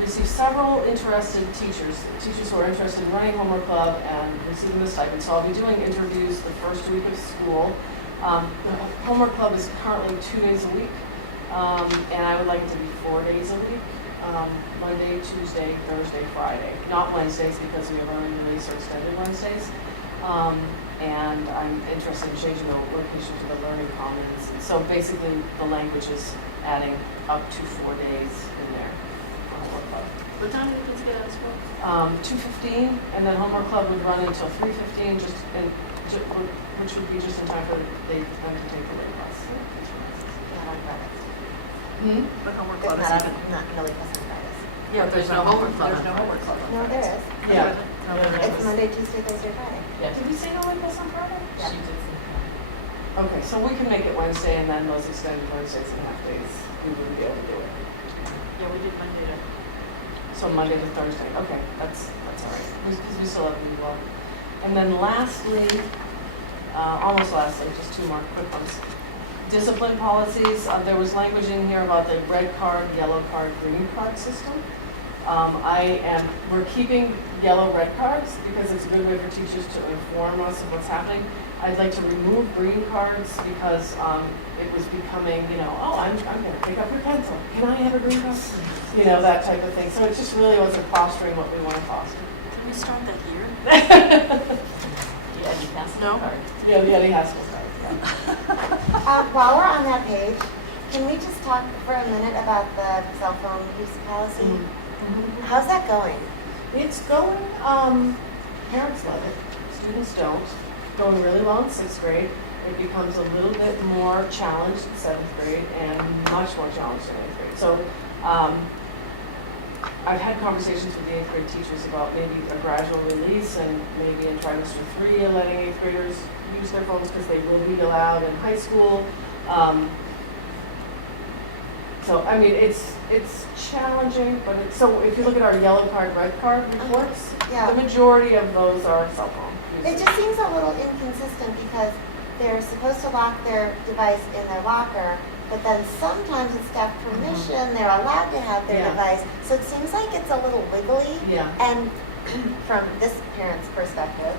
received several interested teachers who are interested in running homework club and receiving the stipend. So I'll be doing interviews the first week of school. The homework club is currently 2 days a week, and I would like it to be 4 days a week. Monday, Tuesday, Thursday, Friday. Not Wednesdays because we have early release or extended Wednesdays. And I'm interested in changing the location to the Learning Commons. So basically, the language is adding up to 4 days in there on homework club. What time do the kids get out of school? 2:15, and then homework club would run until 3:15, which would be just in time for them to take the late bus. Not on Fridays. But homework There's club is not, even. not really on Fridays. Yeah, There's no homework club. There's no homework club. No, there is. Yeah. It's Monday, Tuesday, Thursday, Friday. Did we say no late bus on Friday? Yeah. Okay, so we can make it Wednesday, and then those extended Wednesdays and half days, we wouldn't be able to do it. Yeah, we did Monday to. So Monday to Thursday, okay, that's all right, because we still have the law. And then lastly, almost lastly, just two more quick ones. Discipline policies, there was language in here about the red card, yellow card, green card system. We're keeping yellow, red cards because it's a good way for teachers to inform us of what's happening. I'd like to remove green cards because it was becoming, I'm going to pick up your pencil. Can I have a green card? That type of thing. So it just really wasn't fostering what we want to foster. Can we start that here? Yeah, you pass No? Yeah, the Eddie Haskell card. Yeah. While we're on that page, can we just talk for a minute about the cell phone use policy? How's that going? It's going, parents love it, students don't. Going really well in 6th grade. It becomes a little bit more challenged in 7th grade and much more challenged in 8th grade. So I've had conversations with the 8th grade teachers about maybe a gradual release and maybe in trimester 3 letting 8th graders use their phones because they will be allowed in high school. So, I mean, it's challenging, but so if you look at our yellow card, red card reports, Yeah. the majority of those are cell phone It users. just seems a little inconsistent because they're supposed to lock their device in their locker, but then sometimes with staff permission, they're allowed to have their Yeah. device. So it seems like it's a little wiggly. Yeah. And from this parent's perspective,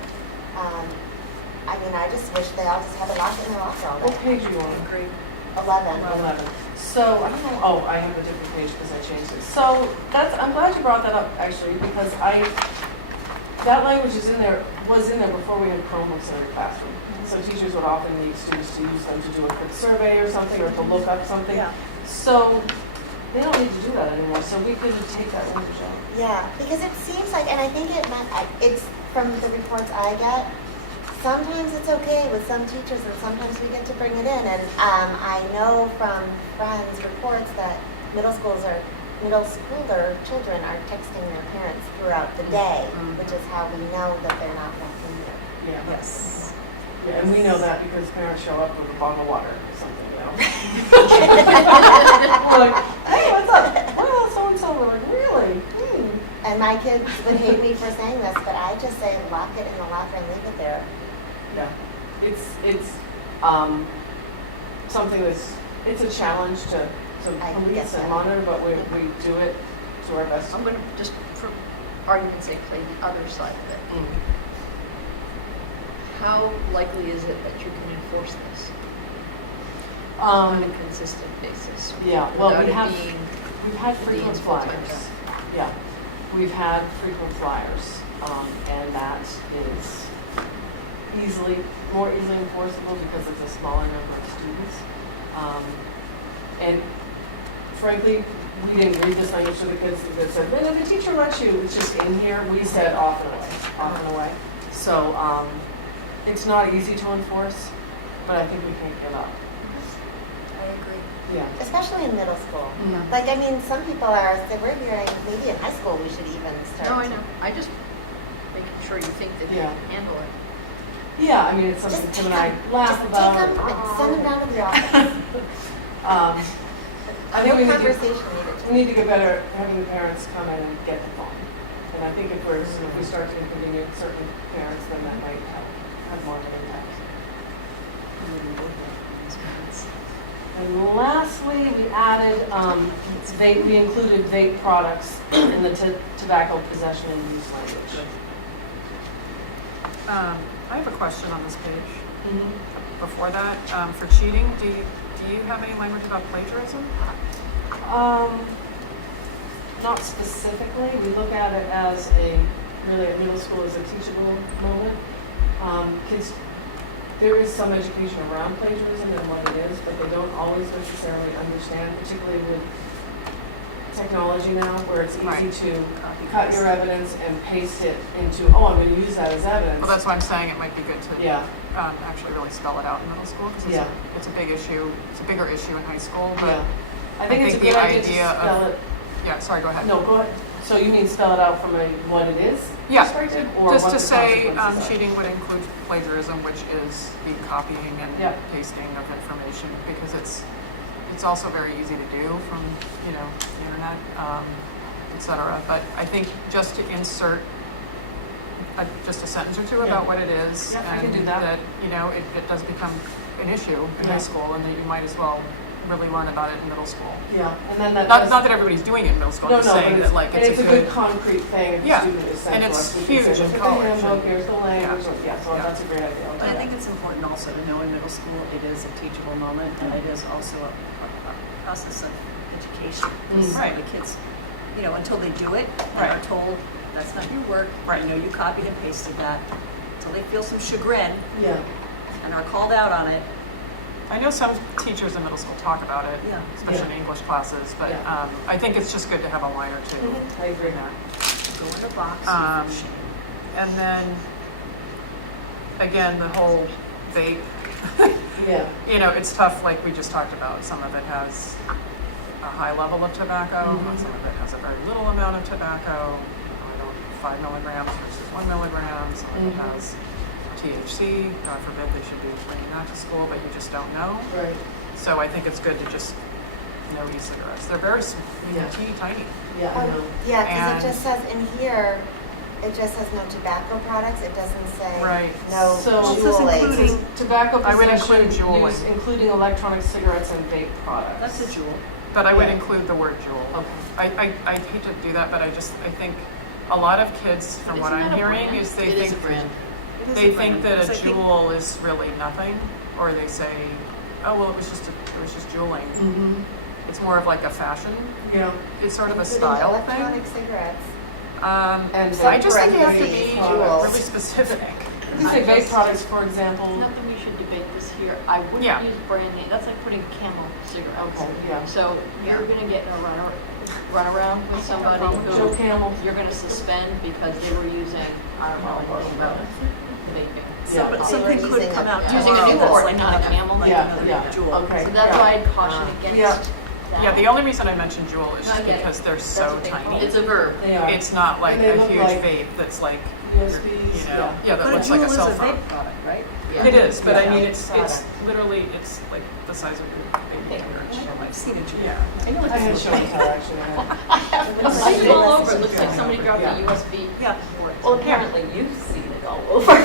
I mean, I just wish they all just had to lock it in their locker all What day. page are you on? Great. 11. 11. So, I don't know, oh, I have a different page because I changed it. So, I'm glad you brought that up, actually, because that language is in there, was in there before we had Chromebooks in every classroom. So teachers would often need students to use them to do a quick survey or something, or to look up something. Yeah. So, they don't need to do that anymore, so we could take that language out. Yeah, because it seems like, and I think it's from the reports I get, sometimes it's okay with some teachers and sometimes we get to bring it in. And I know from friends' reports that middle schooler children are texting their parents throughout the day, which is how we know that they're not working here. Yeah. Yes. Yeah, and we know that because parents show up with a bottle of water or something, you know? We're like, hey, what's up? Well, so-and-so, we're like, really? And my kids would hate me for saying this, but I just say lock it in the locker and leave it there. Yeah, it's something it's a challenge to I police get and that. monitor, but we do it to our best. I'm going to just, for argument's sake, play the other side of it. Mm. How likely is it that you can enforce this Um, on a consistent basis? Yeah, well, without we it have, being we've had the frequent dean's full-time flyers. job? Yeah, we've had frequent flyers, and that is more easily enforceable because it's a smaller number of students. And frankly, we didn't read this language to the kids that said, when the teacher lets you, it's just in here. We said off and away. So it's not easy to enforce, but I think we can't give up. I agree. Yeah. Especially in middle school. Yeah. Like, I mean, some people are, so we're hearing, maybe in high school we should even start. No, I know. I just making sure you think that you Yeah. can handle it. Yeah, I mean, it's something Just Tim take and I them, laugh just about. take them and send them down to the office. I think No we conversation needed. need to get better at having the parents come in and get the phone. And I think if we start to inconvenience certain parents, then that might have more of an impact. And lastly, we added, we included vape products in the tobacco possession and use language. I have a question on this page. Mm-hmm. Before that, for cheating, do you have any language about plagiarism? Not specifically. We look at it as really at middle school as a teachable moment. Kids, there is some education around plagiarism and what it is, but they don't always necessarily understand, particularly with technology now, where it's easy Right. to cut your evidence and paste it into, I'm going to use that as evidence. Well, that's why I'm saying it might be good to Yeah. actually really spell it out in middle school, because Yeah. it's a big issue. It's a bigger issue in high school, but Yeah. I think it's a think good the idea to idea of- spell it. yeah, sorry, go ahead. No, go ahead. So you mean spell it out from what it is? Yeah, perspective, or just what to the say consequences are? cheating would include plagiarism, which is the copying and Yeah. pasting of information, because it's also very easy to do from, the internet, et cetera. But I think just to insert just a sentence or two Yeah. about what it is. Yeah, I can and do that. it does become an issue in Yeah. high school, and that you might as well really learn about it in middle school. Yeah, and then that. Not that everybody's doing it in middle school, No, I'm just no, saying but that like and it's a good concrete thing if the Yeah, student is sent and to it's us. We can huge say, in "Look at the college, handbook, and- here's the language, Yeah. so Yeah. that's a great idea. I'll do But I that. think it's important also to know in middle school, it is a teachable moment, and it is also a process of education. Mm. Right. The kids, until they do it, and Right. are told, that's not your work. Right. You copied and pasted that, until they feel some chagrin Yeah, and are called out on it. I know some teachers in middle school talk about it, Yeah. especially in English classes, but Yeah. I think it's just good to have a line or two. I agree. in that. Go in the box, Um, for shame. And then, again, the whole vape, Yeah, it's tough, like we just talked about. Some of it has a high level of tobacco, Mhm. some of it has a very little amount of tobacco, 5 milligrams versus 1 milligram, some of it Mhm. has THC. God forbid they should be bringing that to school, but you just don't know. right, So I think it's good to just know e-cigarettes. They're very Yeah. teeny tiny. yeah, I know. Yeah, because And- it just says in here, it just says no tobacco products. It doesn't say Right. no So Well, it says juuling. including- Tobacco I would possession, include juuling. use, including electronic cigarettes and vape products. That's a jewel. But I would Yeah. include the word jewel. Okay. I hate to do that, but I think a lot of kids, from what Isn't I'm that a hearing, brand? is they It is think. a brand. they think that Because I a think- jewel is really nothing, or they say, oh, well, it was just jeweling. Mm-hmm. It's more of like a fashion, Yeah. it's sort of a Including style electronic thing. cigarettes. And I just think you have to parentheses, be jewels. really specific. You say vape products, for example. Not that we should debate this here. I wouldn't Yeah. use brand name. That's like putting Camel cigarettes. Okay, yeah. So you're gonna get in a run around with somebody Joe who Camel. you're gonna suspend because they were using, I don't know anything about vaping. Yeah. But They something were could using come a- out Using a tomorrow Newport, that's not a Camel. like Yeah, another yeah. jewel. Okay. So that's yeah. why I'd caution against Yeah. that. Yeah, the only reason I mentioned jewel is No, I just get it. because they're That's so what they call tiny. it. It's a verb. They are. It's not like And they a look huge like vape that's like, USBs, you know, yeah, that But a looks like jewel a is cell a phone. vape product, right? Yeah. It is, but I Yeah. mean, it's Product. literally, it's like the size of your baby finger. I've seen a jewel. Yeah. I know what I had this show is. and tell actually. I've seen it all over. It looks like somebody dropped Yeah. a USB Yeah. port. Well, apparently you've seen it all over.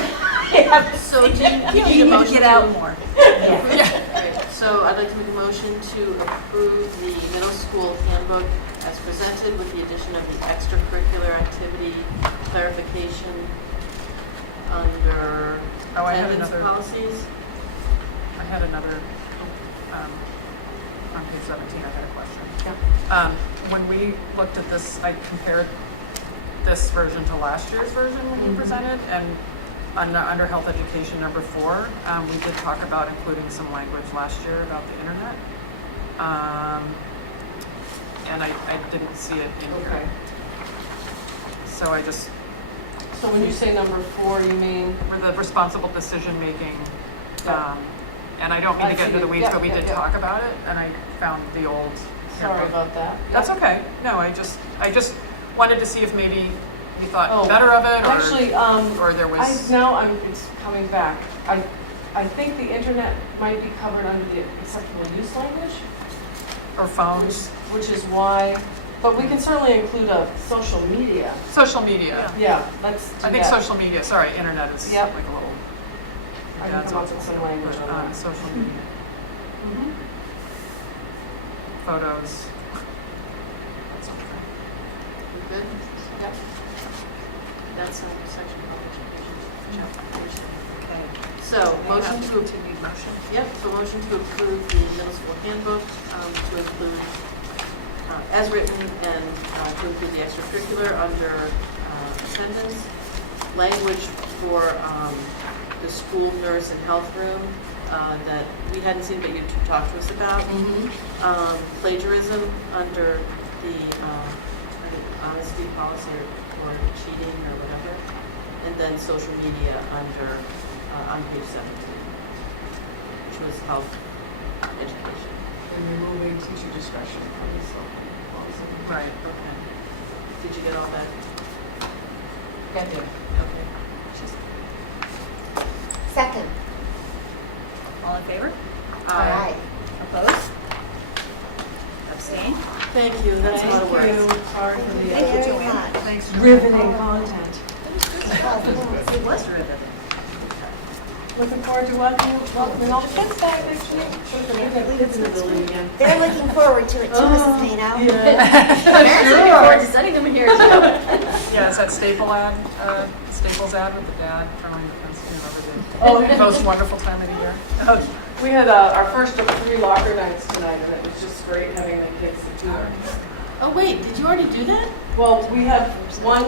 Yeah. So do you Yeah, need you a need to motion get out more. Right, so I'd like to make a motion to approve the middle school handbook as presented with the addition of the extracurricular activity clarification under Oh, I have attendance another, policies. I had another, on page 17, I had a question. Yeah. When we looked at this, I compared this version to last year's version when you Mhm. presented, and under health education number 4, we did talk about including some language last year about the internet. And I didn't see it in Okay. here. So I just, So when you say number 4, you mean? for the responsible decision-making, Yeah. and I don't mean I to get into see. the weeds, Yeah, but we yeah, did yeah. talk about it, and I found the old Sorry handbook. about that. That's Yeah. okay. No, I just wanted to see if maybe you thought Oh, better of it, Actually, or there was. it's coming back. I think the internet might be covered under the acceptable use language, Or phones, which is why, but we can certainly include a social media. social media. Yeah, let's do I think that. social media, sorry, internet is Yep. like a little. I can dad's come up awful, with some language but, on that. social media, Mhm. photos. That's okay. You good? Yep. That's section of education. Okay. So, motion to, Continued motion. yep, so motion to approve the middle school handbook to include, as written, and to include the extracurricular under attendance, language for the school nurse and health room that we hadn't seen but you talked to us about. Mhm. Plagiarism under the I think honesty policy or cheating or whatever, and then social media under on page 17, which was health education. And removing teacher discretion from this policy. Right. Okay. Did you get all that? I did. Okay. Second. All in favor? Aye. Opposed? Abstain? Thank you, that's a lot of work. Thank you. Sorry for the Thank you very Joanne. much. Thanks. riveting content. It was riveting. Looking forward to welcoming all the kids back next week. Kids in the building again. They're looking forward to it too, Mrs. Mano. Yeah. Parents are looking forward to sending them here too. Yeah, is that Staples ad with the dad throwing the pencil, you know, Oh, the most wonderful time of the year? We had our first of 3 locker nights tonight, and it was just great having the kids do it. Oh, wait, did you already do that? Well, we have one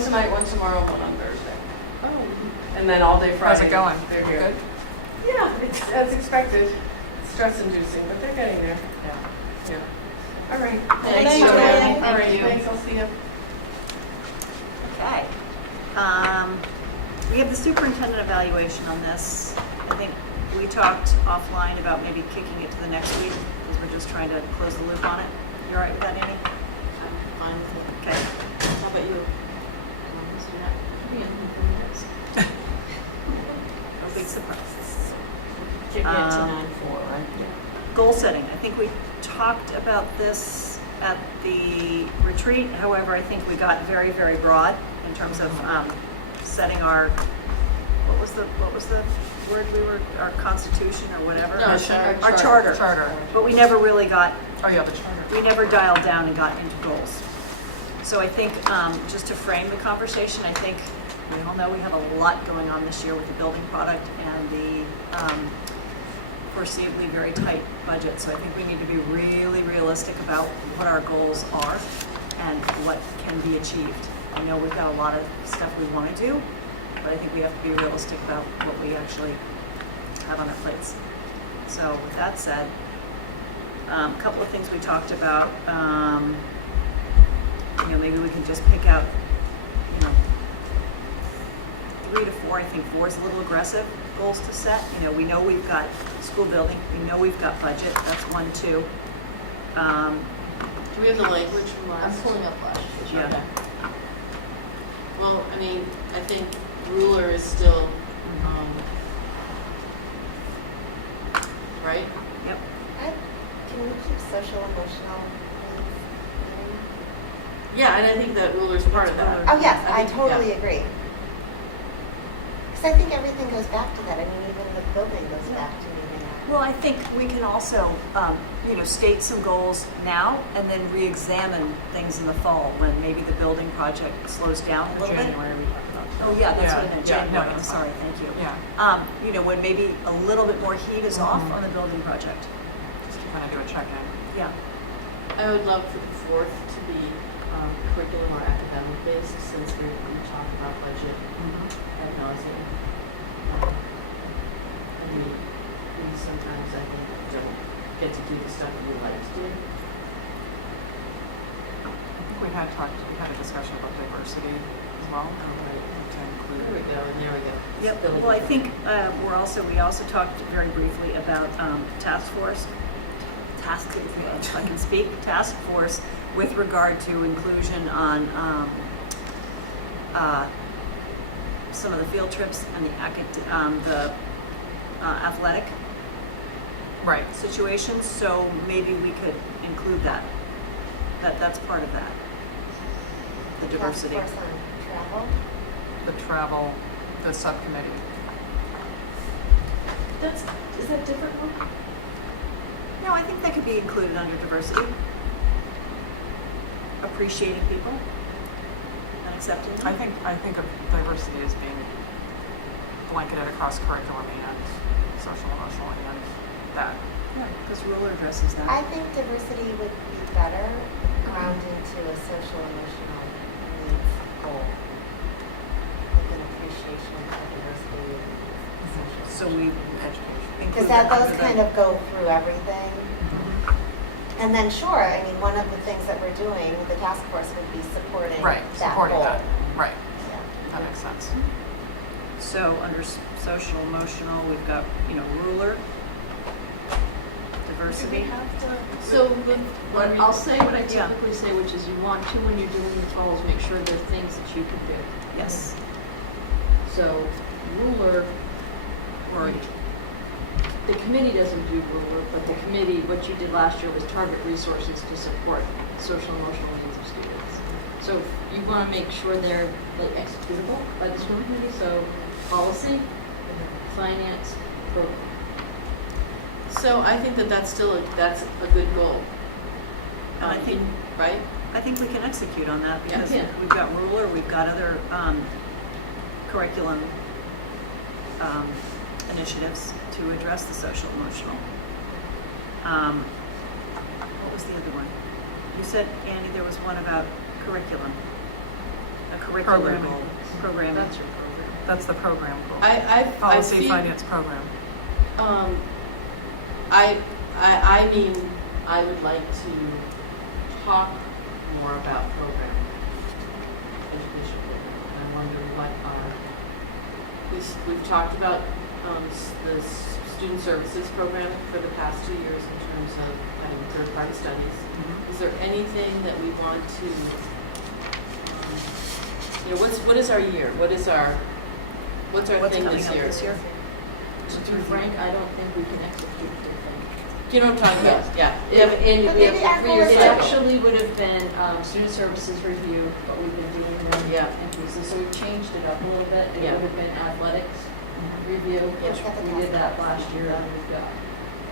tonight, one tomorrow, one on Thursday, Oh, and then all day Friday. How's it going? They're here. Good? Yeah, it's as expected. It's stress-inducing, but they're getting there. Yeah. Yeah. All right. Thanks, Joanne. Joanne. All right, Thank you. thanks. I'll see you. Okay. We have the superintendent evaluation on this. I think we talked offline about maybe kicking it to the next week because we're just trying to close the loop on it. You all right with that, Amy? I'm fine with it. Okay. How about you? Let's do that. No big surprise. Kick it to Um, 9-4, right? Goal setting. I think we talked about this at the retreat. However, I think we got very, very broad in terms of setting our, what was the word our constitution or whatever? No, Our charter. Our charter. Charter. But we never really got, Oh, yeah, the charter. we never dialed down and got into goals. So I think, just to frame the conversation, I think We all know we have a lot going on this year with the building product and the foreseeably very tight budget. So I think we need to be really realistic about what our goals are and what can be achieved. I know we've got a lot of stuff we want to do, but I think we have to be realistic about what we actually have on our plates. So with that said, a couple of things we talked about, maybe we can just pick out, 3 to 4. I think 4 is a little aggressive goals to set. We know we've got school building, we know we've got budget, that's 1, 2. Do we have the language from I'm last? pulling up last year's. Yeah. Well, I mean, I think ruler is still, right? Yep. Can we keep social emotional? Yeah, and I think that ruler's part of that. Oh, yes, I think- totally yeah. agree. Because I think everything goes back to that. I mean, even the building goes back to needing that. Well, I think we can also, state some goals now and then re-examine things in the fall when maybe the building project slows down a little bit. January we talked about. Oh, yeah, that's what I meant, Yeah, January, no, I'm that's sorry, fine. thank you. Yeah, When maybe a little bit more heat is off Mhm. on the building project. just to kind of do a check-in. Yeah. I would love for the 4th to be curriculum or academic based, since we talk about budget ad nauseam. And we sometimes, I think, don't get to do the stuff we like to do. I think we had a discussion about diversity as well. Oh, right. To There we include. go, and there we go. Yep, Billy well, I Goat. think we also talked very briefly about task force with regard to inclusion on some of the field trips and the athletic Right. situations, so maybe we could include that. That's part of that, the diversity. Task force on travel. The travel, the subcommittee. Is that different one? No, I think that could be included under diversity. Appreciating people and accepting them. I think of diversity as being blanketed across curriculum and social, emotional, and that. Yeah, because ruler addresses that. I think diversity would be better ground into a social emotional needs goal. With an appreciation for diversity and social. So we Education. Because include that under those the- kind of go through everything. And then sure, I mean, one of the things that we're doing, the task force would be supporting Right, that supporting goal. that. Right, Yeah. that makes sense. So under social, emotional, we've got, ruler, diversity. So, What- I'll say what I Yeah. typically say, which is you want to, when you're doing the goals, make sure they're things that you can do. Yes. So, ruler, Or the committee doesn't do ruler, but the committee, what you did last year was target resources to support social and emotional needs of students. So you want to make sure they're like executable by the school committee, so policy, finance, program. So I think that's a good goal. And I think- Right? I think we can execute on that because Yeah. we've got ruler, we've got other curriculum initiatives to address the social emotional. What was the other one? You said, Annie, there was one about curriculum, a curricular Programming. goal, programming. That's your program. That's the program goal. I Policy, feel- finance, program. I mean, I would like to talk more about program, education program. And I wonder what we've talked about the student services program for the past 2 years in terms of having third-party studies. Is there anything that we want to, what is our year? What's our What's thing coming this up year? this year? To be frank, I don't think we can execute the thing. Do you know what I'm talking about? Yeah. And But we maybe our have goal 3 is years. It to- actually would have been student services review, but we've been doing them Yeah. in pieces, so we've changed it up a little bit. It Yeah. would have been athletics review, Yeah, which we got the we did task that force. last year and we've got.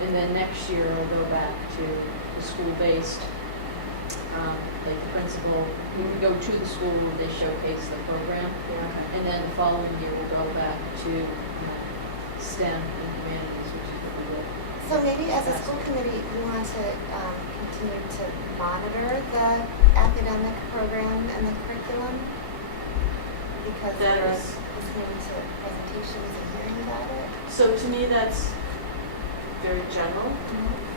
And then next year we'll go back to the school-based like the principal, we would go to the school where they showcase the program. And then the following year, we'll go back to STEM and humanities, which is what we did. So maybe as a school committee, we want to continue to monitor the academic program and the curriculum? Because That we're is- listening to presentations and hearing about it? So to me, that's very general.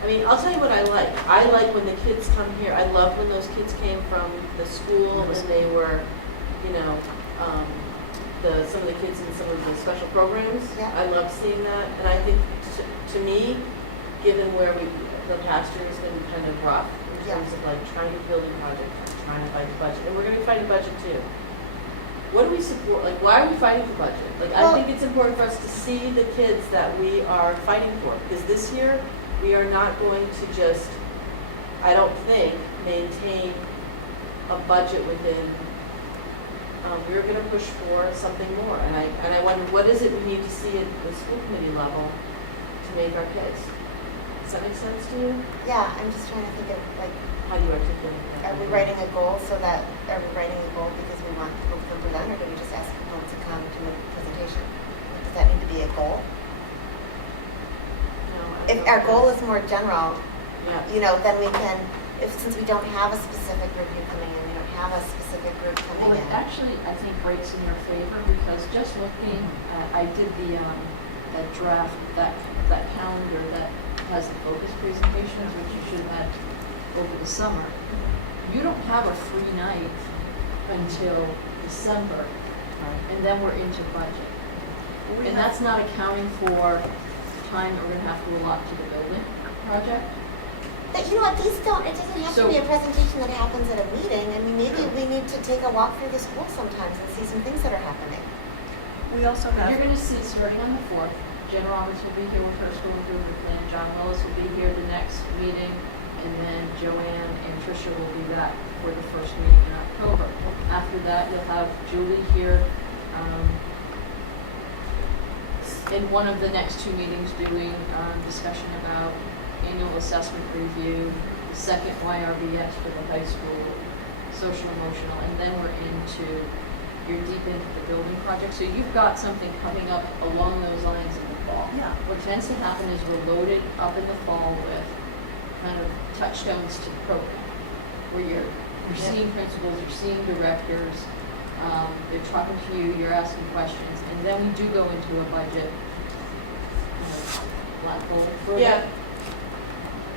I mean, I'll tell you what I like. I like when the kids come here. I love when those kids came from the school and they were, you know, some of the kids in some of the special programs. Yeah. I love seeing that. And I think to me, given where the past year has been kind of rough in terms of like trying to build a project, trying to fight the budget, and we're going to be fighting budget too. What do we support? Like, why are we fighting the budget? Like, I Well- think it's important for us to see the kids that we are fighting for. Because this year, we are not going to just, I don't think, maintain a budget within, we're going to push for something more. And I wonder, what is it we need to see at the school committee level to make our case? Does that make sense to you? Yeah, I'm just trying to think of, like, How do you articulate that? are we writing a goal are we writing a goal because we want people to come present, or do we just ask people to come to a presentation? Does that need to be a goal? No, I If don't our know. goal is more general, Yeah. you know, then we can, since we don't have a specific review coming in, we don't have a specific group Well, coming it in. actually, I think, breaks in your favor, because just looking, I did that draft, that calendar that has the focus presentations, which you should have had over the summer. You don't have a free night until December, and then we're into budget. And that's not accounting for time that we're gonna have to allot to the building project. But you know what, these don't, it doesn't have to So- be a presentation that happens at a meeting. I mean, maybe we need to take a walk through the school sometimes and see some things that are happening. We also You're have, gonna see, starting on the 4th, Jen Roberts will be here with her school improvement plan, John Willis will be here the next meeting, and then Joanne and Tricia will be back for the first meeting in October. After that, you'll have Julie here, in one of the next 2 meetings doing discussion about annual assessment review, the second YRBS for the high school, social emotional, and then we're you're deep into the building project. So you've got something coming up along those lines in the fall. Yeah. What tends to happen is we're loaded up in the fall with kind of touchstones to the program, where you're seeing principals, you're seeing directors, they're talking to you, you're asking questions, and then we do go into a budget, black hole for Yeah.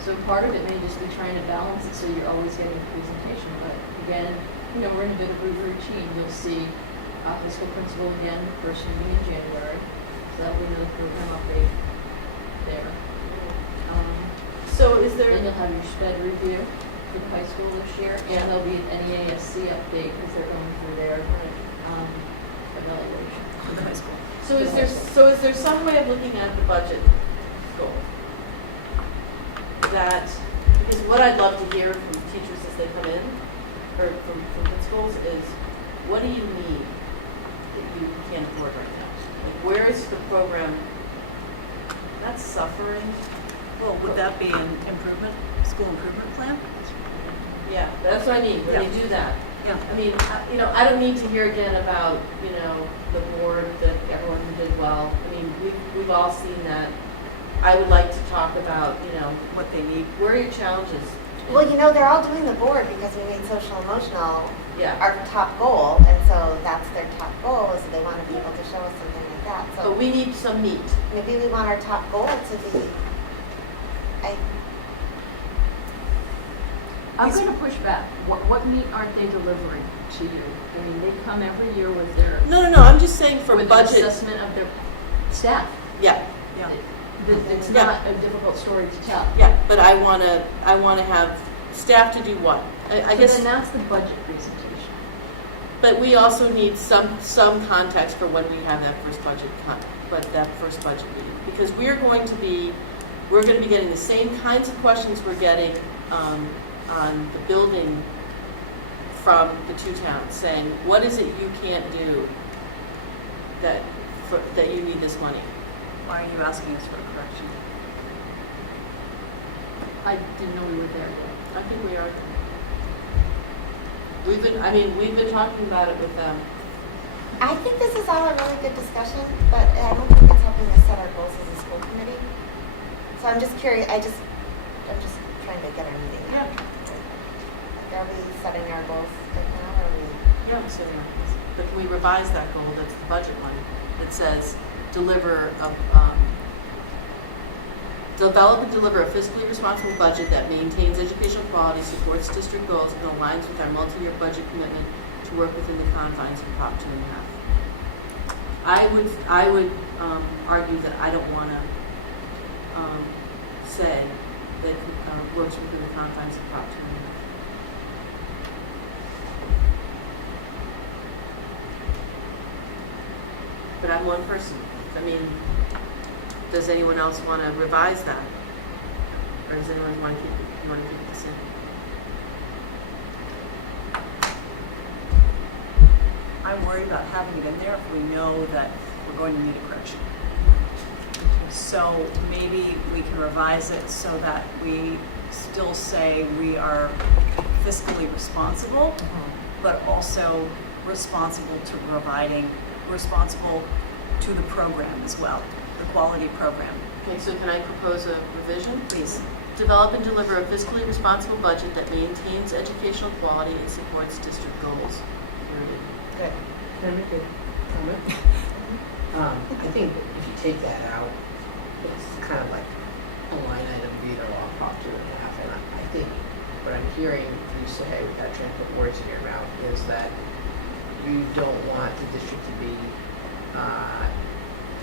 So part of it may just be trying to balance it so you're always getting a presentation, but again, you know, we're in a bit of a routine. You'll see high school principal again, first meeting in January, so that we know the program update there. So is there? Then you'll have your sped review for the high school this year, Yeah. and there'll be an NEASC update because they're going through their evaluation. for the high school. So is there some way of looking at the budget goal? That, because what I'd love to hear from teachers as they come in, or from principals, is what do you need that you can't afford right now? Like, where is the program that's suffering? Well, would that be an improvement, school improvement plan? Yeah, that's what I mean, when they do that. Yeah. I mean, you know, I don't need to hear again about, you know, the board, that everyone who did well. I mean, we've all seen that. I would like to talk about, you know, What they need. where are your challenges? Well, you know, they're all doing the board because we made social emotional Yeah, our top goal, and so that's their top goal, is they want to be able to show us something like that. but So we need some meat. maybe we want our top goal to be, I'm going to push back. What meat aren't they delivering to you? I mean, they come every year with their No, I'm just saying for with budget. an assessment of their staff. Yeah, Yeah. It's Yeah. not a difficult story to tell. yeah, but I wanna have staff to do what? I So guess, then that's the budget presentation. but we also need some context for when we have that first budget meeting. Because we're going to be getting the same kinds of questions we're getting, on the building from the two towns, saying, what is it you can't do that you need this money? Why are you asking us for a correction? I didn't know we were there yet. I think we are. We've been talking about it with them. I think this is all a really good discussion, but I don't think it's helping us set our goals as a school committee. So I'm just curious, I'm just trying to get our meeting. Yeah. Are we setting our goals right now, or are we? Yeah, so, but can we revise that goal, that's the budget one, that says develop and deliver a fiscally responsible budget that maintains educational quality, supports district goals, and aligns with our multi-year budget commitment to work within the confines of Prop 2.5. I would argue that I don't want to say that works within the confines of Prop 2.5. But I'm one person. I mean, does anyone else want to revise that? Or does anyone want to keep it the same? I'm worried about having it in there if we know that we're going to need a correction. So maybe we can revise it so that we still say we are fiscally responsible, but also responsible to the program as well, the quality program. Okay, so can I propose a revision? Please. Develop and deliver a fiscally responsible budget that maintains educational quality and supports district goals. Period. Good. Can I make a comment? I think if you take that out, it's kind of like a line item veto on Prop 2.5. And I think what I'm hearing you say, without trying to put words in your mouth, is that you don't want the district to be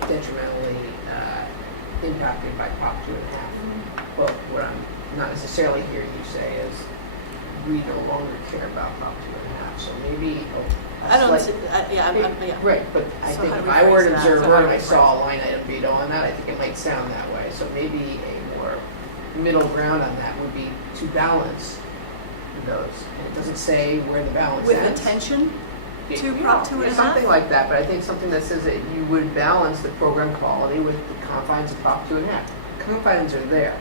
detrimentally impacted by Prop 2.5. Well, what I'm not necessarily hearing you say is we no longer care about Prop 2.5. So maybe right, but I So think how do if we I were an phrase that? observer So how do and I we saw a line item veto on that, I think it might sound that way. So maybe a more middle ground on that would be to balance those. And it doesn't say where the balance With ends. attention to Yeah, Prop yeah, 2.5? something like that, but I think something that says that you would balance the program quality with the confines of Prop 2.5. Confines are there.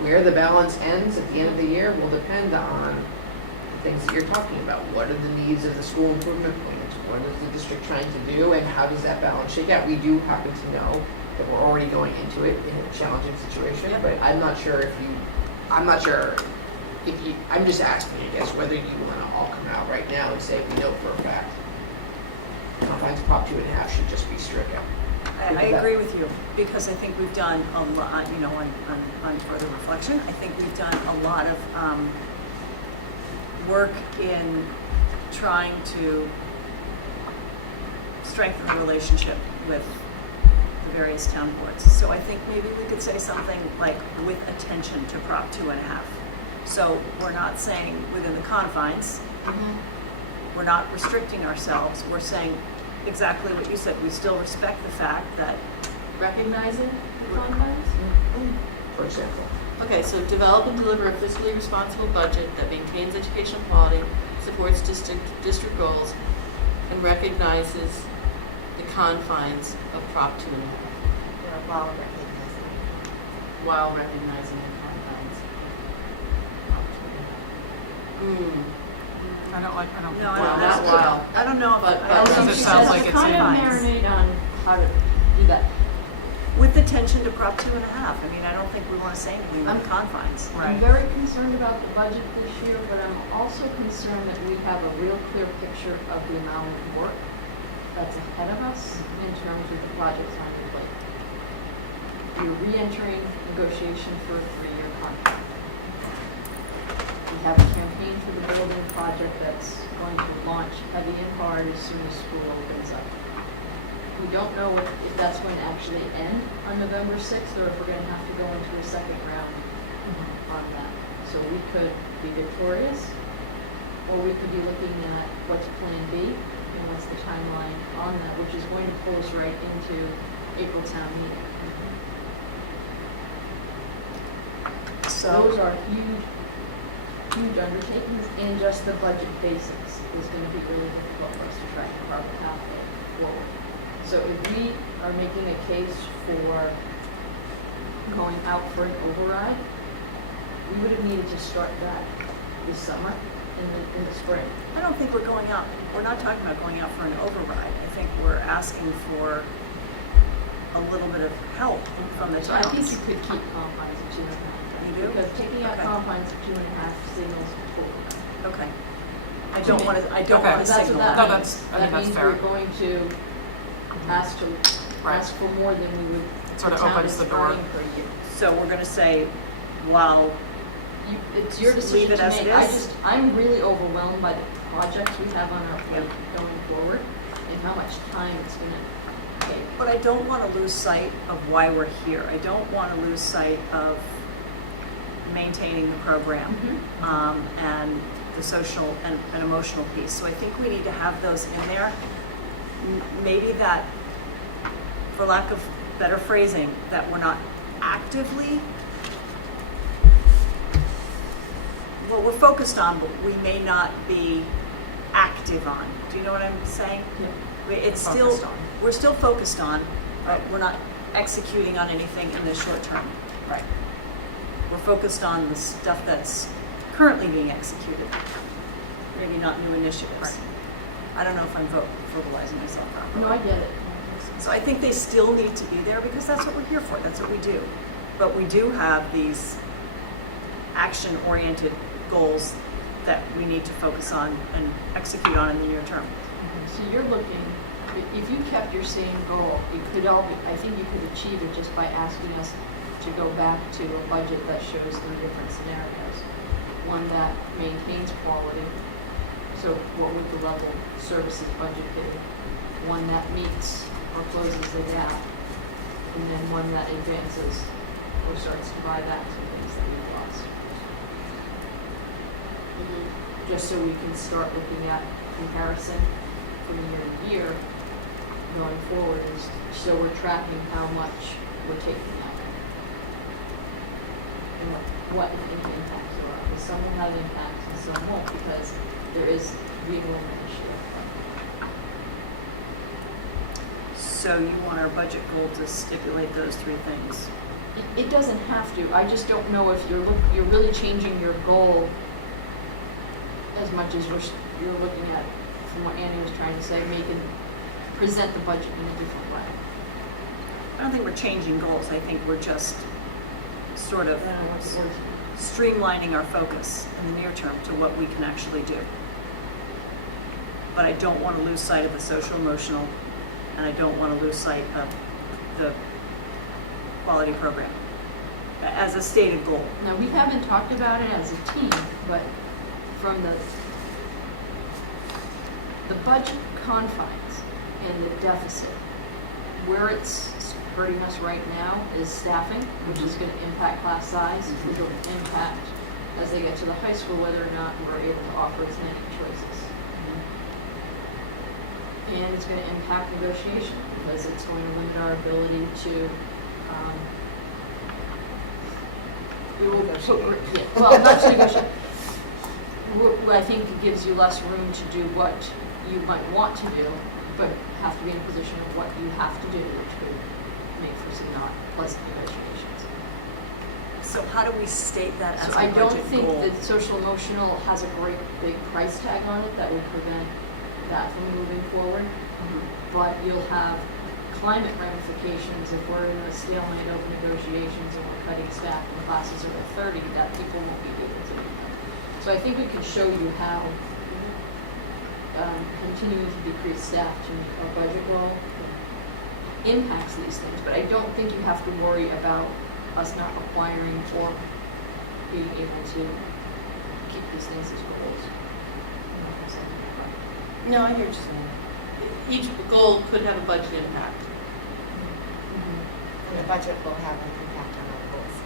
Where the balance ends at the end of the year will depend on the things that you're talking about. What are the needs of the school improvement plans? What is the district trying to do, and how does that balance shake out? We do happen to know that we're already going into it in a challenging situation, Yep. but I'm not sure if you, I'm just asking, I guess, whether you want to all come out right now and say we know for a fact confines of Prop 2.5 should just be stricken. I agree with you, because I think we've done a lot, on further reflection, I think we've done a lot of work in trying to strengthen the relationship with the various town boards. So I think maybe we could say something like, with attention to Prop 2.5. So we're not saying within the confines, we're not restricting ourselves, we're saying exactly what you said. We still respect the fact that Recognizing the confines? For example. Okay, so develop and deliver a fiscally responsible budget that maintains educational quality, supports district goals, and recognizes the confines of Prop 2.5. While recognizing. While recognizing the confines of Prop 2.5. I don't No, I think don't Wow, know. not wild. I don't know if, But- I don't know but- if It she sounds says like it's Kind of confines. marinate on how to do that. With attention to Prop 2.5. I mean, I don't think we want to say anything about confines. I'm very concerned about the budget this year, but I'm also concerned that we have a real clear picture of the amount of work that's ahead of us in terms of the projects on your plate. You're re-entering negotiation for a 3-year contract. We have a campaign for the building project that's going to launch heavy and hard as soon as school opens up. We don't know if that's going to actually end on November 6th or if we're going to have to go into a second round on that. So we could be victorious, or we could be looking at what's Plan B and what's the timeline on that, which is going to pull us right into April town meeting. Those are huge, huge undertakings, and just the budget basics is going to be really difficult for us to track the proper pathway forward. So if we are making a case for going out for an override, we would have needed to start that this summer in the spring. I don't think we're going out, we're not talking about going out for an override. I think we're asking for a little bit of help from the So I think towns. you could keep confines at 2.5. You do? Because taking out Okay. confines at 2.5 signals total. Okay. I don't want to, I don't Okay. want to That's what signal that that. No, means. that's- I think that's That fair. means we're going to Right. ask for more than we would, Sort the of town opens is the door. earning per year. So we're going to say, while, It's your Leave decision it to as make. it is? I'm really overwhelmed by the projects we have on our plate Yep. going forward and how much time it's gonna take. but I don't want to lose sight of why we're here. I don't want to lose sight of maintaining the program. And the social and emotional piece. So I think we need to have those in there. Maybe that, for lack of better phrasing, that we're not actively, well, we're focused on, but we may not be active on. Do you know what I'm saying? It's still, Focused on. we're still focused on, but we're not executing on anything in the short term. Right. We're focused on the stuff that's currently being executed, maybe not new initiatives. Right. I don't know if I'm verbalizing myself properly. No, I get it. So I think they still need to be there because that's what we're here for, that's what we do. But we do have these action-oriented goals that we need to focus on and execute on in the near term. So you're looking, if you kept your same goal, it could all be, I think you could achieve it just by asking us to go back to a budget that shows 3 different scenarios. One that maintains quality, so what would the level of services budget be? One that meets or closes the gap, and then one that advances or starts to buy back some things that we've lost. Just so we can start looking at comparison from year to year going forward, is so we're tracking how much we're taking out. And what if any impacts are. Because some will have impacts and some won't, because there is legal initiative. So you want our budget goal to stipulate those 3 things? It doesn't have to. I just don't know if you're really changing your goal as much as you're looking at, from what Annie was trying to say, present the budget in a different way. I don't think we're changing goals, I think we're just sort of I don't know what the word is. streamlining our focus in the near term to what we can actually do. But I don't want to lose sight of the social emotional, and I don't want to lose sight of the quality program as a stated goal. Now, we haven't talked about it as a team, but from the budget confines and the deficit, where it's hurting us right now is staffing, which is going to impact class size, which will impact as they get to the high school whether or not we're able to offer as many choices. And it's going to impact negotiation because it's going to limit our ability to we will well, not to negotiate. I think it gives you less room to do what you might want to do, but have to be in a position of what you have to do, which could make for some not pleasant negotiations. So how do we state that as So a I don't budget think goal? that social emotional has a great big price tag on it that would prevent that from moving forward. But you'll have climate ramifications if we're in a stalemate of negotiations and we're cutting staff and classes are at 30, that people won't be able to do that. So I think we can show you how continuing to decrease staff to meet our budget goal impacts these things. But I don't think you have to worry about us not acquiring or being able to keep these things as goals. No, I hear what you're saying. Each goal could have a budget impact. And the budget will have an impact on our goals.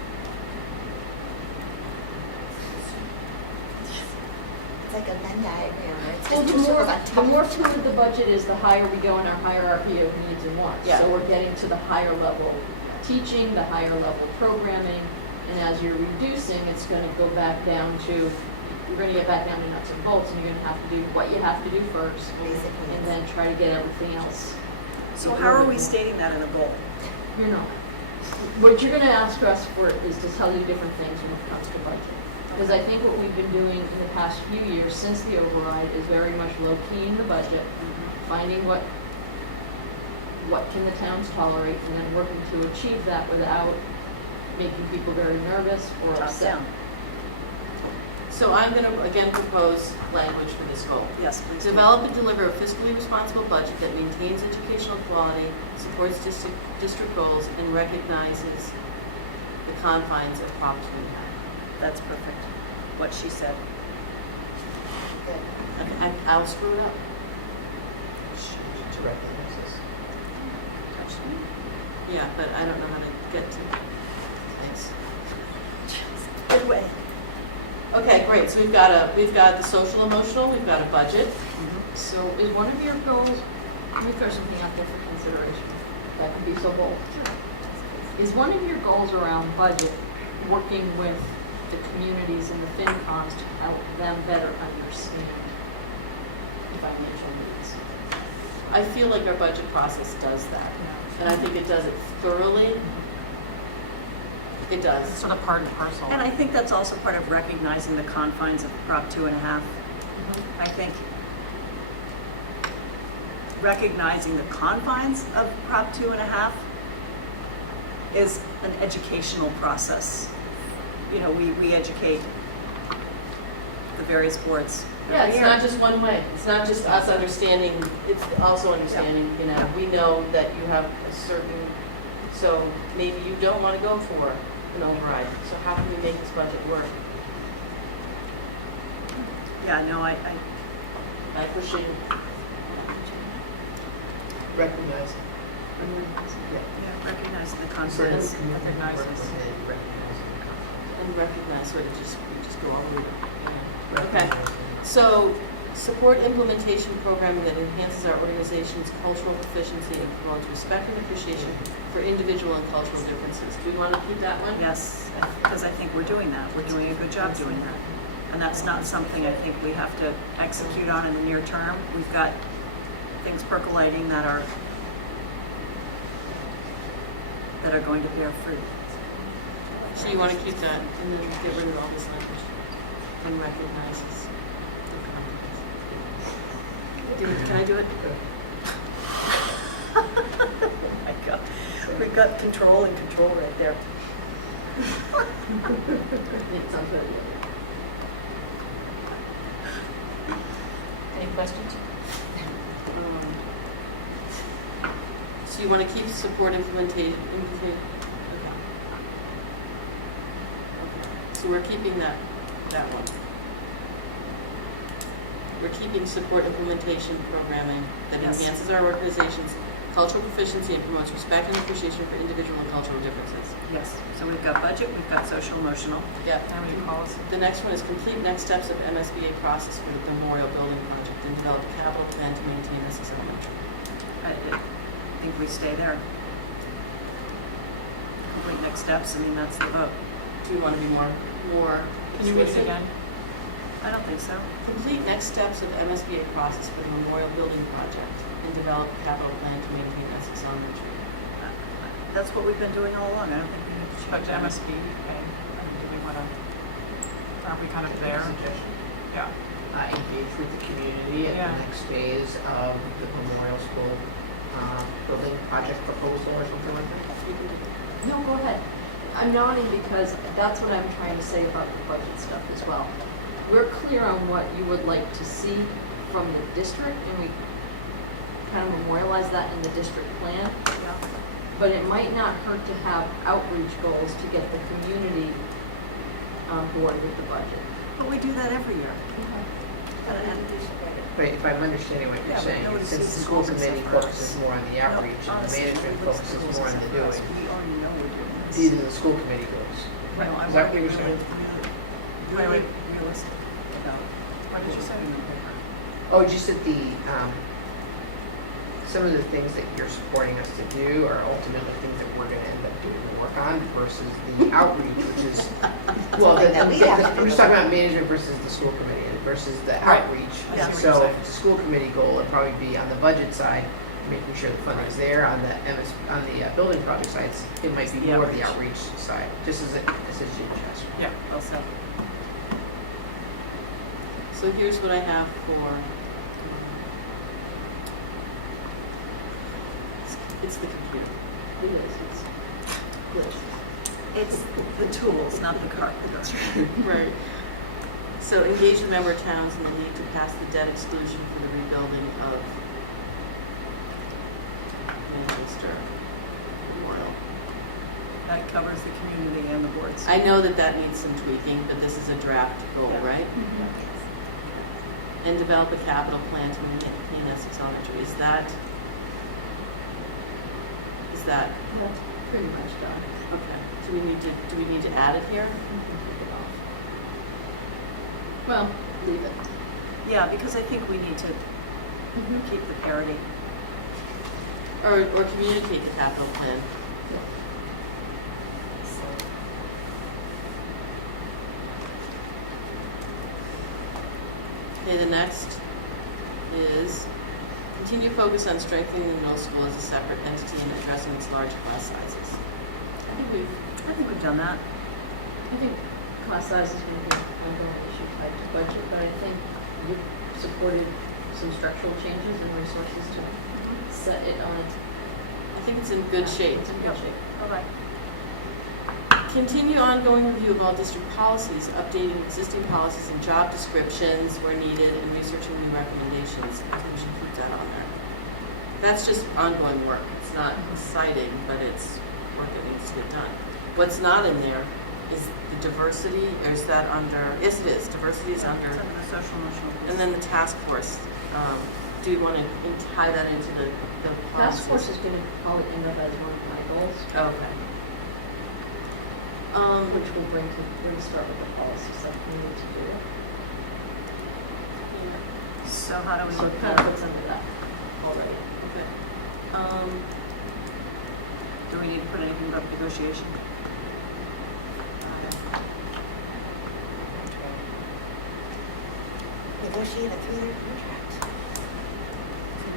It's like a Venn diagram. It's Well, just the more fluid the budget is, the higher we go in our hierarchy of needs and wants. Yeah. So we're getting to the higher level teaching, the higher level programming, and as you're reducing, it's going to go back down to, you're going to get back down to nuts and bolts, and you're going to have to do what you have to do first, Basically. and then try to get everything else. So how are we stating that in a goal? You're not. What you're going to ask us for is to tell you different things when it comes to budget. Because I think what we've been doing in the past few years since the override is very much low-keying the budget, finding what can the towns tolerate, and then working to achieve that without making people very nervous or Top upset. down. So I'm going to again propose language for this goal. Yes, please. do. Develop and deliver a fiscally responsible budget that maintains educational quality, supports district goals, and recognizes the confines of Prop 2.5. That's perfect, what she said. Okay, I'll screw it up. To recognize this. Yeah, but I don't know how to get to. Thanks. Good way. Okay, great. So we've got the social emotional. We've got a budget. So is one of your goals, let me throw something out there for consideration, that could be so bold. Is one of your goals around budget working with the communities and the FinCons to help them better understand the financial needs? I feel like our budget process does that, and I think it does it thoroughly. It does. Sort of part and parcel. And I think that's also part of recognizing the confines of Prop 2.5. I think recognizing the confines of Prop 2.5 is an educational process. You know, we educate the various boards. Yeah, every it's year. not just one way. It's not just us understanding, it's also understanding, you know, we know that you have a certain, so maybe you don't want to go for an override. So how can we make this budget work? Yeah, no, I I appreciate Recognize. yeah, recognizing the So confines. it's recognizes. recognizing the confidence. and recognize, so we just go all the way. Yeah. Okay. Recognizing. So, support implementation programming that enhances our organization's cultural proficiency and promotes respect and appreciation for individual and cultural differences. Do we want to keep that one? Yes, because I think we're doing that. We're doing a good job doing that. And that's not something I think we have to execute on in the near term. We've got things percolating that are going to bear fruit. So you want to keep that and then get rid of all this language and recognizes the confidence. Can I do it? Oh my God. We got control and control right there. It sounds good. Any questions? So you want to keep support implementation? Okay. So we're keeping that one. We're keeping support implementation programming that Yes. enhances our organization's cultural proficiency and promotes respect and appreciation for individual and cultural differences. Yes. So we've got budget, we've got social emotional. Yeah. Family policy. The next one is complete next steps of MSBA process for the memorial building project and develop a capital plan to maintain Essex Elementary. I think we stay there. Complete next steps, I mean, that's the vote. Do you want to be more Can you read it explicit? again? I don't think so. Complete next steps of MSBA process for the memorial building project and develop a capital plan to maintain Essex Elementary. That's what we've been doing all along. I don't think we need to But change that. MSB, okay, do we want to, aren't we kind of there? Suggestion. Yeah. Engage with the community at Yeah. the next phase of the memorial school building project proposal or something like that. You can do it. No, go ahead. I'm nodding because that's what I'm trying to say about the budget stuff as well. We're clear on what you would like to see from the district, and we kind of memorialize that in the district plan. Yeah. But it might not hurt to have outreach goals to get the community on board with the budget. But we do that every year. And But if I'm understanding what Yeah, you're but saying, nobody since sees the school schools and committee stuff for us. focuses more on the outreach and the honestly, management we look at focuses schools more on and the stuff for us. doing, We already know we're doing this. these are the school committee goals. No, I Is want that to what be you're really, saying? really realistic about What did you say? putting in the paper. Oh, just that some of the things that you're supporting us to do are ultimately things that we're gonna end up doing the work on versus the outreach, which is, well, Something that we have to I'm just do. talking about management versus the school committee versus the Right. outreach. I see what you're So saying. if it's a school committee goal, it'd probably be on the budget side, making sure the funding's there. On the building project sides, it might be The more the outreach. outreach side, just as a suggestion. Yeah. Well said. So here's what I have for, it's the computer. It is, it's glitched. It's the tools, not the cart. Right. So engage the member towns in the need to pass the debt exclusion for the rebuilding of Manchester Memorial. That covers the community and the boards. I know that that needs some tweaking, but this is a draft goal, Yeah. right? And develop a capital plan to maintain Essex Elementary. Is that? That's pretty much done. Okay. Do we need to add it here? You can take it off. Well, leave it. Yeah, because I think we need to keep the parity. Or communicate the capital plan? Okay, the next is continue focus on strengthening the middle school as a separate entity and addressing its large class sizes. I think we've done that. I think class size is going to be an ongoing issue tied to budget, but I think you've supported some structural changes and resources to set it on its. I think it's in good shape. It's in good shape. Okay. Continue ongoing review of all district policies, updating existing policies and job descriptions where needed, and researching new recommendations. I think we should keep that on there. That's just ongoing work. It's not exciting, but it's work that needs to get done. What's not in there is the diversity, or is that under, yes it is, diversity is under, It's under the social emotional piece. and then the task force. Do you want to tie that into the policies? Task force is going to probably end up as one of my goals, Okay. which will bring start with the policy stuff we need to do. So how do we So look it at kind of that? fits under that already. Okay. Do we need to put anything about negotiation? Negotiate a 3-year contract.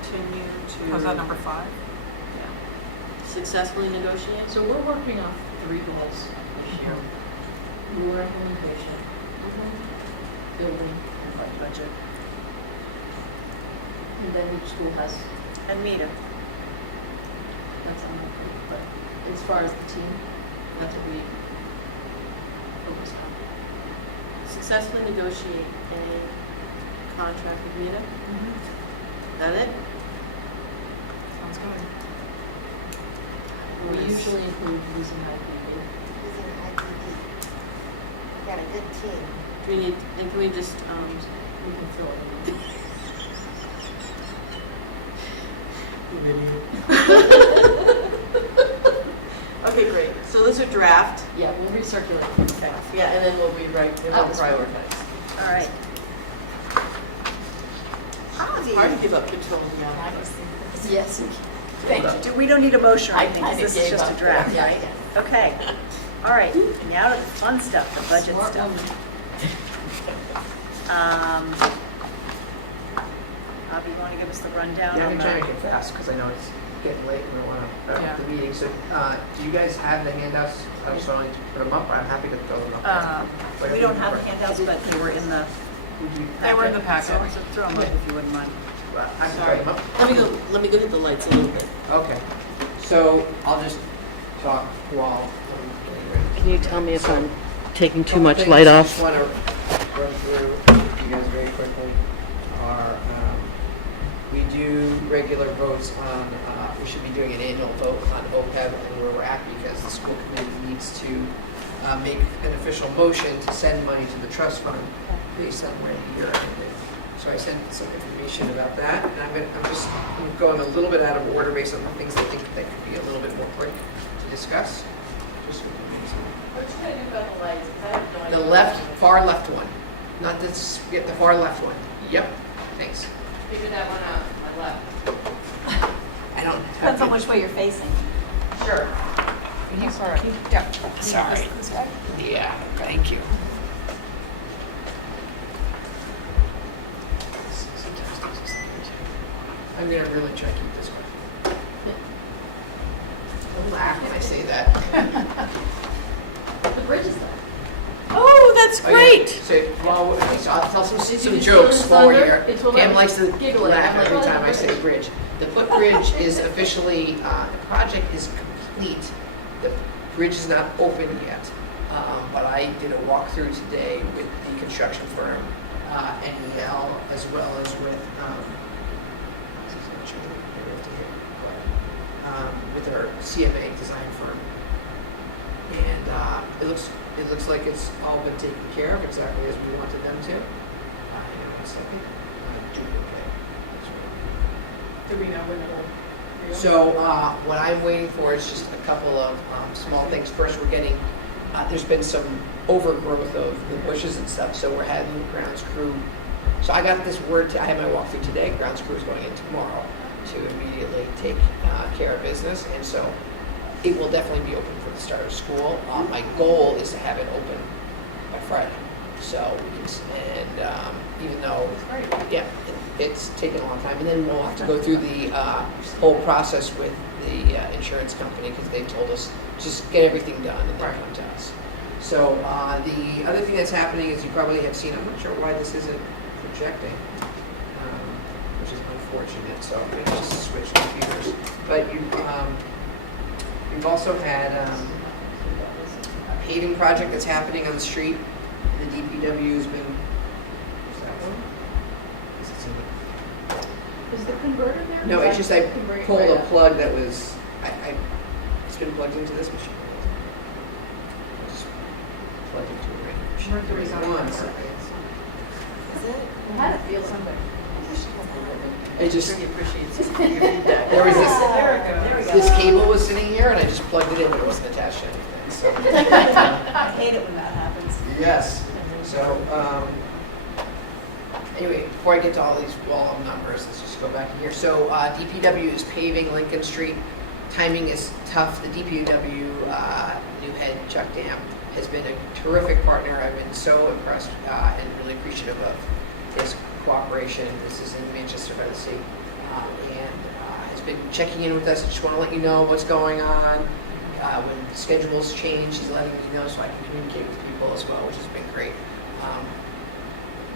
Continue to. Was that number 5? Successfully negotiate? So we're working off 3 goals this year. Ruler implementation, building, and budget. And then each school has, And meter. that's on my plate, but as far as the team, that's what we focus on. Successfully negotiate a contract with Meta? That it? Sounds good. We usually include using IPV. Using ITV. Got a good team. Do we need, and can we just, We can fill it in. Okay, great. So those are draft. Yeah, we'll recirculate. Okay. Yeah, and then we'll rewrite, and we'll prioritize. All right. It's hard to give up control of the Yes. We don't need a motion or I anything, 'cause kinda this is gave just a up draft, there, right? Okay. All right, now to the fun stuff, the budget Smart stuff. woman. Bobby, you want to give us the rundown Yeah, I on can try to that? make it fast because I know it's getting late and we want to wrap Yeah. up the meeting. So, do you guys have the handouts? I was willing to put them up, or I'm happy to throw them up. Whatever We don't you have prefer. handouts, but they were in the Would you- They were in the packet. So throw them up if you wouldn't mind. I can throw Sorry. them up. Let me go hit the lights a little bit. Okay. So I'll just talk while I'm getting ready. Can you tell me if I'm taking too Couple much things light I off? just want to run through you guys very quickly are, we do regular votes on, we should be doing an annual vote on OPEB and where we're at because the school committee needs to make an official motion to send money to the trust fund based on where the year ended. So I sent some information about that, and I'm going a little bit out of order based on the things I think that could be a little bit more quick to discuss. Just so we can make some What you gonna do about the lights? I have no idea. the left, far left one. Not this, get the far left one. Yep, thanks. Figure that one out, my left. I don't Depends on have. which way you're facing. Sure. Sorry. Yeah, thank you. I'm gonna really try to keep this one. Don't laugh when I say that. The bridge is there. Oh, that's Oh, yeah. great. So, well, I'll tell some you jokes steal while his we're thunder? here. It's all Pam right. likes to Giggling. laugh I'm like, every oh, time I that's say great. bridge. The footbridge is officially, the project is complete. The bridge is not open yet. But I did a walkthrough today with the construction firm, NEL, as well as with, with our CMA design firm. And it looks like it's all been taken care of exactly as we wanted them to. Hang on one second. Duplicate. That's right. Do we know when it'll reopen? So what I'm waiting for is just a couple of small things. First, we're getting, there's been some overgrowth of the bushes and stuff, so we're having the grounds crew. So I got this word, I had my walkthrough today, grounds crew is going in tomorrow to immediately take care of business, and so it will definitely be open for the start of school. My goal is to have it open by Friday. So we can, and even though, yeah, it's taken a long time, and then we'll have to go through the whole process with the insurance company because they told us just get everything done and then come to us. So the other thing that's happening is you probably have seen. I'm not sure why this isn't projecting, which is unfortunate. So I'm going to just switch computers. But you've also had a paving project that's happening on the street. The DPW has been. Is that one? Is it something? Is the converter there? No, it's just I You can bring it pulled right a up. plug that was, it's been plugged into this machine. I just plugged into it right here. Mercury's on One the second. Is it? I had a feel something. It just, Really appreciates your feedback. there was this, There we go. this cable was sitting here and I just plugged it in, but it wasn't attached to anything, so. I hate it when that happens. Yes, so, anyway, before I get to all these wall of numbers, let's just go back in here. So, DPW is paving Lincoln Street. Timing is tough. The DPW new head, Chuck Dam, has been a terrific partner. I've been so impressed and really appreciative of his cooperation. This is in Manchester by the Sea, and has been checking in with us. I just want to let you know what's going on. When schedules change, he's letting me know so I can communicate with people as well, which has been great.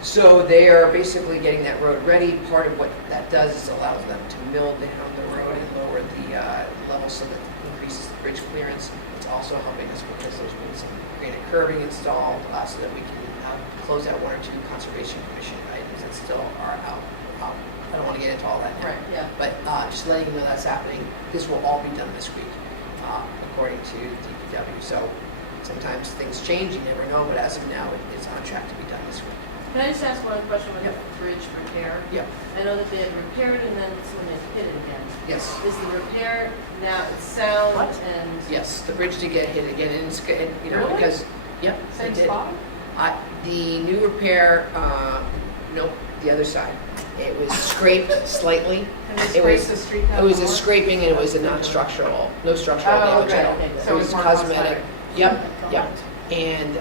So they are basically getting that road ready. Part of what that does is allows them to mill down the road and lower the level so that it increases the bridge clearance. It's also helping us because there's been some granite curbing installed so that we can close out one or two conservation commission items that still are out. I don't want to get into all that now. Right, yeah. But just letting you know that's happening. This will all be done this week, according to DPW. So sometimes things change, you never know, but as of now, it's on track to be done this week. Can I just ask one question with Yep. the bridge repair? Yep. I know that they had repaired and then someone had hit it again. Yes. Is the repair now, it's sound What? and? Yes, the bridge did get hit again, and it's good, you know, Really? because, yep, they Same did. spot? The new repair, nope, the other side. It was scraped slightly. And they It scraped was, the street down it was a more? scraping and it was a non-structural, no structural Oh, damage okay, at all. okay. It So was it's more cosmetic. cosmetic. Yep, yep, and,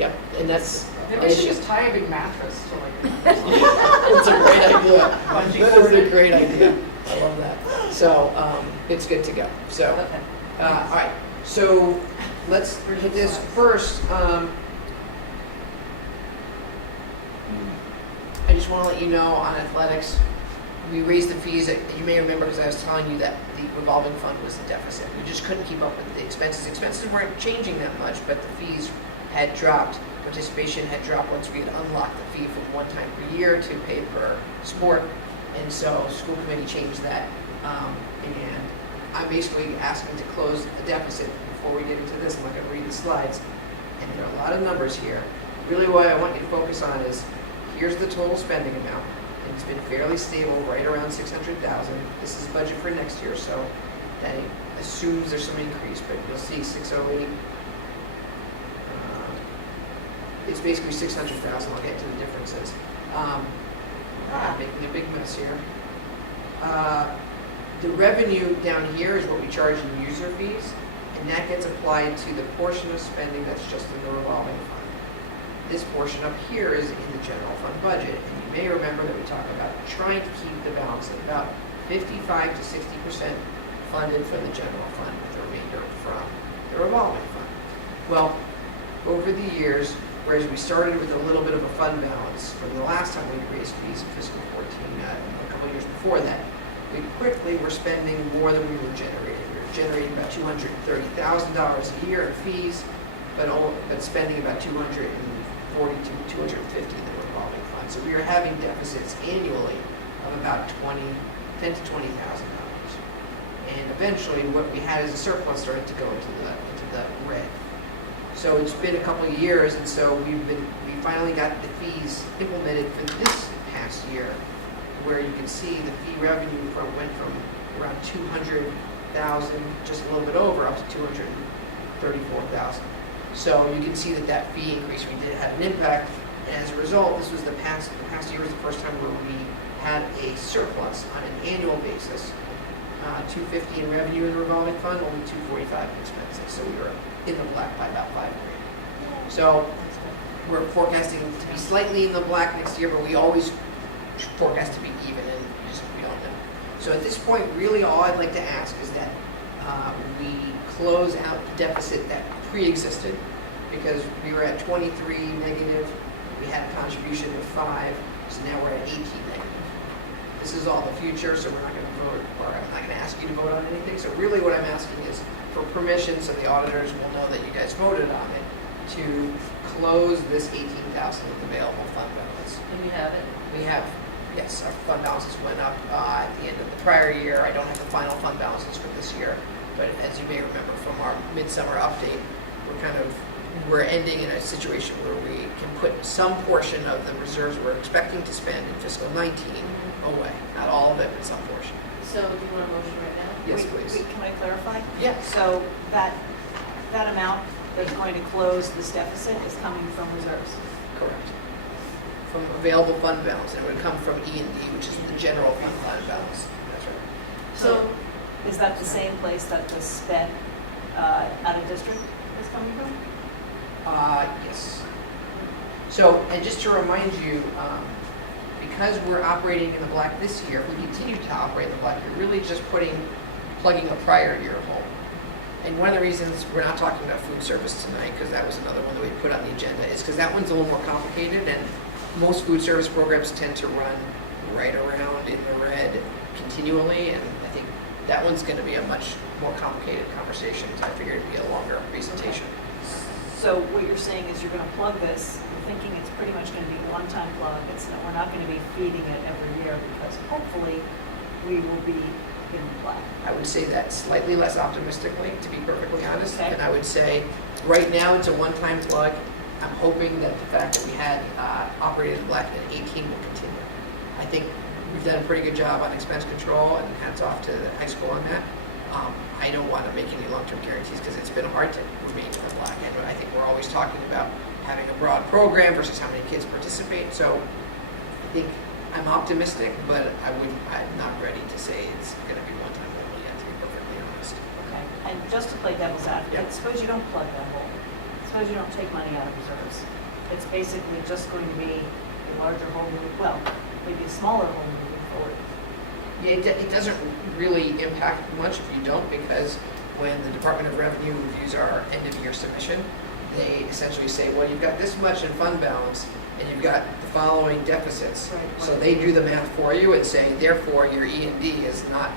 yep, and that's. Maybe we should just tie a big mattress to like. It's a great idea. Bungee That is cord. a great idea. I love that. So, it's good to go. So, Okay. all right, so let's hit this first. I just want to let you know on athletics, we raised the fees. You may remember because I was telling you that the revolving fund was the deficit. We just couldn't keep up with the expenses. Expenses weren't changing that much, but the fees had dropped. Participation had dropped once we had unlocked the fee from one time per year to pay per sport. And so school committee changed that. And I'm basically asking to close the deficit. Before we get into this, I'm not going to read the slides. And there are a lot of numbers here. Really what I want you to focus on is here's the total spending amount. And it's been fairly stable, right around 600,000. This is budget for next year, so that assumes there's some increase, but you'll see 608. It's basically 600,000. I'll get to the differences. I'm making a big mess here. The revenue down here is what we charge in user fees, and that gets applied to the portion of spending that's just in the revolving fund. This portion up here is in the general fund budget, and you may remember that we talked about trying to keep the balance at about 55 to 60% funded from the general fund, with the remainder from the revolving fund. Well, over the years, Whereas we started with a little bit of a fund balance from the last time we raised fees in fiscal 14, a couple of years before that. We quickly were spending more than we were generating. We were generating about $230,000 a year in fees, but spending about $240 to $250 in the revolving fund. So we were having deficits annually of about $10,000 to $20,000. And eventually, what we had as a surplus started to go into the red. So it's been a couple of years, and so we finally got the fees implemented for this past year, where you can see the fee revenue went from around 200,000, just a little bit over, up to 234,000. So you can see that fee increase we did have an impact, and as a result, this was the past year was the first time where we had a surplus on an annual basis. 250 in revenue in the revolving fund, only 245 in expenses. So we were in the black by about $5 grand. So we're forecasting to be slightly in the black next year, but we always forecast to be even, and we don't know. So at this point, really all I'd like to ask is that we close out the deficit that pre-existed, because we were at 23 negative, we had a contribution of 5, so now we're at 18 negative. This is all the future, so we're not going to vote, or I'm not going to ask you to vote on anything. So really what I'm asking is for permission, so the auditors will know that you guys voted on it, to close this 18,000 with available fund balance. And we have it. We have, yes, our fund balances went up at the end of the prior year. I don't have the final fund balances for this year, but as you may remember from our midsummer update, we're ending in a situation where we can put some portion of the reserves we're expecting to spend in fiscal 19 away. Not all of it, but some portion. So do you want a motion right now? Yes, please. Can I clarify? Yes. So that amount that's going to close this deficit is coming from reserves? Correct. From available fund balance, and it would come from E&D, which is the general fund balance. That's right. So Is that the same place that the sped out of district is coming from? Yes. So, and just to remind you, because we're operating in the black this year, if we continue to operate in the black, you're really just plugging a prior year hole. And one of the reasons we're not talking about food service tonight, because that was another one that we put on the agenda, is because that one's a little more complicated, and most food service programs tend to run right around in the red continually, and I think that one's going to be a much more complicated conversation, so I figured it'd be a longer presentation. So what you're saying is you're going to plug this, you're thinking it's pretty much going to be a one-time plug, we're not going to be feeding it every year, because hopefully we will be in the black. I would say that slightly less optimistically, to be perfectly honest. Okay. And I would say right now it's a one-time plug. I'm hoping that the fact that we had operated in black in 18 will continue. I think we've done a pretty good job on expense control, and hats off to the high school on that. I don't want to make any long-term guarantees because it's been hard to remain in the black. And I think we're always talking about having a broad program versus how many kids participate. So I think I'm optimistic, but I'm not ready to say it's going to be one time only yet, to be perfectly honest. Okay, and just to play devil's advocate, Yeah. suppose you don't plug that hole. Suppose you don't take money out of reserves. It's basically just going to be a larger hole, maybe a smaller hole moving forward. Yeah, it doesn't really impact much if you don't, because when the Department of Revenue reviews our end-of-year submission, they essentially say, well, you've got this much in fund balance, and you've got the following deficits. Right. So they do the math for you and say, therefore, your E&D is not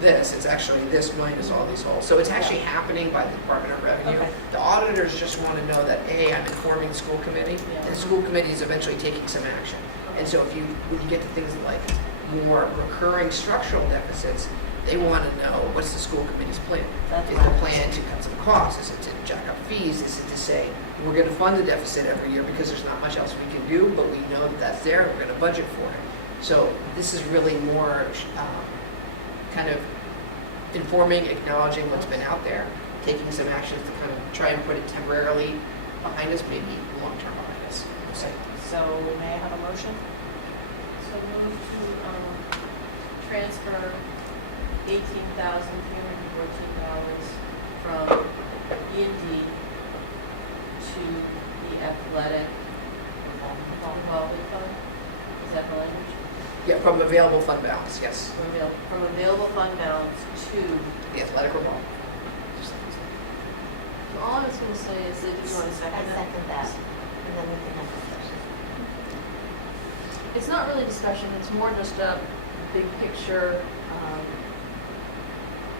this, it's actually this minus all these holes. So it's actually happening by the Department of Revenue. Okay. The auditors just want to know that, A, I'm informing the school committee, Yeah. and the school committee is eventually taking some action. And so when you get to things like more recurring structural deficits, they want to know, what's the school committee's plan? That's Is right. the plan to cut some costs? Is it to jack up fees? Is it to say, we're going to fund the deficit every year because there's not much else we can do, but we know that that's there, and we're going to budget for it. So this is really more kind of informing, acknowledging what's been out there, taking some actions to kind of try and put it temporarily behind us, maybe long-term behind us. We'll see. So may I have a motion? So move to transfer $18,314 from E&D to the athletic revolving fund. Is that the language? Yeah, from available fund balance, yes. From available fund balance to, The athletic revolving. all I was going to say is that, do you want to I second that? second that. and then we can have discussion. It's not really discussion, it's more just a big picture,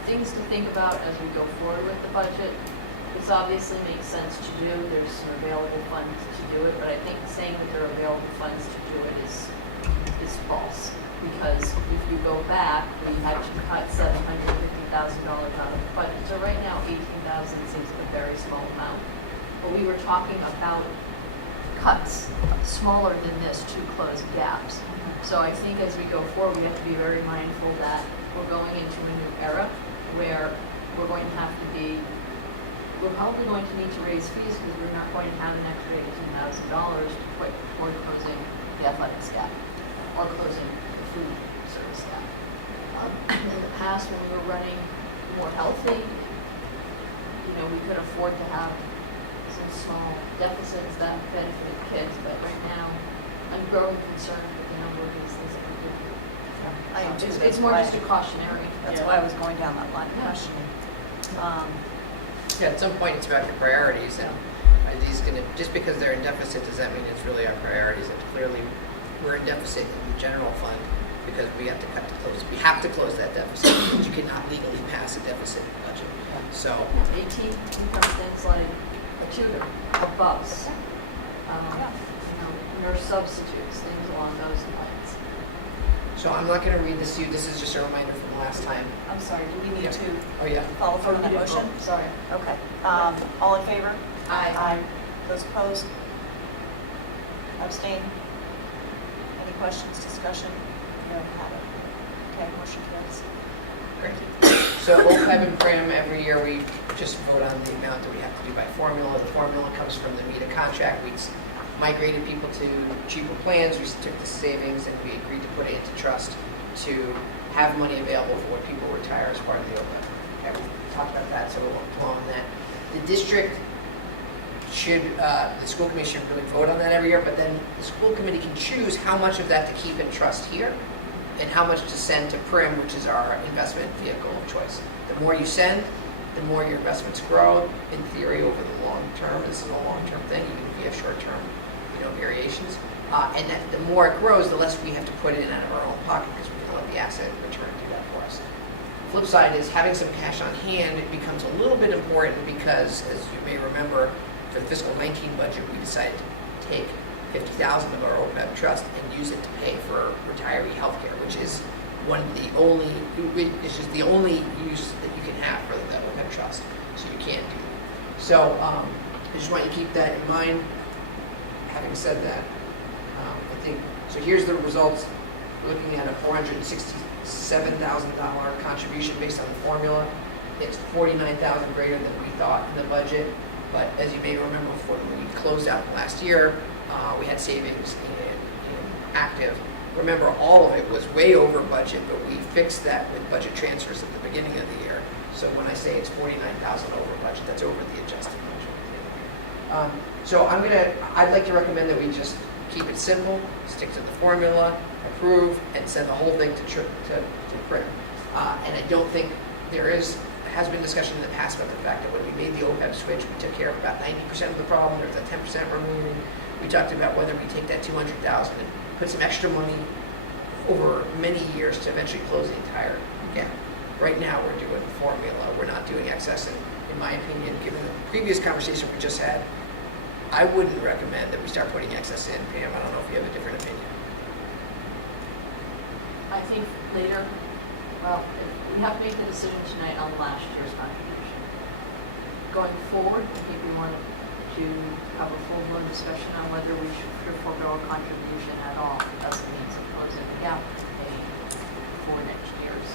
things to think about as we go forward with the budget. This obviously makes sense to do, there's some available funds to do it, but I think saying that there are available funds to do it is false. Because if you go back, we had to cut $750,000 out of the budget. So right now, $18,000 seems like a very small amount. But we were talking about cuts smaller than this to close gaps. So I think as we go forward, we have to be very mindful that we're going into a new era where we're going to have to be, we're probably going to need to raise fees because we're not going to have an extra $18,000 to put toward closing the athletics gap or closing the food service gap. In the past, when we were running more healthy, we could afford to have some small deficits that benefit kids, but right now, I'm growing concerned with the number of these things that we're doing. I am too. It's more just a cautionary. That's why I was going down that line of questioning. Yeah, at some point, it's about your priorities, and are these gonna, just because they're in deficit, does that mean it's really our priorities? And clearly, we're in deficit in the general fund because we have to close that deficit, because you cannot legally pass a deficit budget. So, AT becomes things like a tutor, a bus, nurse substitutes, things along those lines. so I'm not gonna read this to you, this is just a reminder from last time. I'm sorry, do we need Yeah. to Oh, yeah. follow through on you that didn't motion? vote. Sorry. Okay. All in favor? Aye. Those opposed? Abstain? Any questions, discussion? You don't have it. Okay, motion carries. Great. So OPEB and PRIM, every year we just vote on the amount that we have to do by formula. The formula comes from the META contract. We migrated people to cheaper plans. We took the savings and we agreed to put it into trust to have money available for when people retire as part of the OPEB. Okay, we talked about that, so we won't dwell on that. The district should, the school committee should really vote on that every year, but then the school committee can choose how much of that to keep in trust here and how much to send to PRIM, which is our investment vehicle of choice. The more you send, the more your investments grow. In theory, over the long term, this is a long-term thing, even if you have short-term, variations. And that the more it grows, the less we have to put in out of our own pocket because we can let the asset return do that for us. Flip side is having some cash on hand. It becomes a little bit important because, as you may remember, for the fiscal 19 budget, we decided to take $50,000 of our OPEB trust and use it to pay for retiree healthcare, which is it's just the only use that you can have for the OPEB trust. So you can't do that. So I just want you to keep that in mind. Having said that, I think, so here's the results. We're looking at a $467,000 contribution based on the formula. It's $49,000 greater than we thought in the budget. But as you may remember, when we closed out last year, we had savings in active. Remember, all of it was way over budget, but we fixed that with budget transfers at the beginning of the year. So when I say it's $49,000 over budget, that's over the adjusted budget. So I'd like to recommend that we just keep it simple, stick to the formula, approve, and send the whole thing to PRIM. And I don't think has been discussion in the past about the fact that when we made the OPEB switch, we took care of about 90% of the problem. There's that 10% remaining. We talked about whether we take that $200,000 and put some extra money over many years to eventually close the entire gap. Right now, we're doing formula. We're not doing excess. And in my opinion, given the previous conversation we just had, I wouldn't recommend that we start putting excess in. Pam, I don't know if you have a different opinion. I think later, we have to make the decision tonight on last year's contribution. Going forward, I think we want to have a full-blown discussion on whether we should forego a contribution at all as a means of closing the gap and paying for next year's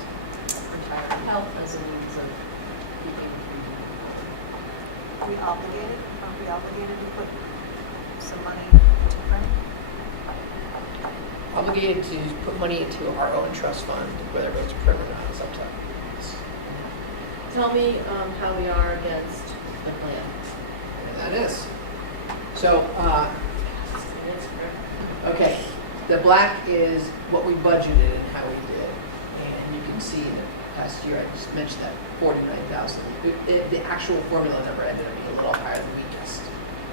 retirement health as a means of keeping. Are we obligated? Aren't we obligated to put some money to PRIM? Obligated to put money into our own trust fund, whether it goes to PRIM or not, is up to us. Tell me how we are against the plan. And that is. So, okay, the black is what we budgeted and how we did. And you can see that last year, I just mentioned that 49,000. The actual formula number ended up being a little higher than we guessed.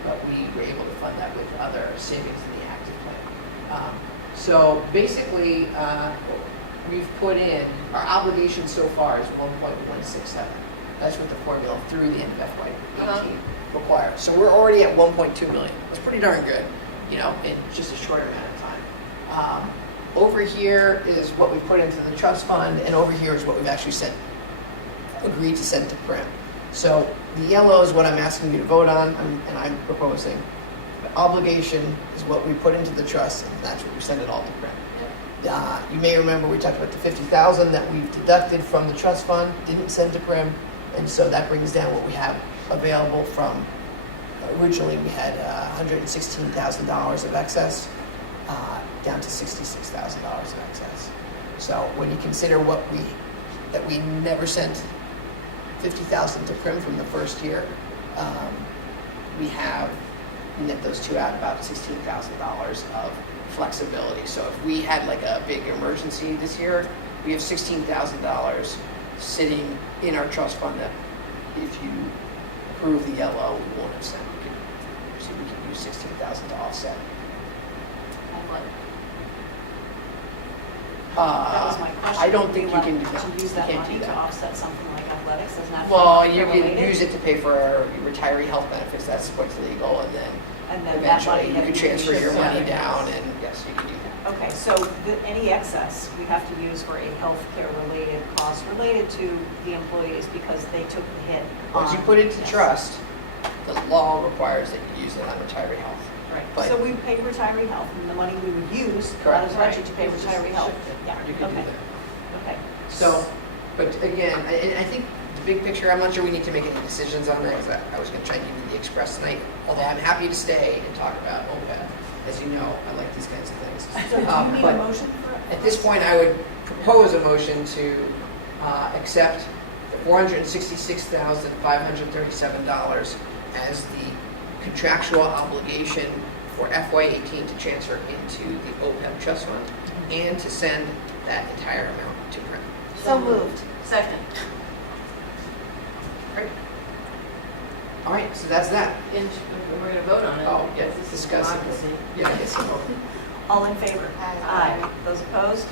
But we we were able to fund that with other savings in the active plan. So basically, we've put in, our obligation so far is 1.167. That's what the formula through the end of FY18 requires. So we're already at 1.2 million. That's pretty darn good, you know, in just a short amount of time. Over here is what we've put into the trust fund, and over here is what we've actually agreed to send to PRIM. So the yellow is what I'm asking you to vote on, and I'm proposing. The obligation is what we put into the trust, and that's what we send it all to PRIM. You may remember we talked about the 50,000 that we've deducted from the trust fund, didn't send to PRIM, and so that brings down what we have available from, originally we had $116,000 of excess, down to $66,000 of excess. So when you consider that we never sent 50,000 to PRIM from the first year, we have, you net those two out, about $16,000 of flexibility. So if we had like a big emergency this year, we have $16,000 sitting in our trust fund that if you approve the yellow, we won't have sent. So we can use $16,000 to offset. That was my question. I don't think you can do To that. use that You can't money do to that. offset something like athletics, doesn't have to be Well, you related? can use it to pay for our retiree health benefits, that's what's legal, and then And then that money eventually you then can transfer your shifts money over. down, and yes, you can do that. Okay, so any excess we have to use for a healthcare related cost related to the employees because they took the hit. Once you on- put it to Yes. trust, the law requires that you use it on retiree health. Right, but- so we pay retiree health and the money we would use out Correct. of the budget to pay retiree health. Yeah, You can do okay, that. okay. So, but again, I think the big picture, I'm not sure we need to make any decisions on that, because I was gonna try and give you the express tonight, although I'm happy to stay and talk about OPEB. As you know, I like these kinds of things. So do you need But a motion for it? at this point, I would propose a motion to accept the $466,537 as the contractual obligation for FY18 to transfer into the OPEB trust fund and to send that entire amount to PRIM. So moved. Second. All right, so that's that. And we're going to vote on it. Oh, yeah, because this is discuss it. democracy. Yeah, I guess so. All in favor? Aye. Those opposed?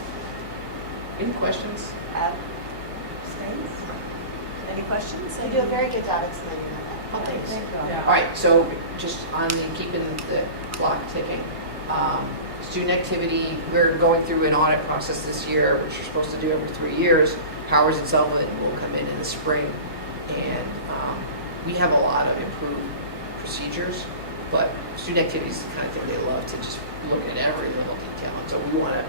Any questions? Abstains? Any questions? You do a very good job explaining that. Oh, thanks. All right, so just on the keeping the clock ticking, student activity, we're going through an audit process this year, which you're supposed to do every 3 years. Powers and Sullivan will come in the spring, and we have a lot of improved procedures, but student activity is the kind of thing they love to just look at every little detail, and so we want to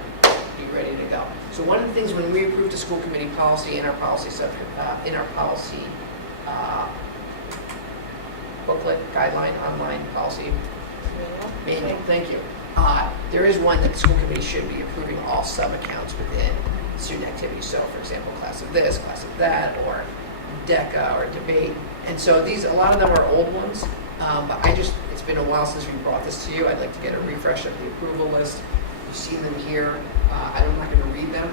be ready to go. So one of the things when we approved the school committee policy in our policy booklet, guideline, online policy manual, thank you. There is one that the school committee should be approving all sub-accounts within student activity. So for example, class of this, class of that, or DECA, or debate. And so a lot of them are old ones, but it's been a while since we brought this to you. I'd like to get a refresh of the approval list. You've seen them here. I'm not going to read them.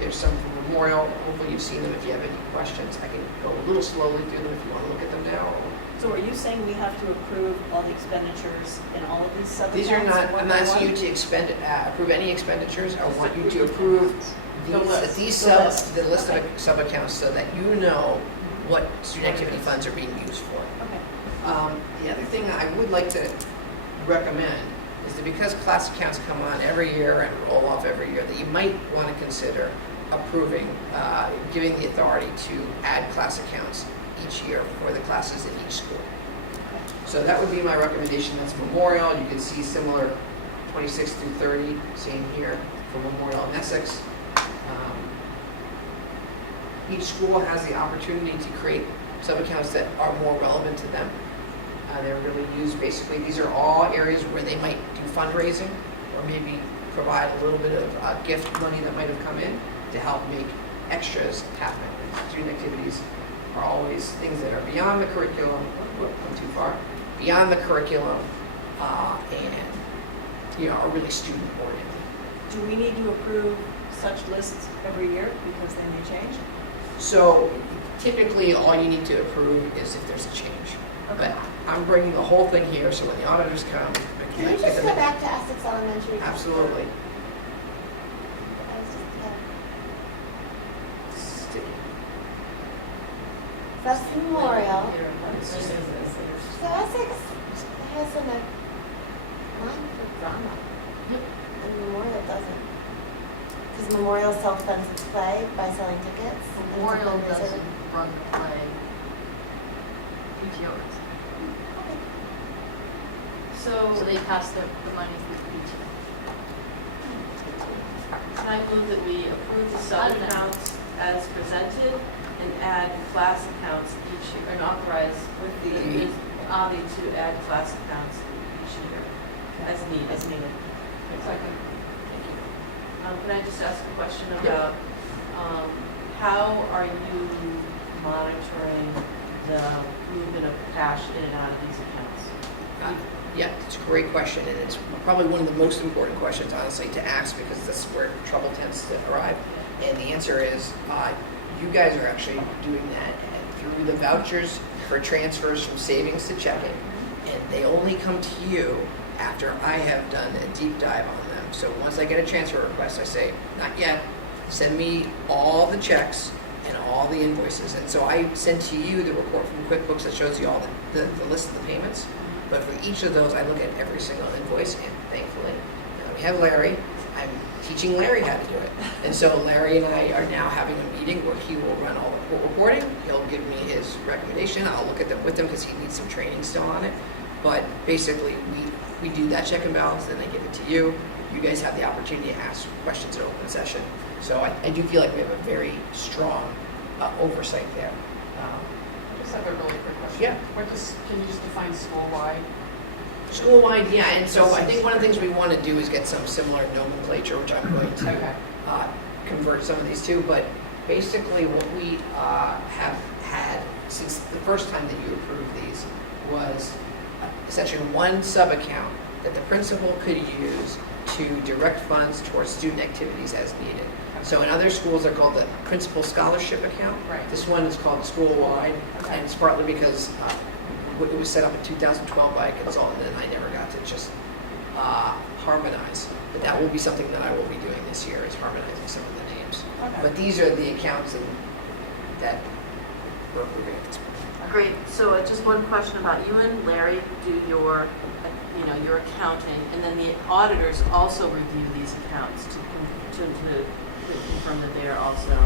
There's some from Memorial. Hopefully you've seen them. If you have any questions, I can go a little slowly through them if you want to look at them now. So are you saying we have to approve all the expenditures in all of these sub-accounts? These are not, one I'm by not asking one? you to approve any expenditures. I want you to approve The list. the list of sub-accounts so that you know what student activity funds are being used for. Okay. The other thing I would like to recommend is that because class accounts come on every year and roll off every year, that you might want to consider approving, giving the authority to add class accounts each year for the classes in each school. So that would be my recommendation. That's Memorial. You can see similar 26 through 30, same here for Memorial and Essex. Each school has the opportunity to create sub-accounts that are more relevant to them. They're really used, basically, these are all areas where they might do fundraising or maybe provide a little bit of gift money that might have come in to help make extras happen. And student activities are always things that are beyond the curriculum, I'm too far, beyond the curriculum, and are really student oriented. Do we need to approve such lists every year because they may change? So typically, all you need to approve is if there's a change. Okay. But I'm bringing the whole thing here, so when the auditors come, I Can you just go back to Essex Elementary? Absolutely. I was just, Sticky. That's Memorial. Here, So Essex has a line for drama. And Memorial doesn't. Because Memorial self-funds its play by selling tickets. and it's a Memorial fundraiser. doesn't run the play. PTO runs it. So So they pass the money through PTO. can I move that we approve the sub-accounts as presented and add class accounts each year, and authorize with the Avi to add class accounts each year as needed? As needed. Second. Can I just ask a question about, how are you monitoring the movement of cash in and out of these accounts? Yeah, it's a great question, and it's probably one of the most important questions, honestly, to ask, because that's where trouble tends to arrive. And the answer is, you guys are actually doing that through the vouchers for transfers from savings to checking, and they only come to you after I have done a deep dive on them. So once I get a transfer request, I say, not yet, send me all the checks and all the invoices. And so I send to you the report from QuickBooks that shows you all the list of the payments. But for each of those, I look at every single invoice, and thankfully, we have Larry. I'm teaching Larry how to do it. And so Larry and I are now having a meeting where he will run all the reporting. He'll give me his recommendation. I'll look at them with him because he needs some training still on it. But basically, we do that check and balance, then I give it to you. You guys have the opportunity to ask questions in open session. So I do feel like we have a very strong oversight there. I just have a really quick question. Yeah. Can you just define school-wide? School-wide, yeah, and so I think one of the things we want to do is get some similar nomenclature, which I'm going to Okay. convert some of these to, but basically what we have had since the first time that you approved these was essentially one sub-account that the principal could use to direct funds towards student activities as needed. So in other schools, they're called the principal scholarship account. Right. This one is called school-wide, Okay. and it's partly because it was set up in 2012 by a consultant, and I never got to just harmonize. But that will be something that I will be doing this year, is harmonizing some of the names. Okay. But these are the accounts that we're approving at this point. Great, so just one question about you and Larry do your, your accounting, and then the auditors also review these accounts to confirm that they are also,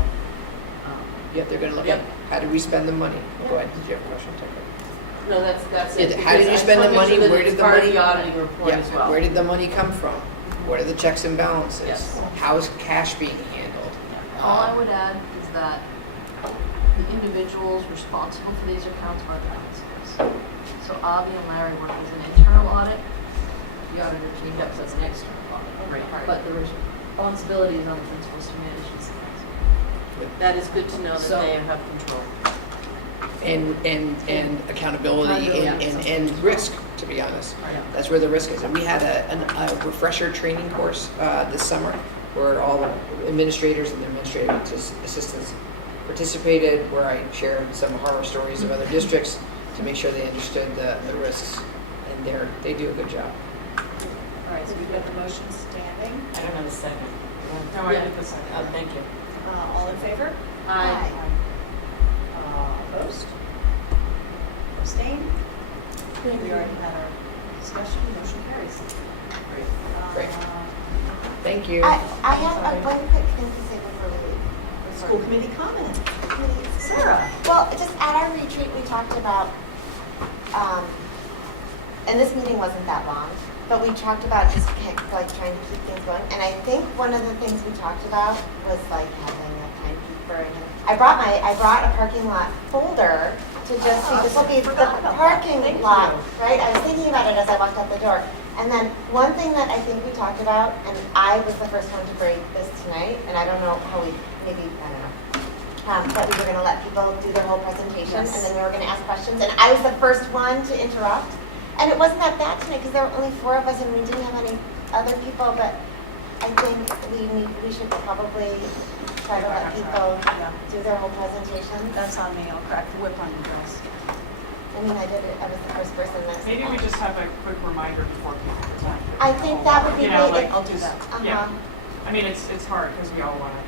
Yeah, they're gonna look Yep. at, how did we spend the money? Go ahead, did you have a question? Take it. no, that's it. How did you because I spend the just wanna make money? sure that Where it's did the part of money- the auditing report Yeah, as well. where did the money come from? What are the checks and balances? Yes. How is cash being handled? All I would add is that the individuals responsible for these accounts are the principals. So Avi and Larry work as an internal audit, the auditor team works as an external audit. Right. But the responsibility is on the principals to manage these accounts. That is good to know that So- they have control. And accountability and risk, to be honest. That's where the risk is. And we had a refresher training course this summer where all the administrators and their administrative assistants participated, where I shared some horror stories of other districts to make sure they understood the risks. And they do a good job. All right, so we've got the motion standing. I don't know the second. No, I did the second. Thank you. All in favor? Aye. Opposed? Abstained? We already had our discussion, motion carries. Great. Thank you. I have one quick thing to say before we leave. School committee comment. Please. Sarah? Well, just at our retreat, we talked about, and this meeting wasn't that long, but we talked about just like trying to keep things going. And I think one of the things we talked about was like having a timekeeper. And I brought a parking lot folder to just see, this will be the parking Thank lot, you. right? I was thinking about it as I walked out the door. And then one thing that I think we talked about, and I was the first one to bring this tonight, and I don't know how we, maybe, I don't know, that we were going to let people do their whole presentation, Yes. and then we were going to ask questions, and I was the first one to interrupt. And it wasn't that bad tonight because there were only 4 of us and we didn't have any other people, but I think we should probably try to let people Yeah. do their whole presentation. That's on me, I'll crack the whip on you girls. I mean, I did it, I was the first person that. Maybe we just have a quick reminder before people attend. I think that would be You know, great. like, I'll do that. Yeah. Uh-huh. I mean, it's hard because we all want to.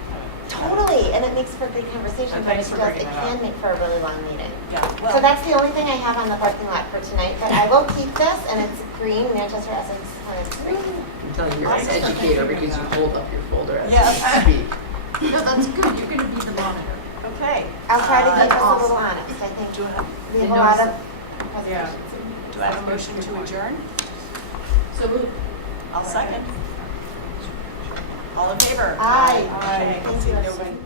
Totally, and it makes for good conversation, And but it thanks for does, bringing it that can up. make for a really long meeting. Yeah, So well, that's the only thing I have on the parking lot for tonight, but I will keep this, and it's green, Manchester, Essex, green. I'm telling you, you're an educator because you hold up your folder as Yes. you speak. No, that's good, you're gonna be the monitor. okay. I'll try to keep us a Awesome. little honest, I think. Do We have a lot of Yeah. presentations. I have a motion to adjourn? So moved. I'll second. All in favor? Aye. Okay. Thank you, everybody.